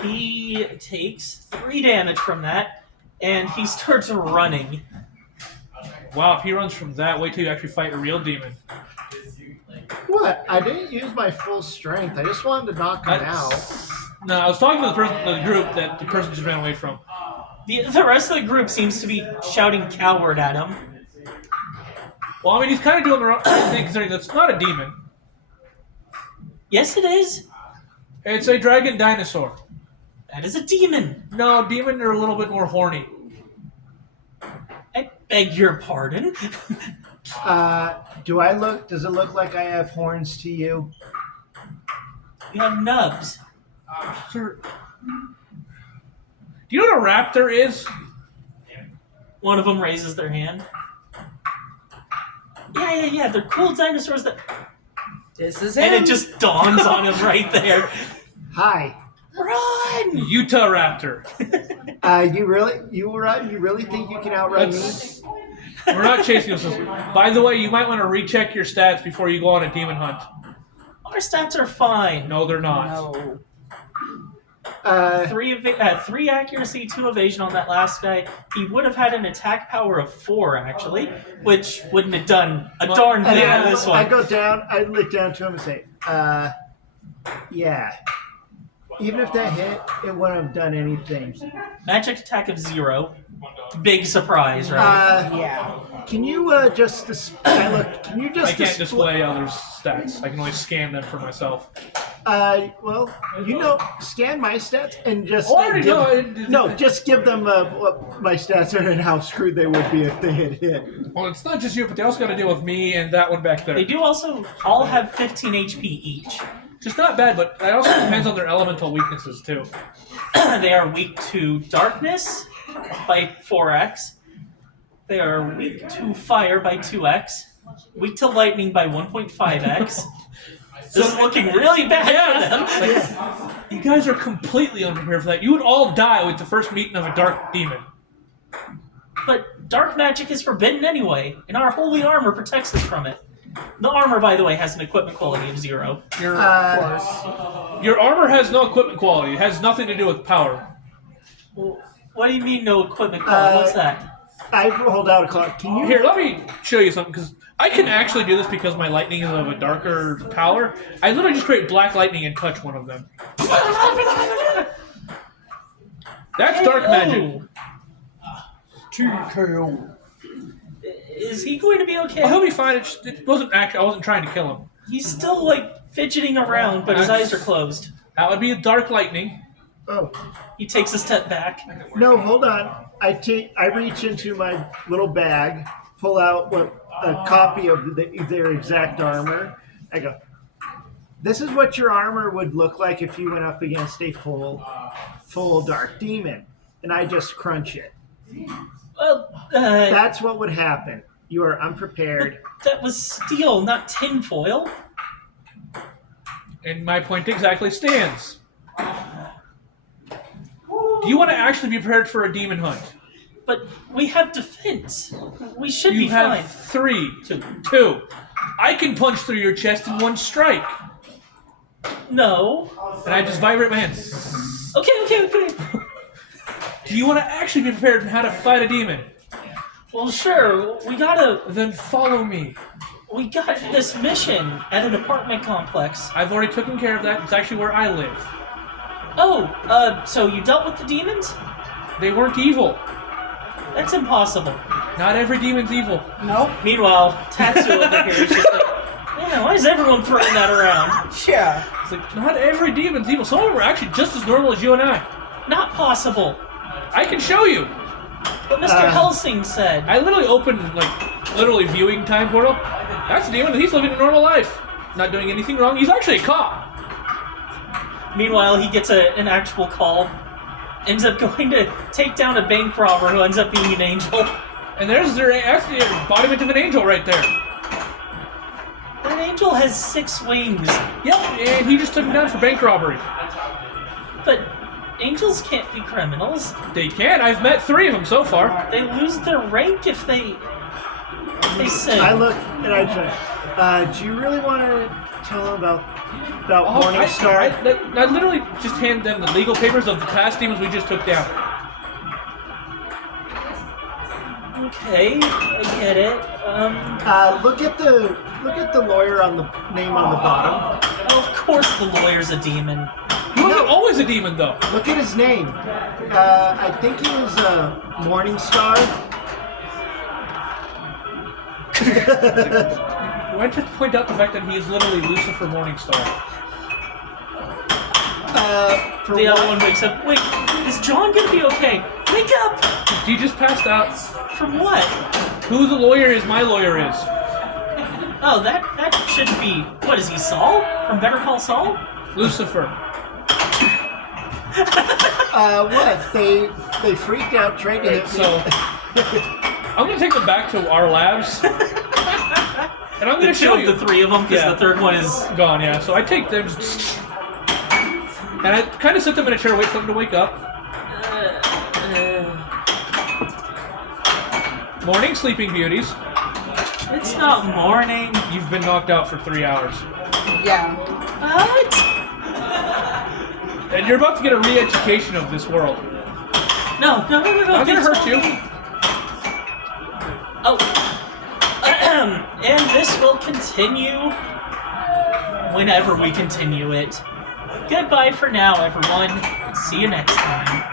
He takes 3 damage from that, and he starts running. wow, if he runs from that, wait till you actually fight a real demon. What? I didn't use my full strength. I just wanted to knock him out. No, I was talking to the group that the person just ran away from. The rest of the group seems to be shouting coward at him. Well, I mean, he's kind of doing the wrong thing considering that's not a demon. Yes, it is. It's a dragon dinosaur. That is a demon. No, demons are a little bit more horny. I beg your pardon. Does it look like I have horns to you? You have nubs. Sir, do you know what a raptor is? One of them raises their hand. Yeah. They're cool dinosaurs that. This is him. And it just dawns on him right there. Hi. Run! Utah raptor. You really think you can outrun me? That's, we're not chasing us. By the way, you might want to recheck your stats before you go on a demon hunt. Our stats are fine. No, they're not. No. 3 accuracy, 2 evasion on that last guy. He would have had an attack power of 4, actually, which wouldn't have done a darn And thing on this I one. go down, I look down to him and say, yeah. Even if that hit, it wouldn't have done anything. Magic attack of 0. Big surprise, right? Yeah. Can you just can you just I can't display others' stats. I can only scan them for myself. scan my stats and just Oh, I already know. just give them what my stats are and how screwed they would be if they had hit. Well, it's not just you, but they also got to deal with me and that one back there. They do also all have 15 HP each. Just not bad, but it also depends on their elemental weaknesses too. They are weak to darkness by 4x. They are weak to fire by 2x. Weak to lightning by 1.5x. This is looking really bad for them. You guys are completely unprepared for that. You would all die with the first meeting of a dark demon. But dark magic is forbidden anyway, and our holy armor protects us from it. The armor, by the way, has an equipment quality of 0. Your armor has no equipment quality. It has nothing to do with power. Well, what do you mean no equipment quality? What's that? I rolled out a clock. Can you Here, let me show you something, because I can actually do this because my lightning is of a darker power. I literally just create black lightning and touch one of them. That's dark magic. TKO? Is he going to be okay? Oh, he'll be fine. It wasn't actually. I wasn't trying to kill him. He's still, fidgeting around, but his eyes are closed. That would be dark lightning. Oh. He takes a step back. No, hold on. I reach into my little bag, pull out a copy of their exact armor. I go, this is what your armor would look like if you went up against a full dark demon. And I just crunch it. Well, That's what would happen. You are unprepared. That was steel, not tinfoil. And my point exactly stands. Do you want to actually be prepared for a demon hunt? But we have defense. We should You be have fine. 3, 2. I can punch through your chest in one strike. No. And I just vibrate my hand. Okay. Do you want to actually be prepared on how to fight a demon? Well, sure. We got Then follow me. this mission at an apartment complex. I've already taken care of that. It's actually where I live. Oh, so you dealt with the demons? They weren't evil. That's impossible. Not every demon's evil. Nope. Meanwhile, Tatsu over here is just like, yeah, why is everyone throwing that around? Yeah. It's like, not every demon's evil. Some of them are actually just as normal as you and I. Not possible. I can show you. What Mr. Helsing said. I literally opened, literally viewing time portal. That's a demon. He's living a normal life. Not doing anything wrong. He's actually a cop. Meanwhile, he gets an actual call. Ends up going to take down a bank robber who ends up being an angel. And there's their actually embodiment of an angel right there. That angel has 6 wings. Yep, and he just took him down for bank robbery. But angels can't be criminals. They can. I've met 3 of them so far. They lose their rank if they sin. I look and I say, do you really want to tell him about Morningstar? I literally just hand them the legal papers of the past demons we just took down. Okay, I get it. Look at the lawyer on the name on the bottom. Of course the lawyer's a demon. He wasn't always a demon, though. Look at his name. I think he was Morningstar. Why don't you point out the fact that he is literally Lucifer Morningstar? For The other what? one wakes up. Wait, is John gonna be okay? Wake up! He just passed out. From what? Who the lawyer is, my lawyer is. Oh, that should be. What is he, Saul? From Better Call Saul? Lucifer. What? They freaked out trying to hit me. So, I'm going to take them back to our labs. And I'm going The to two show of you. the 3 of them, because Yeah. the third one is. Gone, yeah. So I take them, and I kind of sit them in a chair, wait for them to wake up. Morning, sleeping beauties. It's not morning. You've been knocked out for 3 hours. Yeah. What? And you're about to get a re-education of this world. No. I'm gonna It's hurt you. only- Oh. And this will continue whenever we continue it. Goodbye for now, everyone. See you next time.